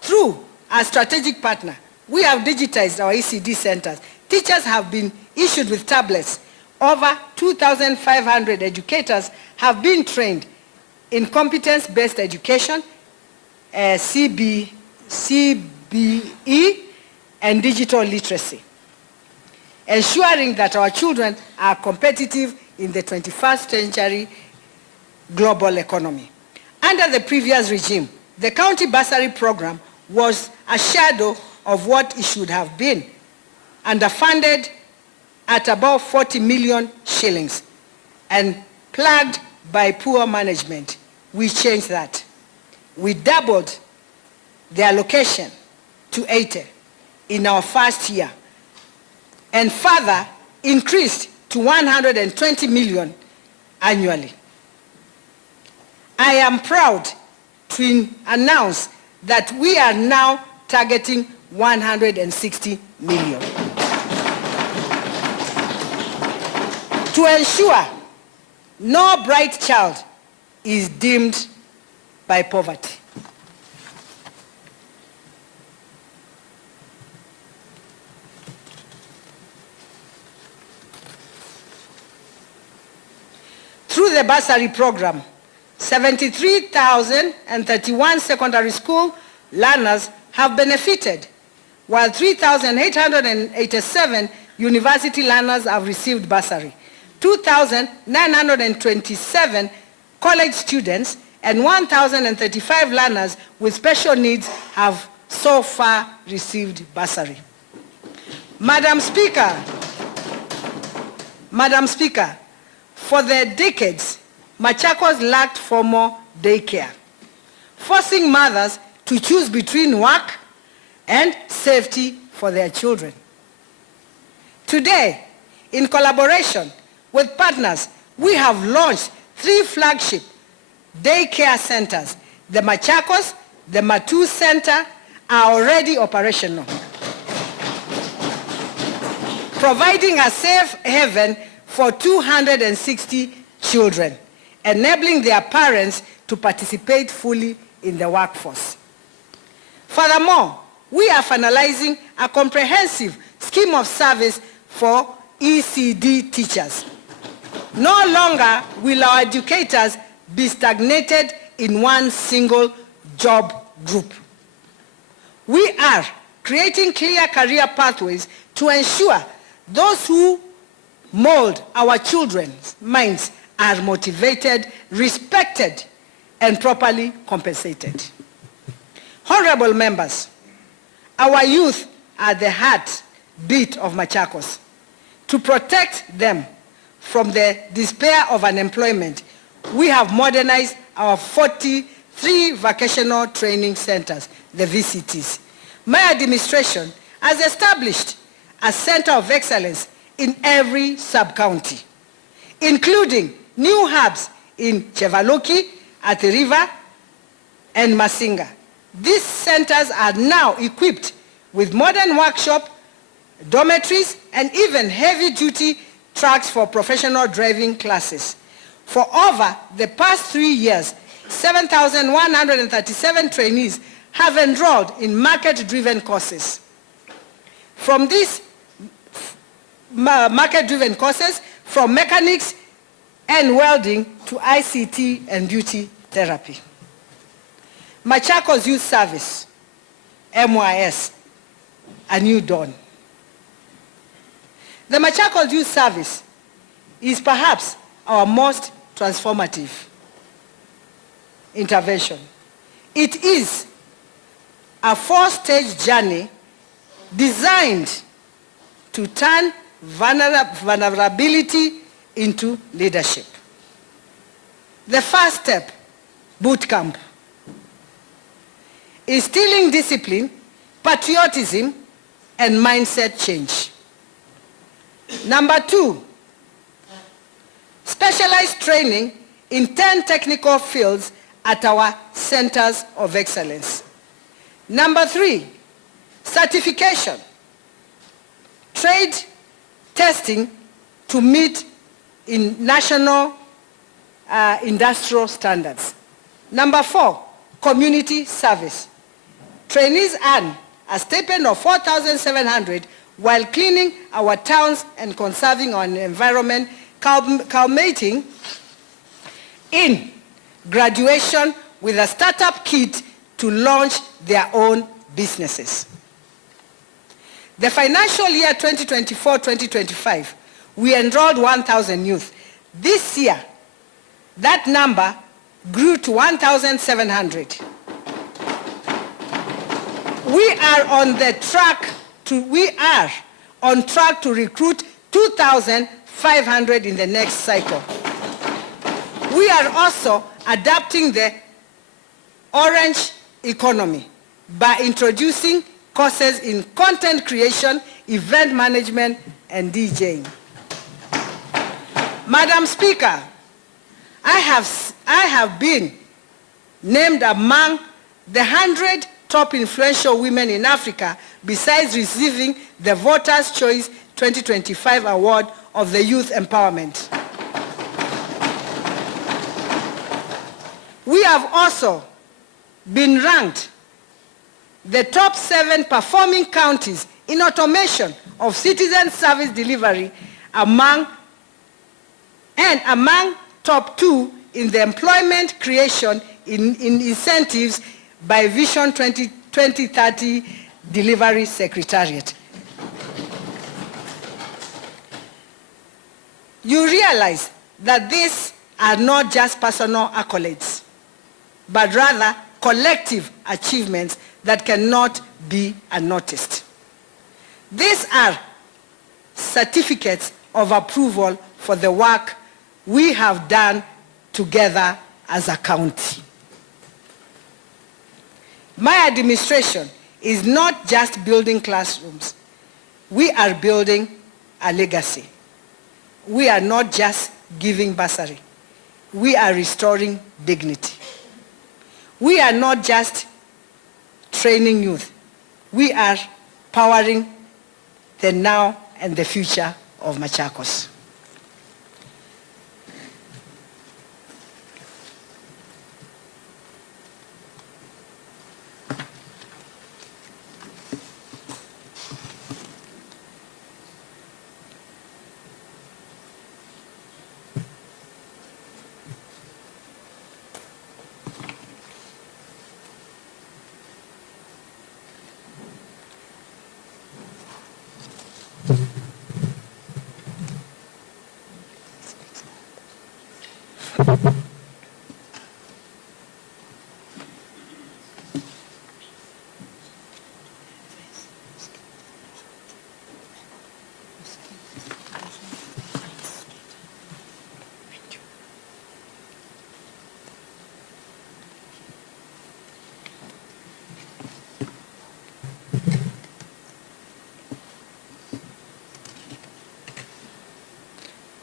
through our strategic partner, we have digitized our ECD centers. Teachers have been issued with tablets. Over 2,500 educators have been trained in competence-based education, CBE, and digital literacy, ensuring that our children are competitive in the 21st century global economy. Under the previous regime, the county bursary program was a shadow of what it should have been, underfunded at about 40 million shillings and plagued by poor management. We changed that. We doubled the allocation to 80 in our first year and further increased to 120 million annually. I am proud to announce that we are now targeting 160 million. To ensure no bright child is dimmed by poverty. Through the bursary program, 73,031 secondary school learners have benefited, while 3,887 university learners have received bursary. 2,927 college students and 1,035 learners with special needs have so far received bursary. Madam Speaker, for the decades, Machakos lacked formal daycare, forcing mothers to choose between work and safety for their children. Today, in collaboration with partners, we have launched 3 flagship daycare centers. The Machakos, the Matu Center are already operational, providing a safe haven for 260 children, enabling their parents to participate fully in the workforce. Furthermore, we are finalizing a comprehensive scheme of service for ECD teachers. No longer will our educators be stagnated in one single job group. We are creating clear career pathways to ensure those who mold our children's minds are motivated, respected, and properly compensated. Honorable members, our youth are the heartbeat of Machakos. To protect them from the despair of unemployment, we have modernized our 43 vocational training centers, the VCTs. My administration has established a center of excellence in every sub-county, including new hubs in Chevaloki, Athi River, and Masinga. These centers are now equipped with modern workshop, dormitories, and even heavy-duty trucks for professional driving classes. For over the past 3 years, 7,137 trainees have enrolled in market-driven courses. From these market-driven courses, from mechanics and welding to ICT and beauty therapy. Machakos Youth Service, MYS, a new dawn. The Machakos Youth Service is perhaps our most transformative intervention. It is a 4-stage journey designed to turn vulnerability into leadership. The first step, boot camp. Instilling discipline, patriotism, and mindset change. Number 2, specialized training in 10 technical fields at our centers of excellence. Number 3, certification, trade testing to meet in national industrial standards. Number 4, community service. Trainees earn a stipend of 4,700 while cleaning our towns and conserving our environment, culminating in graduation with a startup kit to launch their own businesses. The financial year 2024-2025, we enrolled 1,000 youth. This year, that number grew to 1,700. We are on track to recruit 2,500 in the next cycle. We are also adapting the orange economy by introducing courses in content creation, event management, and DJing. Madam Speaker, I have been named among the 100 top influential women in Africa, besides receiving the Voters' Choice 2025 Award of the Youth Empowerment. We have also been ranked the top 7 performing counties in automation of citizen service delivery among top 2 in the employment creation in incentives by Vision 2030 Delivery Secretariat. You realize that these are not just personal accolades, but rather collective achievements that cannot be unnoticed. These are certificates of approval for the work we have done together as a county. My administration is not just building classrooms. We are building a legacy. We are not just giving bursary. We are restoring dignity. We are not just training youth. We are powering the now and the future of Machakos.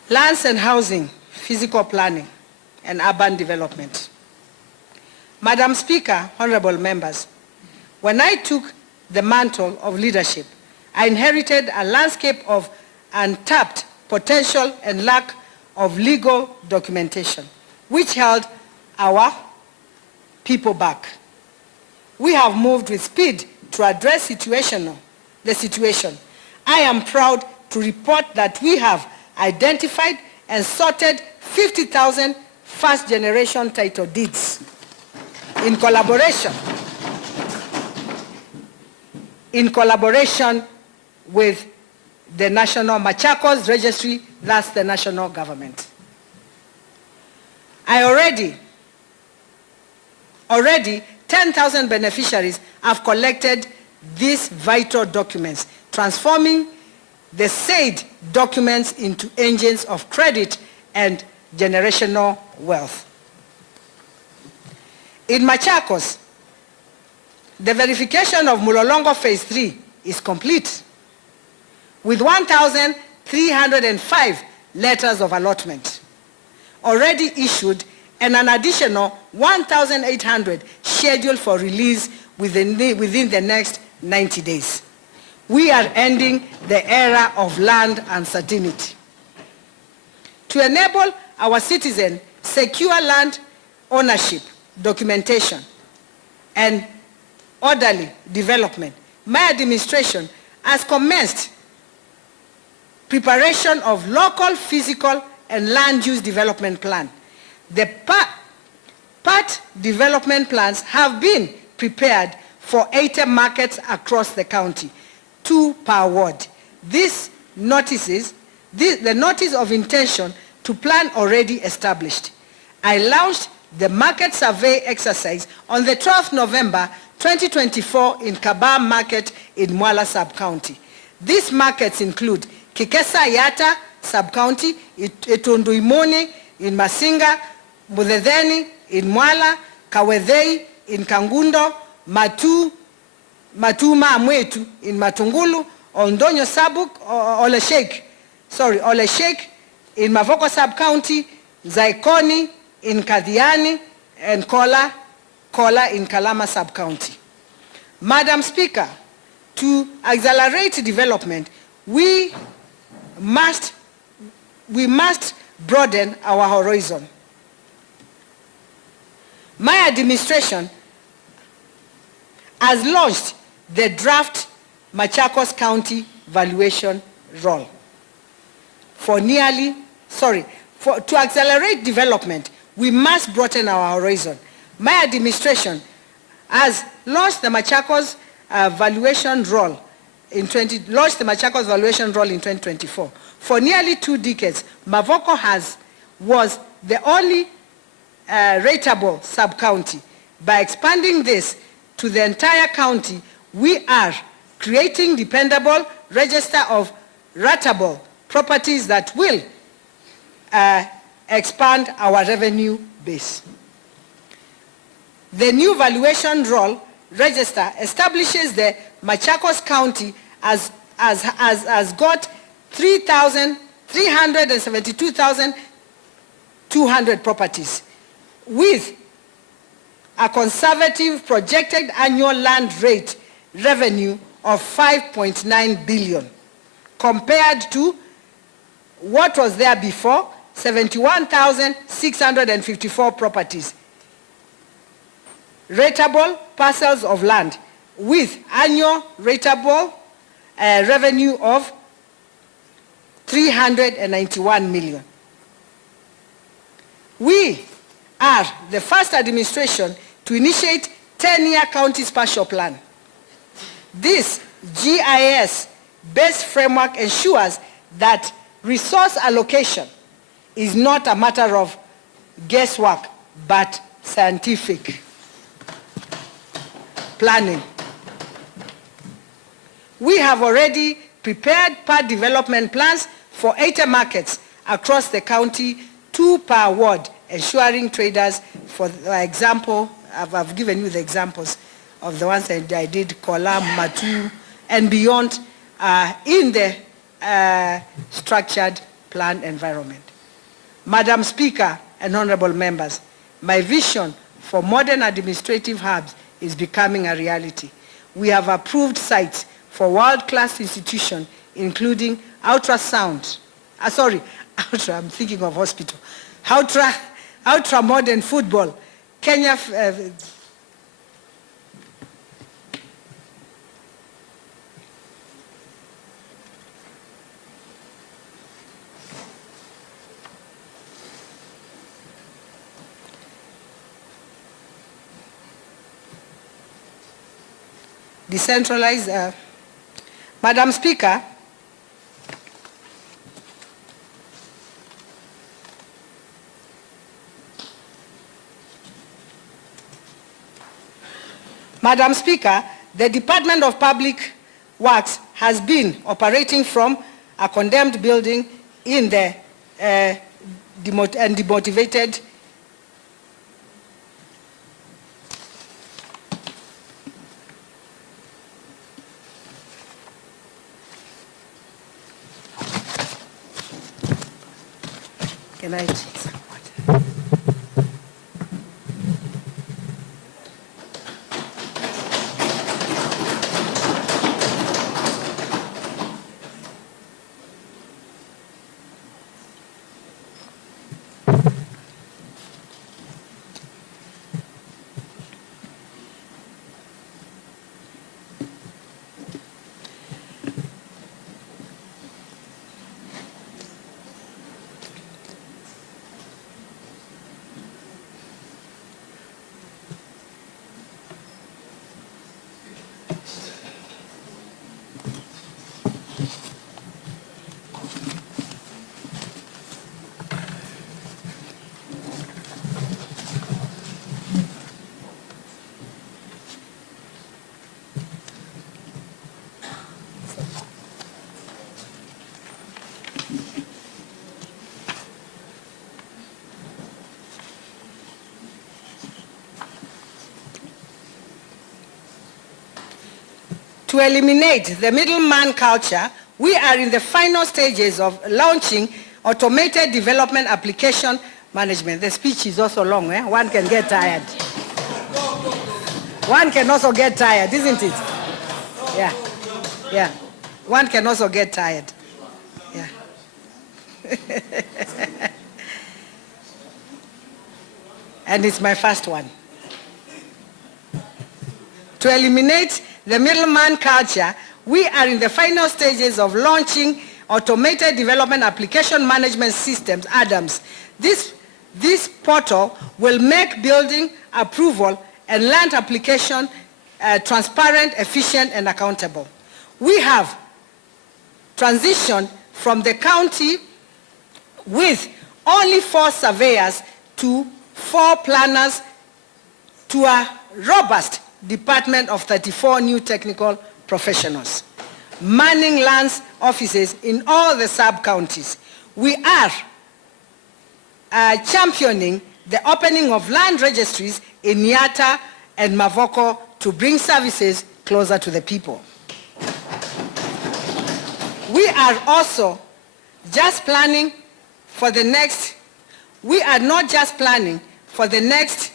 Lands and housing, physical planning, and urban development. Madam Speaker, honorable members, when I took the mantle of leadership, I inherited a landscape of untapped potential and lack of legal documentation, which held our people back. We have moved with speed to address the situation. I am proud to report that we have identified and sorted 50,000 first-generation title deeds in collaboration with the National Machakos Registry, that's the national government. Already 10,000 beneficiaries have collected these vital documents, transforming the said documents into engines of credit and generational wealth. In Machakos, the verification of Mulolongo Phase 3 is complete, with 1,305 letters of allotment already issued and an additional 1,800 scheduled for release within the next 90 days. We are ending the era of land uncertainty. To enable our citizens secure land ownership, documentation, and orderly development, my administration has commenced preparation of local, physical, and land use development plan. The part development plans have been prepared for 80 markets across the county, 2 per ward. The notice of intention to plan already established. I launched the market survey exercise on the 12th November 2024 in Kabaa Market in Mwala Sub-County. These markets include Kikesa Yata Sub-County, Itunduimoni in Masinga, Mudhedheni in Mwala, Kawedhei in Kangundo, Matuma Amwetu in Matungulu, Ondonyo Sabuk, Ole Sheikh in Mavoko Sub-County, Zaikoni in Kadhiani, and Kola in Kalama Sub-County. Madam Speaker, to accelerate development, we must broaden our horizon. My administration has launched the draft Machakos County valuation roll. To accelerate development, we must broaden our horizon. My administration has launched the Machakos valuation roll in 2024. For nearly 2 decades, Mavoko was the only rateable sub-county. By expanding this to the entire county, we are creating dependable register of rateable properties that will expand our revenue base. The new valuation roll register establishes the Machakos County as got 372,200 properties, with a conservative projected annual land rate revenue of 5.9 billion, compared to what was there before, 71,654 properties, rateable parcels of land, with annual rateable revenue of 391 million. We are the first administration to initiate 10-year county spatial plan. This GIS-based framework ensures that resource allocation is not a matter of guesswork, but scientific planning. We have already prepared part development plans for 80 markets across the county, 2 per ward, ensuring traders, for example, I've given you the examples of the ones that I did, Kolam, Matu, and beyond, in the structured planned environment. Madam Speaker and honorable members, my vision for modern administrative hubs is becoming a reality. We have approved sites for world-class institutions, including I'm thinking of hospital, ultra-modern football, Kenya, decentralized. Madam Speaker, the Department of Public Works has been operating from a condemned building in the demotivated Can I take some water? To eliminate the middleman culture, we are in the final stages of launching automated development application management. The speech is also long, eh? One can get tired. One can also get tired, isn't it? Yeah. Yeah. One can also get tired. Yeah. And it's my first one. To eliminate the middleman culture, we are in the final stages of launching automated development application management systems, ADAMS. This portal will make building approval and land application transparent, efficient, and accountable. We have transitioned from the county with only 4 surveyors to 4 planners to a robust department of 34 new technical professionals, manning lands offices in all the sub-counties. We are championing the opening of land registries in Niata and Mavoko to bring services closer to the people. We are also just planning for the next, we are not just planning for the next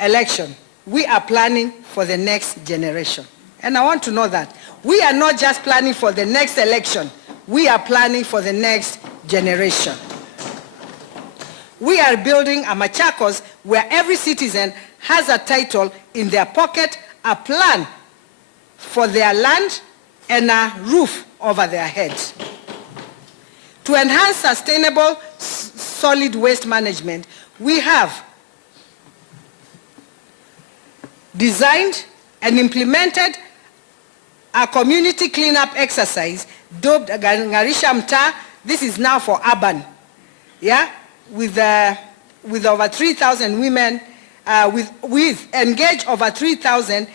election. We are planning for the next generation. And I want to know that. We are not just planning for the next election. We are planning for the next generation. We are building a Machakos where every citizen has a title in their pocket, a plan for their land, and a roof over their heads. To enhance sustainable solid waste management, we have designed and implemented a community cleanup exercise dubbed Ngarisha Mtaa. This is now for urban, yeah, with over 3,000 women, with engaged over 3,000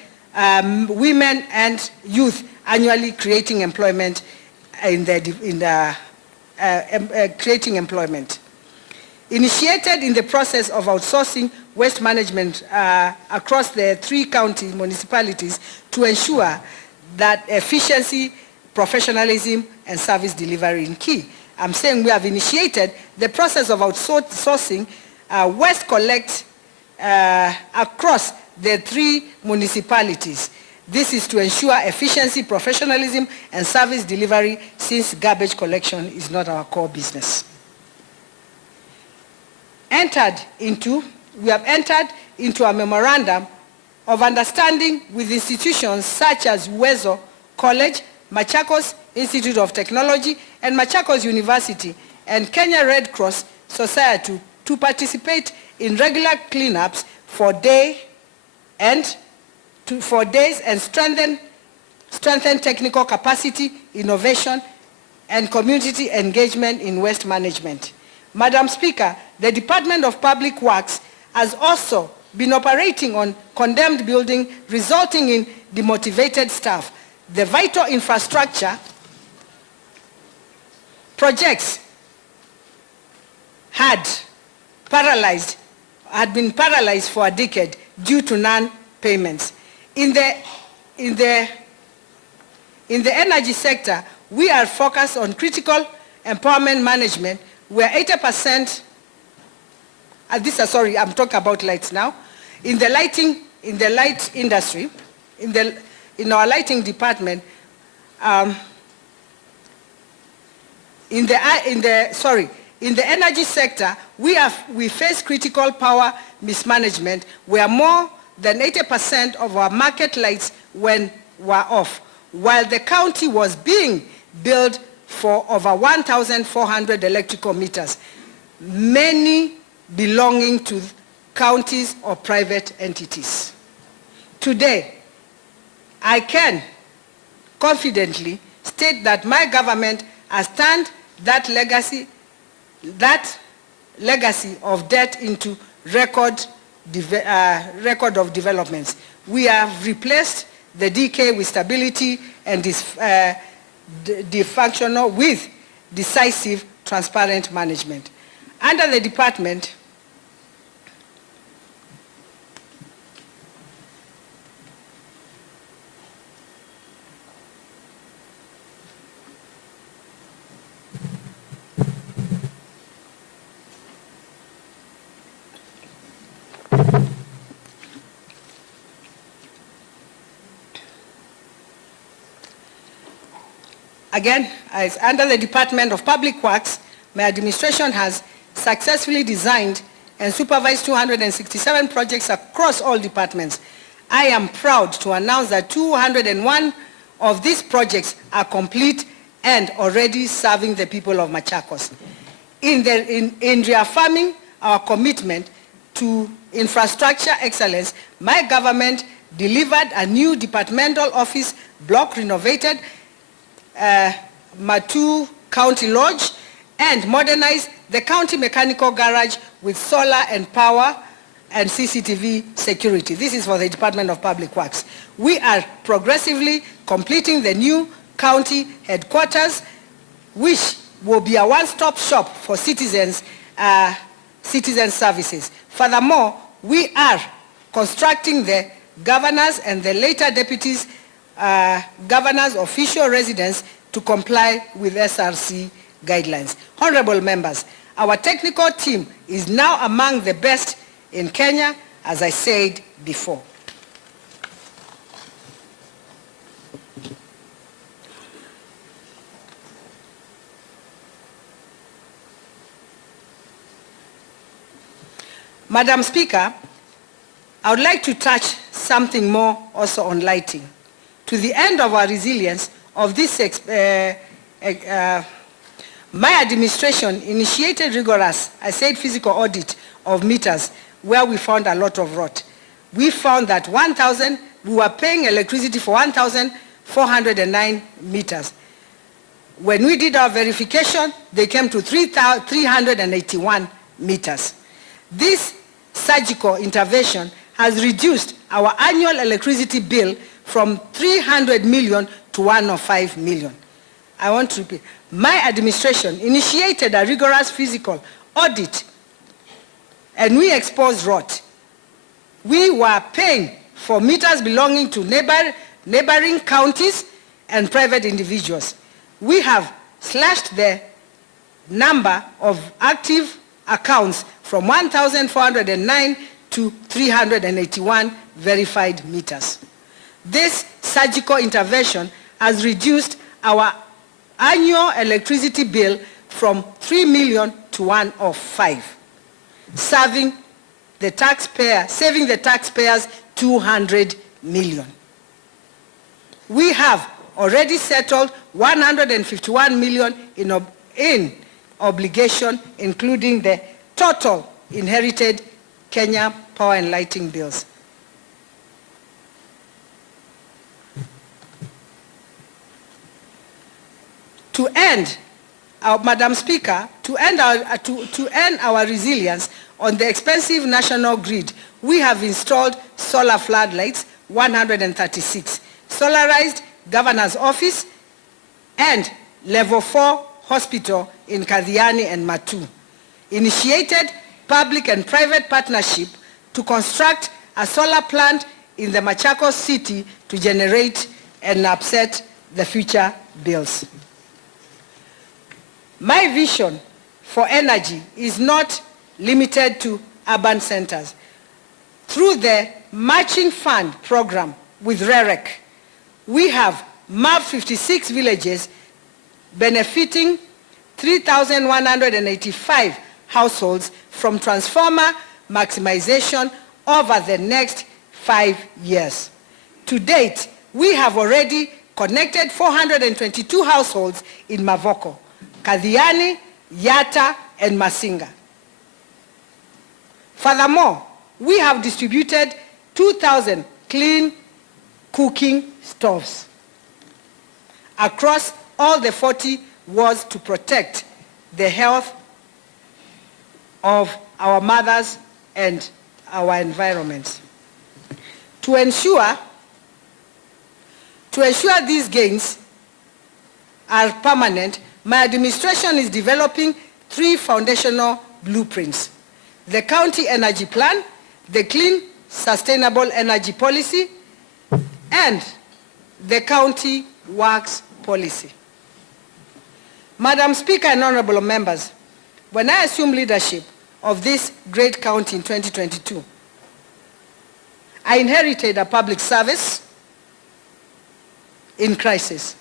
women and youth annually creating employment creating employment. Initiated in the process of outsourcing waste management across the 3 county municipalities to ensure that efficiency, professionalism, and service delivery is key. I'm saying we have initiated the process of outsourcing waste collect across the 3 municipalities. This is to ensure efficiency, professionalism, and service delivery, since garbage collection is not our core business. We have entered into a memorandum of understanding with institutions such as Uwezo College, Machakos Institute of Technology, and Machakos University, and Kenya Red Cross Society to participate in regular cleanups for days and strengthen technical capacity, innovation, and community engagement in waste management. Madam Speaker, the Department of Public Works has also been operating on condemned building, resulting in demotivated staff. The vital infrastructure projects had been paralyzed for a decade due to non-payments. In the energy sector, we are focused on critical empowerment management, where 80%, I'm talking about lights now. In the light industry, in our lighting department, in the energy sector, we face critical power mismanagement, where more than 80% of our market lights were off, while the county was being billed for over 1,400 electrical meters, many belonging to counties or private entities. Today, I can confidently state that my government has turned that legacy of debt into record of developments. We have replaced the decay with stability and dysfunctional with decisive, transparent management. Under the department, again, as under the Department of Public Works, my administration has successfully designed and supervised 267 projects across all departments. I am proud to announce that 201 of these projects are complete and already serving the people of Machakos. In reaffirming our commitment to infrastructure excellence, my government delivered a new departmental office block, renovated Matu County Lodge, and modernized the county mechanical garage with solar and power and CCTV security. This is for the Department of Public Works. We are progressively completing the new county headquarters, which will be a one-stop shop for citizen services. Furthermore, we are constructing the governor's and the later deputies' governor's official residence to comply with SRC guidelines. Honorable members, our technical team is now among the best in Kenya, as I said before. Madam Speaker, I would like to touch something more also on lighting. To the end of our resilience of this, my administration initiated rigorous, I said physical audit of meters where we found a lot of rot. We found that we were paying electricity for 1,409 meters. When we did our verification, they came to 381 meters. This surgical intervention has reduced our annual electricity bill from 300 million to 105 million. I want to repeat. My administration initiated a rigorous physical audit and we exposed rot. We were paying for meters belonging to neighboring counties and private individuals. We have slashed the number of active accounts from 1,409 to 381 verified meters. This surgical intervention has reduced our annual electricity bill from 3 million to 105, saving the taxpayers 200 million. We have already settled 151 million in obligation, including the total inherited Kenya power and lighting bills. To end, Madam Speaker, to end our resilience on the expensive national grid, we have installed solar floodlights, 136, solarized governor's office, and level 4 hospital in Kadhiani and Matu. Initiated public and private partnership to construct a solar plant in the Machakos city to generate and offset the future bills. My vision for energy is not limited to urban centers. Through the Matching Fund program with REREC, we have mapped 56 villages benefiting 3,185 households from transformer maximization over the next 5 years. To date, we have already connected 422 households in Mavoko, Kadhiani, Yatta, and Masinga. Furthermore, we have distributed 2,000 clean cooking stoves across all the 40 wards to protect the health of our mothers and our environment. To ensure these gains are permanent, my administration is developing 3 foundational blueprints: the County Energy Plan, the Clean Sustainable Energy Policy, and the County Works Policy. Madam Speaker and honorable members, when I assumed leadership of this great county in 2022, I inherited a public service in crisis.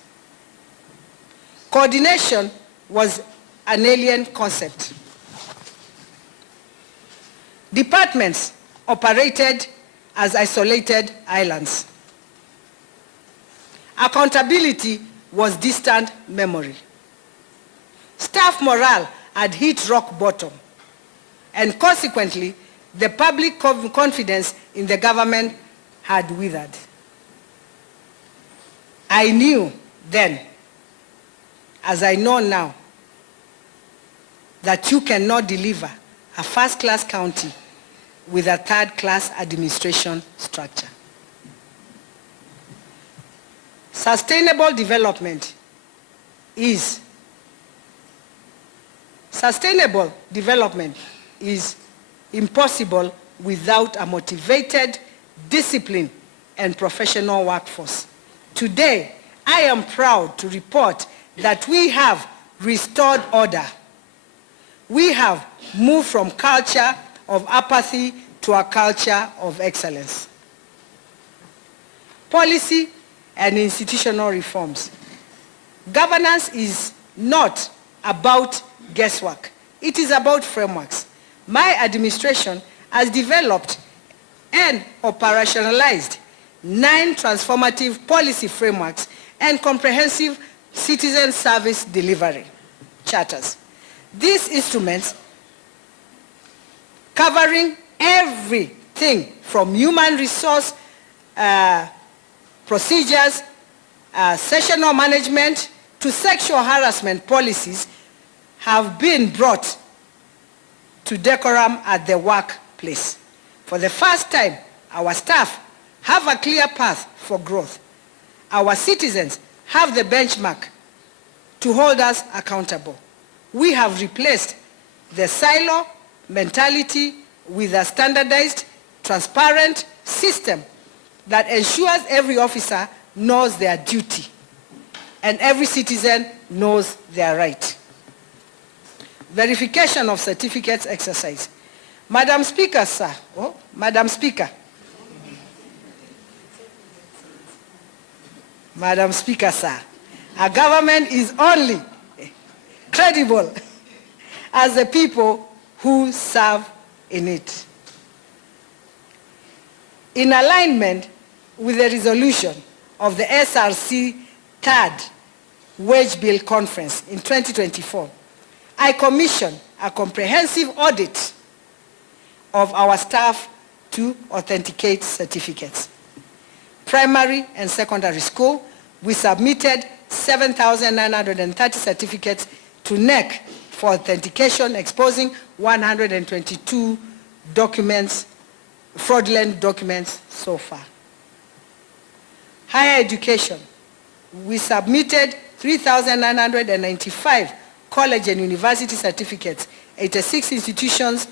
Coordination was an alien concept. Departments operated as isolated islands. Accountability was distant memory. Staff morale had hit rock bottom, and consequently, the public confidence in the government had withered. I knew then, as I know now, that you cannot deliver a first-class county with a third-class administration structure. Sustainable development is impossible without a motivated, disciplined, and professional workforce. Today, I am proud to report that we have restored order. We have moved from culture of apathy to a culture of excellence. Policy and institutional reforms. Governance is not about guesswork. It is about frameworks. My administration has developed and operationalized 9 transformative policy frameworks and comprehensive citizen service delivery charters. These instruments, covering everything from human resource procedures, sessional management, to sexual harassment policies, have been brought to decorum at the workplace. For the first time, our staff have a clear path for growth. Our citizens have the benchmark to hold us accountable. We have replaced the silo mentality with a standardized, transparent system that ensures every officer knows their duty and every citizen knows their right. Verification of certificates exercise. Madam Speaker, sir. Oh, Madam Speaker. Madam Speaker, sir. Our government is only credible as the people who serve in it. In alignment with the resolution of the SRC 3rd Wage Bill Conference in 2024, I commissioned a comprehensive audit of our staff to authenticate certificates. Primary and secondary school, we submitted 7,930 certificates to NEC for authentication, exposing 122 documents, fraudulent documents so far. Higher education, we submitted 3,995 college and university certificates, 86 institutions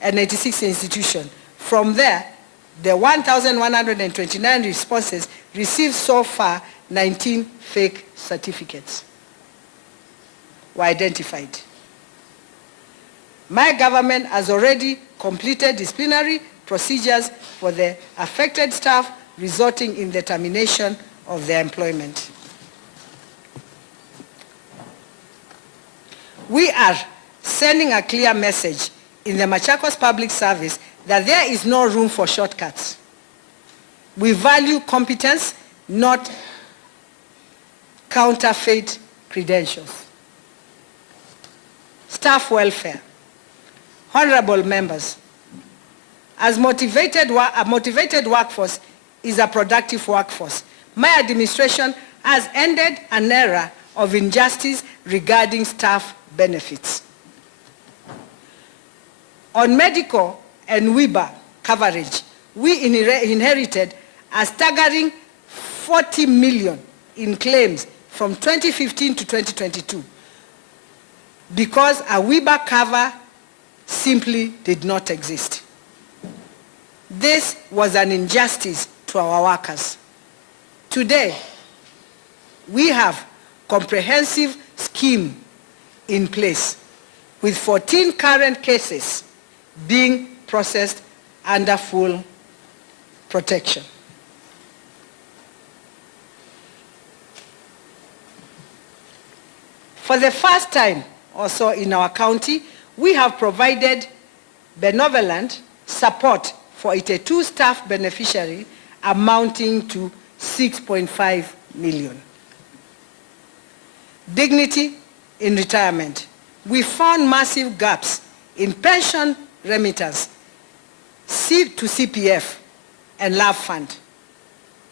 and 86 institutions. From there, the 1,129 responses received so far 19 fake certificates were identified. My government has already completed disciplinary procedures for the affected staff, resulting in the termination of their employment. We are sending a clear message in the Machakos Public Service that there is no room for shortcuts. We value competence, not counterfeit credentials. Staff welfare. Honorable members, a motivated workforce is a productive workforce. My administration has ended an era of injustice regarding staff benefits. On medical and WIBA coverage, we inherited a staggering 40 million in claims from 2015 to 2022 because a WIBA cover simply did not exist. This was an injustice to our workers. Today, we have comprehensive scheme in place with 14 current cases being processed under full protection. For the first time also in our county, we have provided benevolent support for 82 staff beneficiaries amounting to 6.5 million. Dignity in retirement. We found massive gaps in pension remittance to CPF and LAV fund.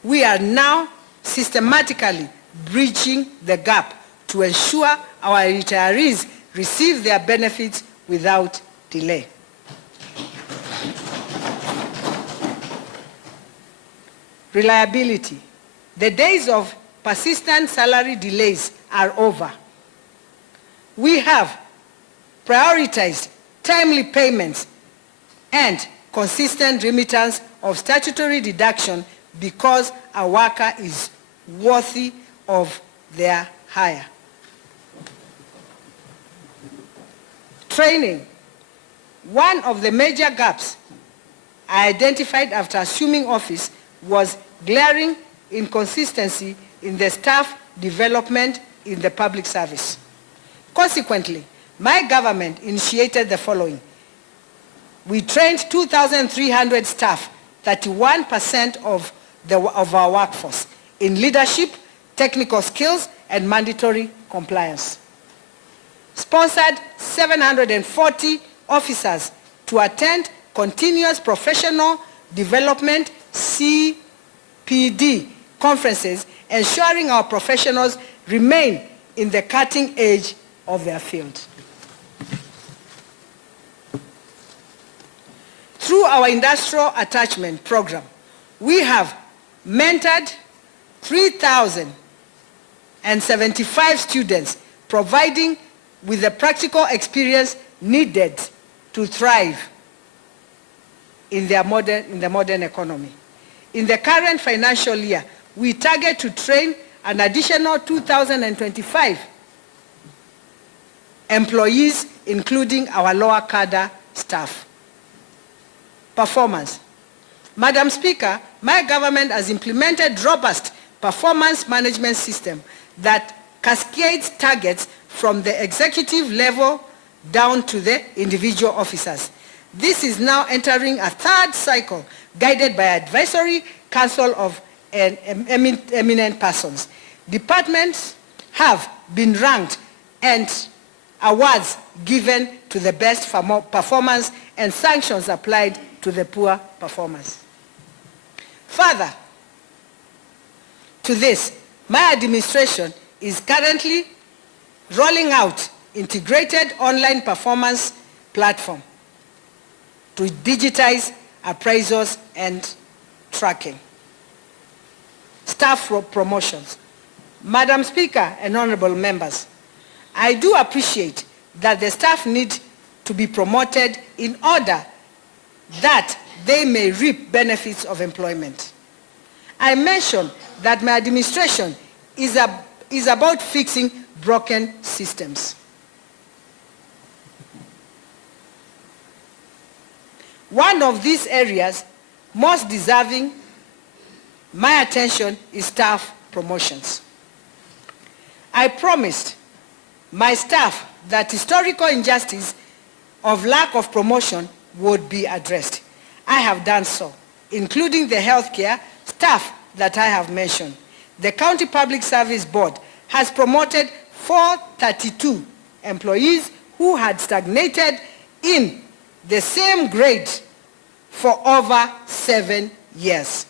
We are now systematically bridging the gap to ensure our retirees receive their benefits without delay. Reliability. The days of persistent salary delays are over. We have prioritized timely payments and consistent remittance of statutory deduction because a worker is worthy of their hire. Training. One of the major gaps I identified after assuming office was glaring inconsistency in the staff development in the public service. Consequently, my government initiated the following. We trained 2,300 staff, 31% of our workforce, in leadership, technical skills, and mandatory compliance. Sponsored 740 officers to attend continuous professional development CPD conferences, ensuring our professionals remain in the cutting edge of their field. Through our industrial attachment program, we have mentored 3,075 students, providing with the practical experience needed to thrive in the modern economy. In the current financial year, we target to train an additional 2,025 employees, including our lower cadre staff. Performance. Madam Speaker, my government has implemented robust performance management system that cascades targets from the executive level down to the individual officers. This is now entering a third cycle, guided by advisory council of eminent persons. Departments have been ranked and awards given to the best performance and sanctions applied to the poor performers. Further to this, my administration is currently rolling out integrated online performance platform to digitize appraisals and tracking. Staff promotions. Madam Speaker and honorable members, I do appreciate that the staff need to be promoted in order that they may reap benefits of employment. I mentioned that my administration is about fixing broken systems. One of these areas most deserving my attention is staff promotions. I promised my staff that historical injustice of lack of promotion would be addressed. I have done so, including the healthcare staff that I have mentioned. The County Public Service Board has promoted 432 employees who had stagnated in the same grade for over 7 years.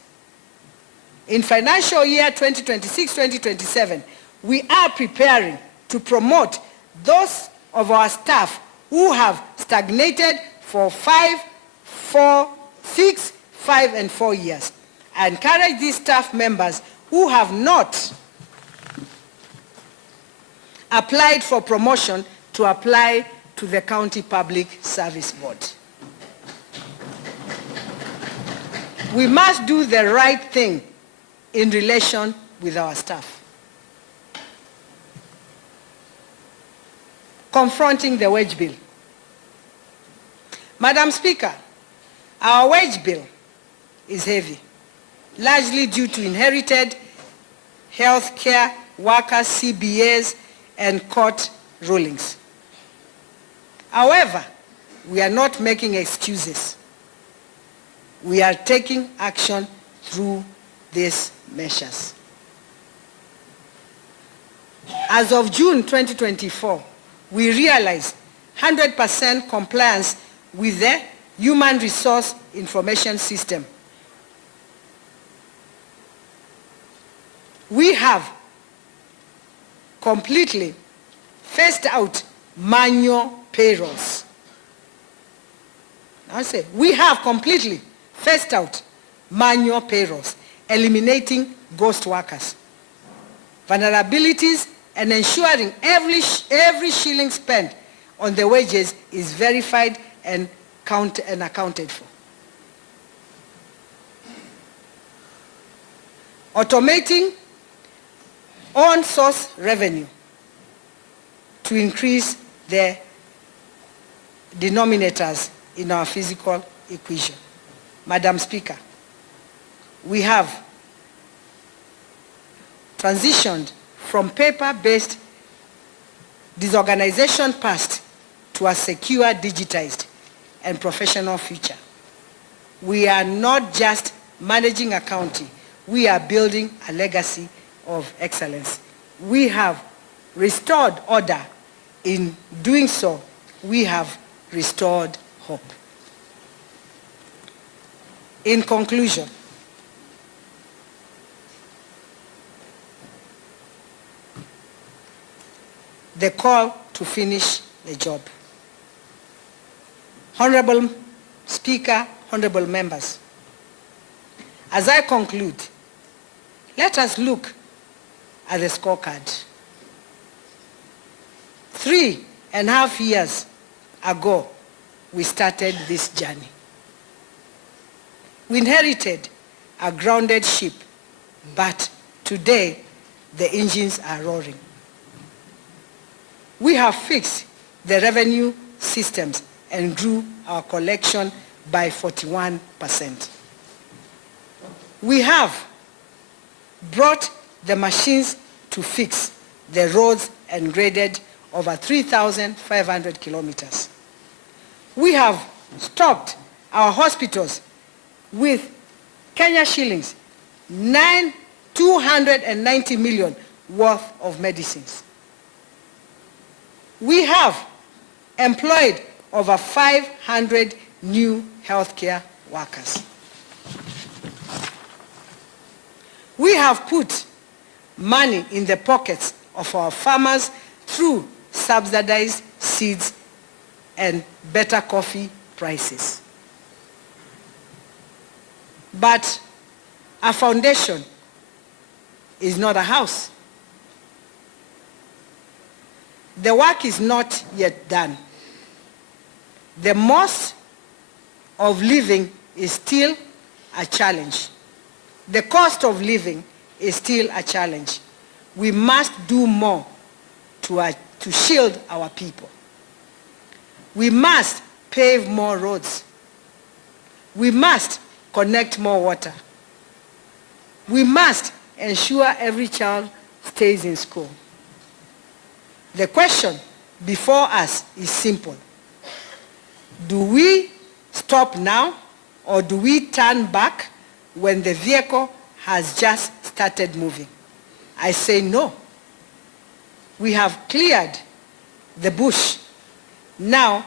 In financial year 2026-2027, we are preparing to promote those of our staff who have stagnated for 6, 5, and 4 years. I encourage these staff members who have not applied for promotion to apply to the County Public Service Board. We must do the right thing in relation with our staff. Confronting the wage bill. Madam Speaker, our wage bill is heavy, largely due to inherited health care workers, CBAs, and court rulings. However, we are not making excuses. We are taking action through these measures. As of June 2024, we realized 100% compliance with the Human Resource Information System. We have completely phased out manual payrolls. I say, we have completely phased out manual payrolls, eliminating ghost workers, vulnerabilities, and ensuring every shilling spent on the wages is verified and accounted for. Automating own source revenue to increase the denominators in our fiscal equation. Madam Speaker, we have transitioned from paper-based disorganization past to a secure, digitized, and professional future. We are not just managing a county, we are building a legacy of excellence. We have restored order. In doing so, we have restored hope. In conclusion, the call to finish the job. Honorable Speaker, honorable members, as I conclude, let us look at the scorecard. 3.5 years ago, we started this journey. We inherited a grounded ship, but today the engines are roaring. We have fixed the revenue systems and grew our collection by 41%. We have brought the machines to fix the roads and graded over 3,500 kilometers. We have stocked our hospitals with Kenya shillings 290 million worth of medicines. We have employed over 500 new healthcare workers. We have put money in the pockets of our farmers through subsidized seeds and better coffee prices. But a foundation is not a house. The work is not yet done. The cost of living is still a challenge. The cost of living is still a challenge. We must do more to shield our people. We must pave more roads. We must connect more water. We must ensure every child stays in school. The question before us is simple. Do we stop now, or do we turn back when the vehicle has just started moving? I say no. We have cleared the bush. Now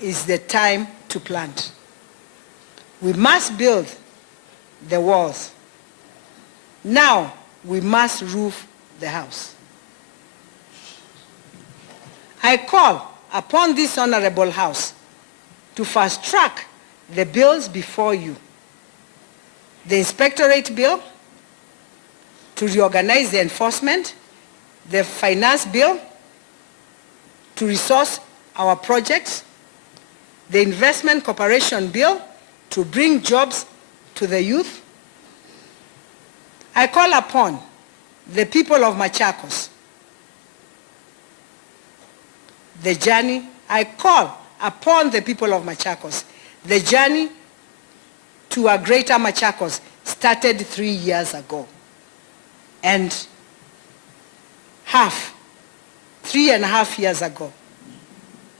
is the time to plant. We must build the walls. Now we must roof the house. I call upon this honorable House to fast-track the bills before you. The Inspectorate Bill, to reorganize the enforcement, the Finance Bill, to resource our projects, the Investment Cooperation Bill, to bring jobs to the youth. I call upon the people of Machakos. I call upon the people of Machakos. The journey to a greater Machakos started 3 years ago. And 3.5 years ago.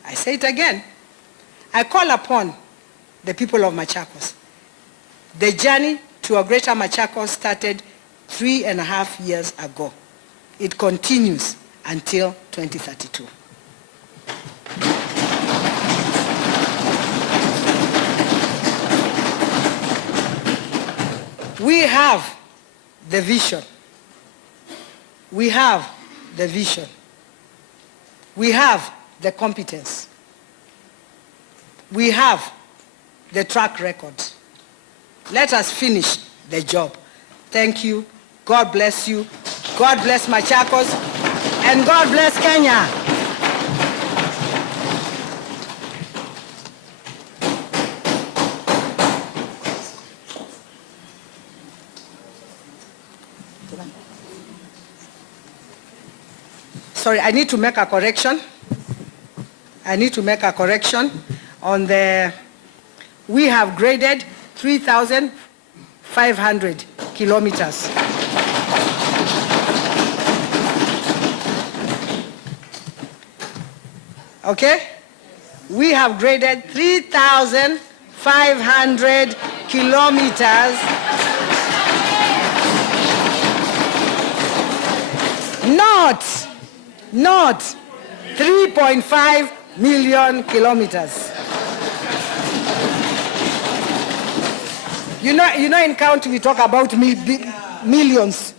I say it again. I call upon the people of Machakos. The journey to a greater Machakos started 3.5 years ago. It continues until 2032. We have the vision. We have the vision. We have the competence. We have the track record. Let us finish the job. Thank you. God bless you. God bless Machakos. And God bless Kenya. sorry, I need to make a correction. I need to make a correction on the, we have graded 3,500 kilometers. Okay? We have graded 3,500 kilometers. Not 3.5 million kilometers. You know in county we talk about millions.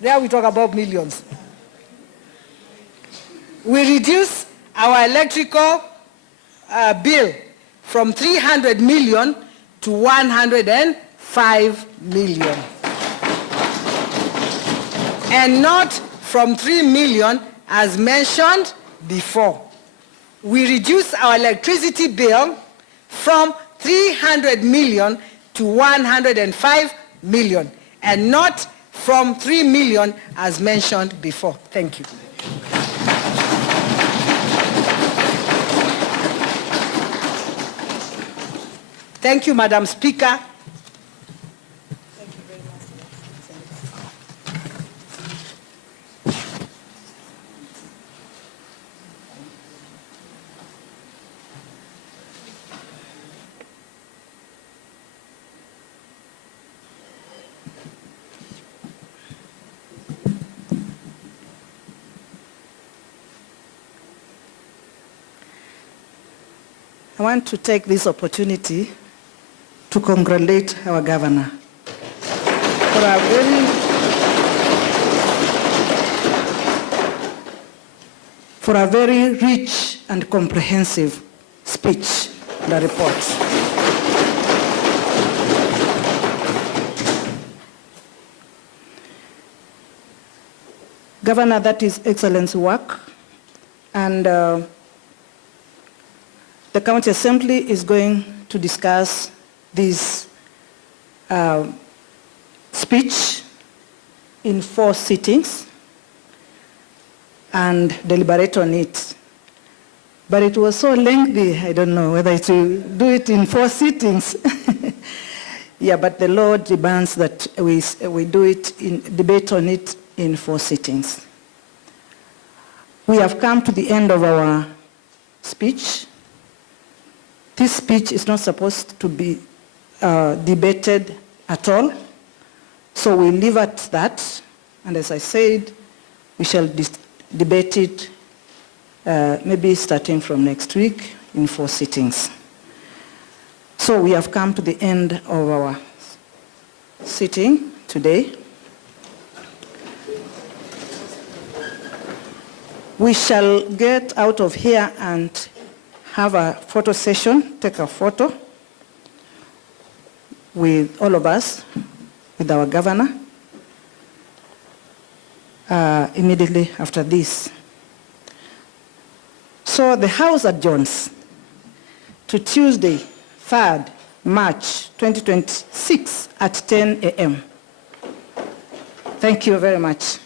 There we talk about millions. We reduce our electrical bill from 300 million to 105 million. And not from 3 million as mentioned before. We reduce our electricity bill from 300 million to 105 million, and not from 3 million as mentioned before. Thank you. Thank you, Madam Speaker. Thank you very much. I want to take this opportunity to congratulate our governor for a very rich and comprehensive speech and report. Governor, that is excellent work, and the County Assembly is going to discuss this speech in 4 sittings and deliberate on it. But it was so lengthy, I don't know whether to do it in 4 sittings. Yeah, but the law demands that we do it, debate on it in 4 sittings. We have come to the end of our speech. This speech is not supposed to be debated at all, so we leave at that, and as I said, we shall debate it maybe starting from next week in 4 sittings. So we have come to the end of our sitting today. We shall get out of here and have a photo session, take a photo with all of us, with our governor, immediately after this. So the House adjourns to Tuesday, 3rd March 2026 at 10 a.m. Thank you very much.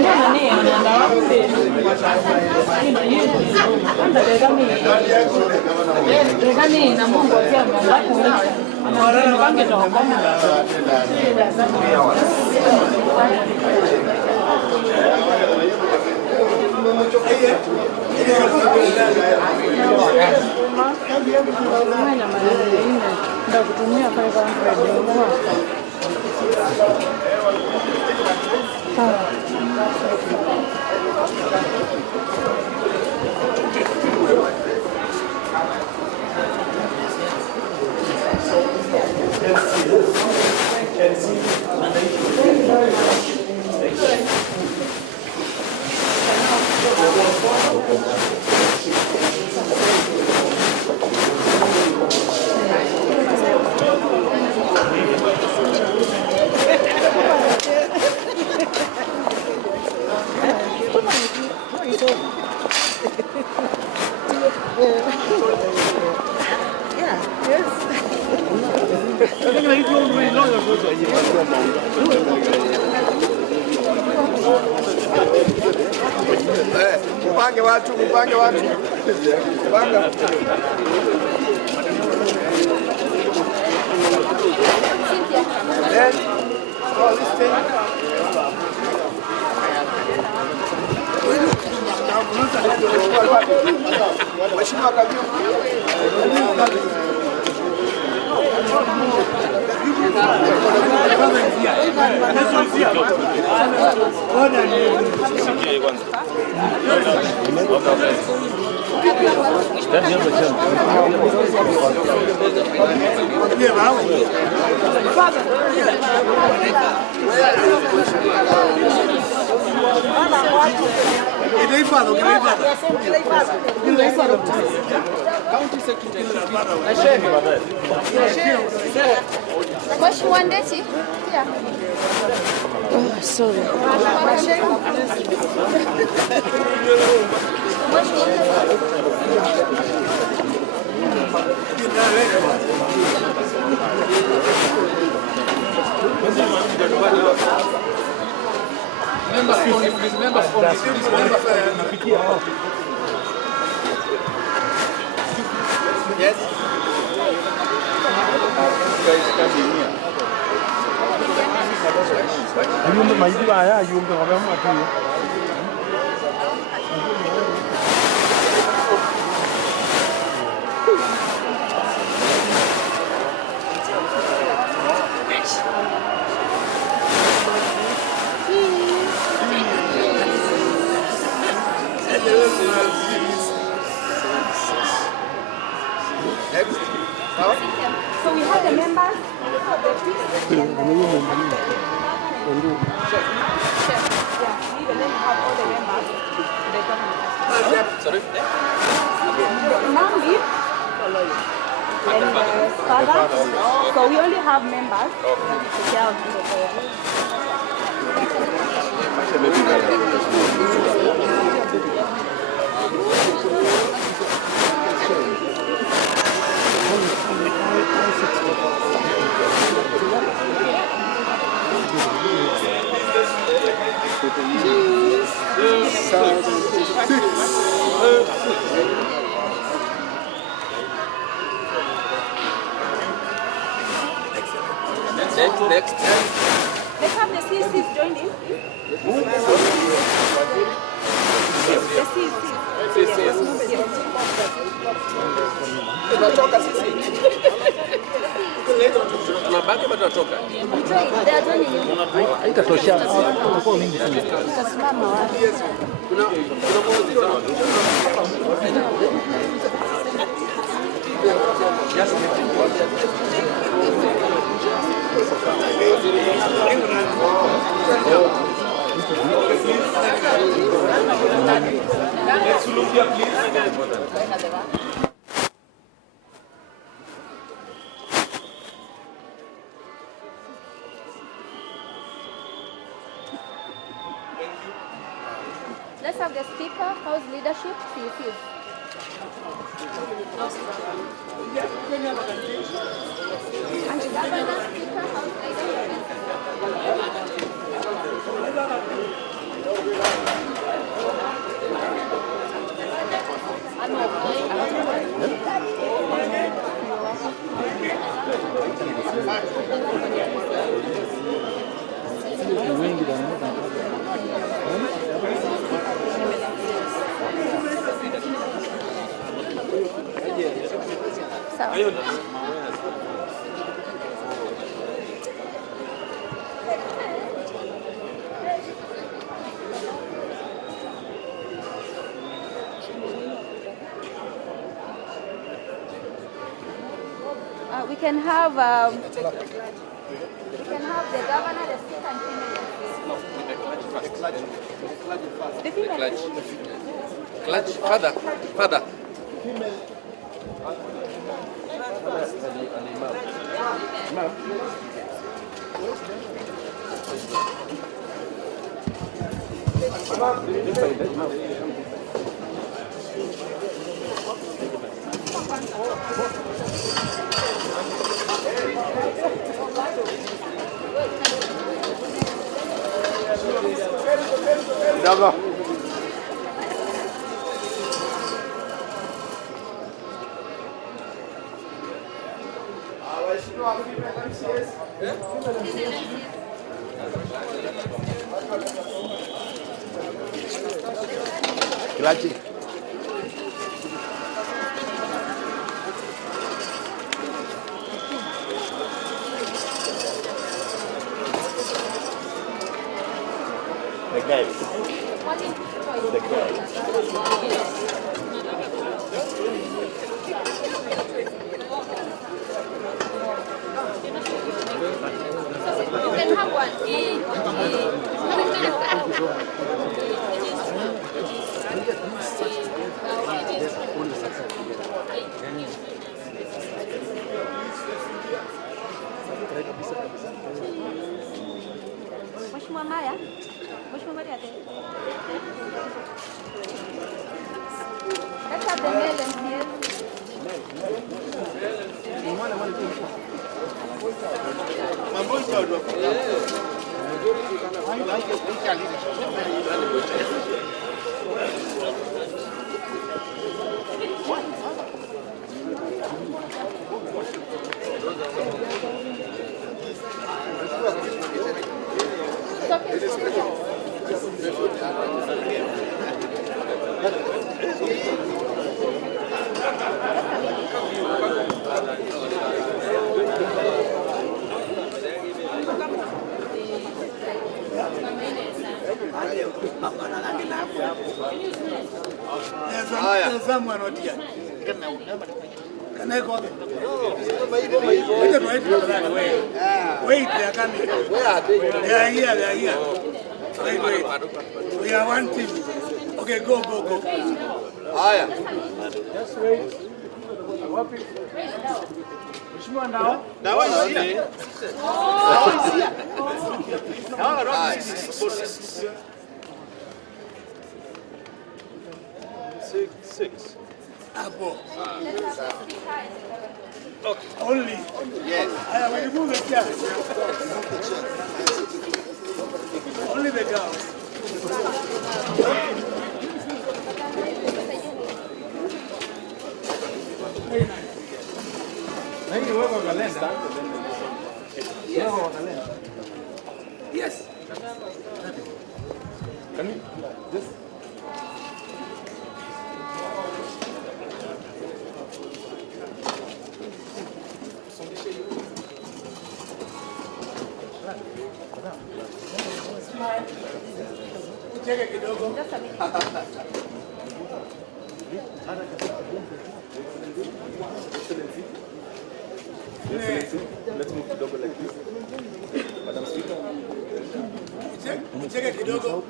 Nani anaenda wapi? Mupange watu. Panga. Then, all this thing. Mheshimiwa Kabiru. Mheshimiwa Ndeti? Yeah. Oh, sorry. Yes. Ayumbe majibu haya, ayumbe wamemwa tu. So we have the members of the team. Yeah, we even have all the members. Sorry? Imam lead and father. So we only have members. Next. Let's have the CCs join in. The CCs. Tunatoka sisi. Tunabaki ama tunatoka? They are joining you. Haitatosha. Tutakuwa mingi sana. Tutasimama wapi? Let's have the speaker, House leadership, CFU. And the governor, speaker, House leadership. sawa. We can have the governor, the speaker, and female. The female. Clutch, father. Kidogo. Kilachi. The guys. The guys. You can have one. Mheshimiwa Maya. Mheshimiwa Maria. Let's have the male and female. There's someone out here. Can I call them? Wait, they are coming. Where are they? They are here, they are here. Wait. We are one team. Okay, go. Haya. Just wait. Mheshimiwa Ndawa? Ndawa is here. Ndawa is here. 6. Hapo. Only. Yes. I will remove the chair. Only the girls. Yes. Can we just Cheke kidogo. let's move kidogo like this. Madam Speaker. Cheke kidogo.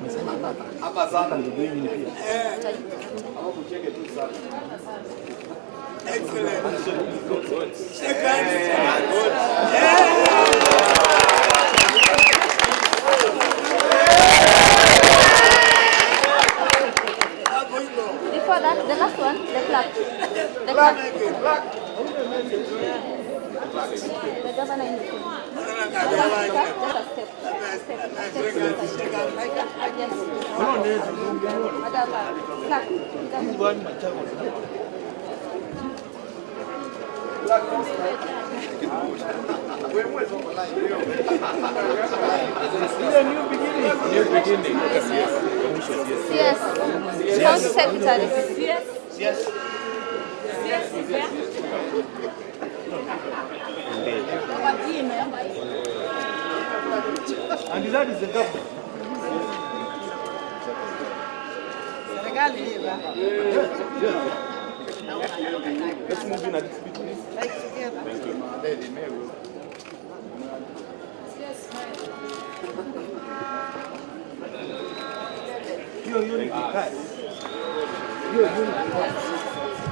Hapa sana ndio nini pia. Hapo kucheke tu sana. Excellent. Second. Before that, the last one, the clap. The clap. The governor in the field. Just a step. Yes. New beginning. Yes. County secretary. Yes. Yes. And that is the government. Let's move in at this speed, please. Thank you. Your unity, guys. Your unity.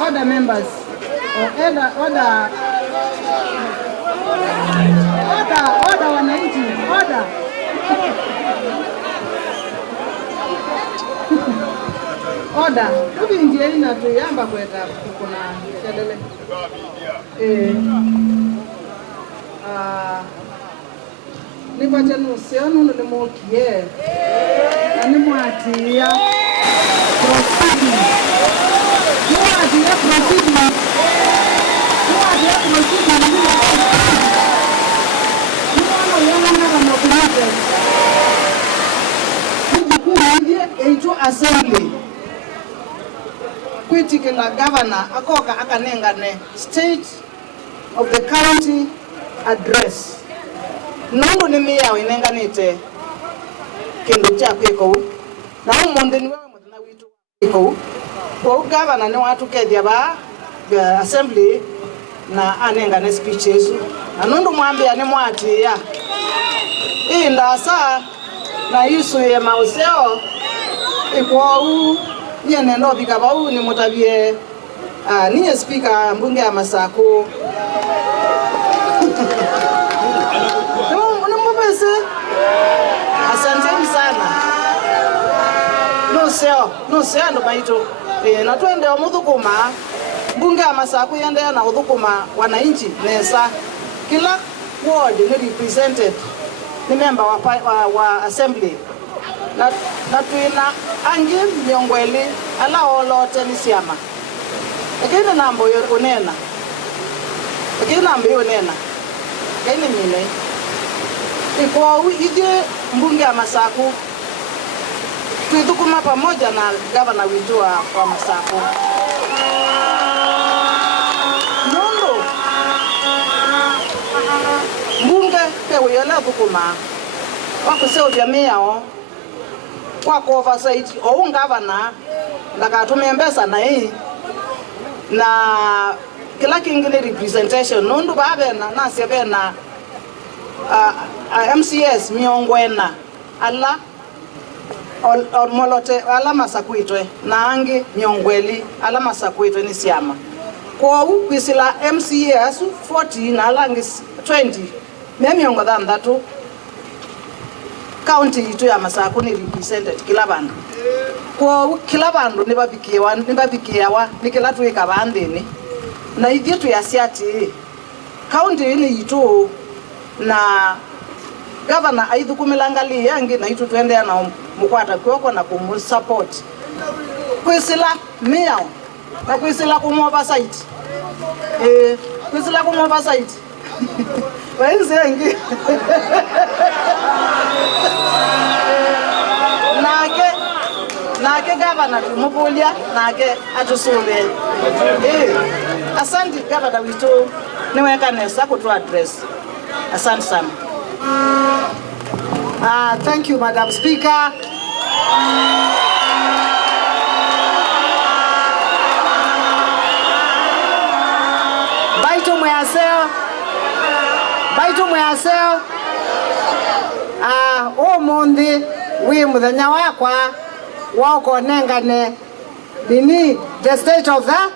Order members, order wananchi, order. Order. Kubi njieni na tuyamba kweta kuna kelele. Ni bacha nusionu nulimokie. Ani muatia. Proceeding. Muatia proceeding. Muatia proceeding. Muatia proceeding. assembly kwitikila governor akoka akanengane state of the county address nundu ni miya inenganite kindu cha kwiko na umundu ni wewe muthina witu kwiko ko governor ni watu kethia ba assembly na anengane speeches na nundu mwambia ni mwati ya indasa na isu ya mauseo ikwau yene ndo bikabau ni mutabie niye speaker mbunge ya Masako asanteni sana no seo ndo baito na twende omuthukuma mbunge ya Masako yende na uthukuma wananchi nesa kila ward ni represented ni member wa assembly na tuina angi miongweli ala olote ni siama lakini nambo unena lakini mine iko ije mbunge ya Masako tuithukuma pamoja na governor wetu wa Masako nondo mbunge kewe yala thukuma wakuseo jamii yao kwa oversight o governor ndakatumia mbesa na hii na kila kingine representation nundu babe na sebe na MCS miongwena ala molote ala Masakwitwe na angi miongweli ala Masakwitwe ni siama kwa kwisila MCS 40 na alangi 20 memiongo thandatu county itu ya Masako ni represented kila bandu kwa kila bandu nibabikiwa nikila tuika bandini na idhitu ya siati county ni itu na governor aithukumilangali yangi na itu tuende na mukwata kwoko na kumusupport kwisila miao na kwisila kumoversight kwisila kumoversight wenzengi nake governor tumupulia nake atusule asante governor witu niweka nesa kutu address asante sana Thank you, Madam Speaker. Baito mwaseo umundi wi muthenya wakwa wako nengane dini the state of the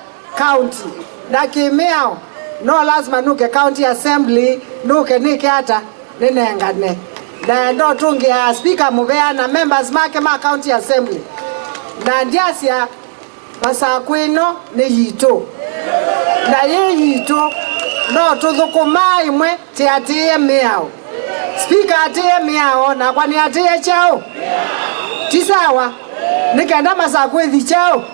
county na kimiao no lazima nuke county assembly nuke nike hata ninengane na ndo tungia speaker muvea na members make ma county assembly na ndiasia Masakwino ni yito na ye yito no tuthukuma imwe ti atie miao speaker atie miao na kwani atie chao tisawa nikaenda Masakwithi chao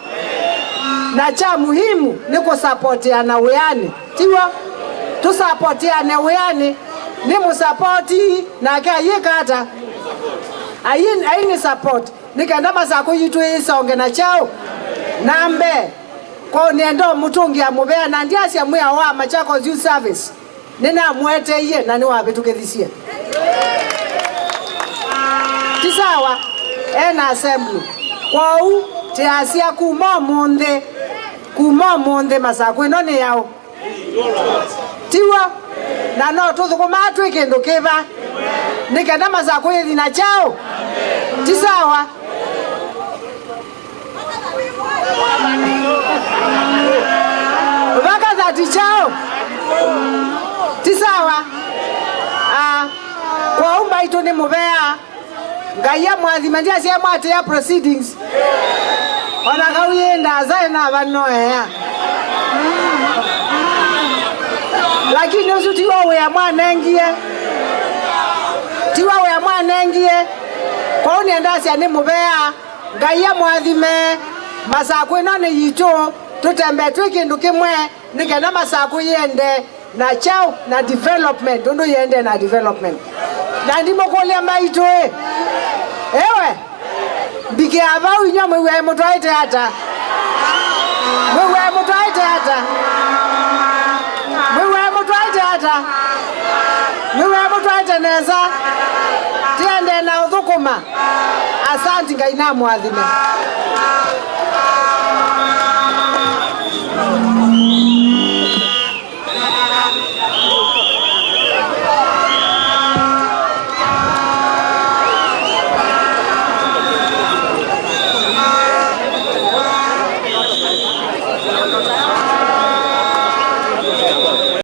na cha muhimu ni kusapotiana weani tiwa tusapotiane weani ni musapoti na kayika hata aini support nikaenda Masakwithi tu isonge na chao nambe kwa niendo mutungi ya mubea na ndiasia muya wa Machakos Youth Service nina mwete iye na ni wabe tukethisia tisawa ena assembly kwa u tiasia kumo monde Masakwino ni yao tiwa na no tuthukuma twikendo kiva nikenda Masakwini na chao tisawa waka dhati chao tisawa kwa umba ito ni mubea ngaya mwazimandia siya mwate ya proceedings wanakawiyenda zae na vanoe ya lakini usu tiwawe ya mwanengie kwa unienda siya ni mubea ngaya mwazime Masakwino ni yito tutembe twikindu kimwe nikenda Masakwino yende na chao na development ndu yende na development na ndimo kulia maito ewe Muikia bau inyo mwe mutwaite hata. Mwe mutwaite hata. Mwe mutwaite hata. Mwe mutwaite neza. Tiende na uthukuma. Asanti Ngai na mwathime.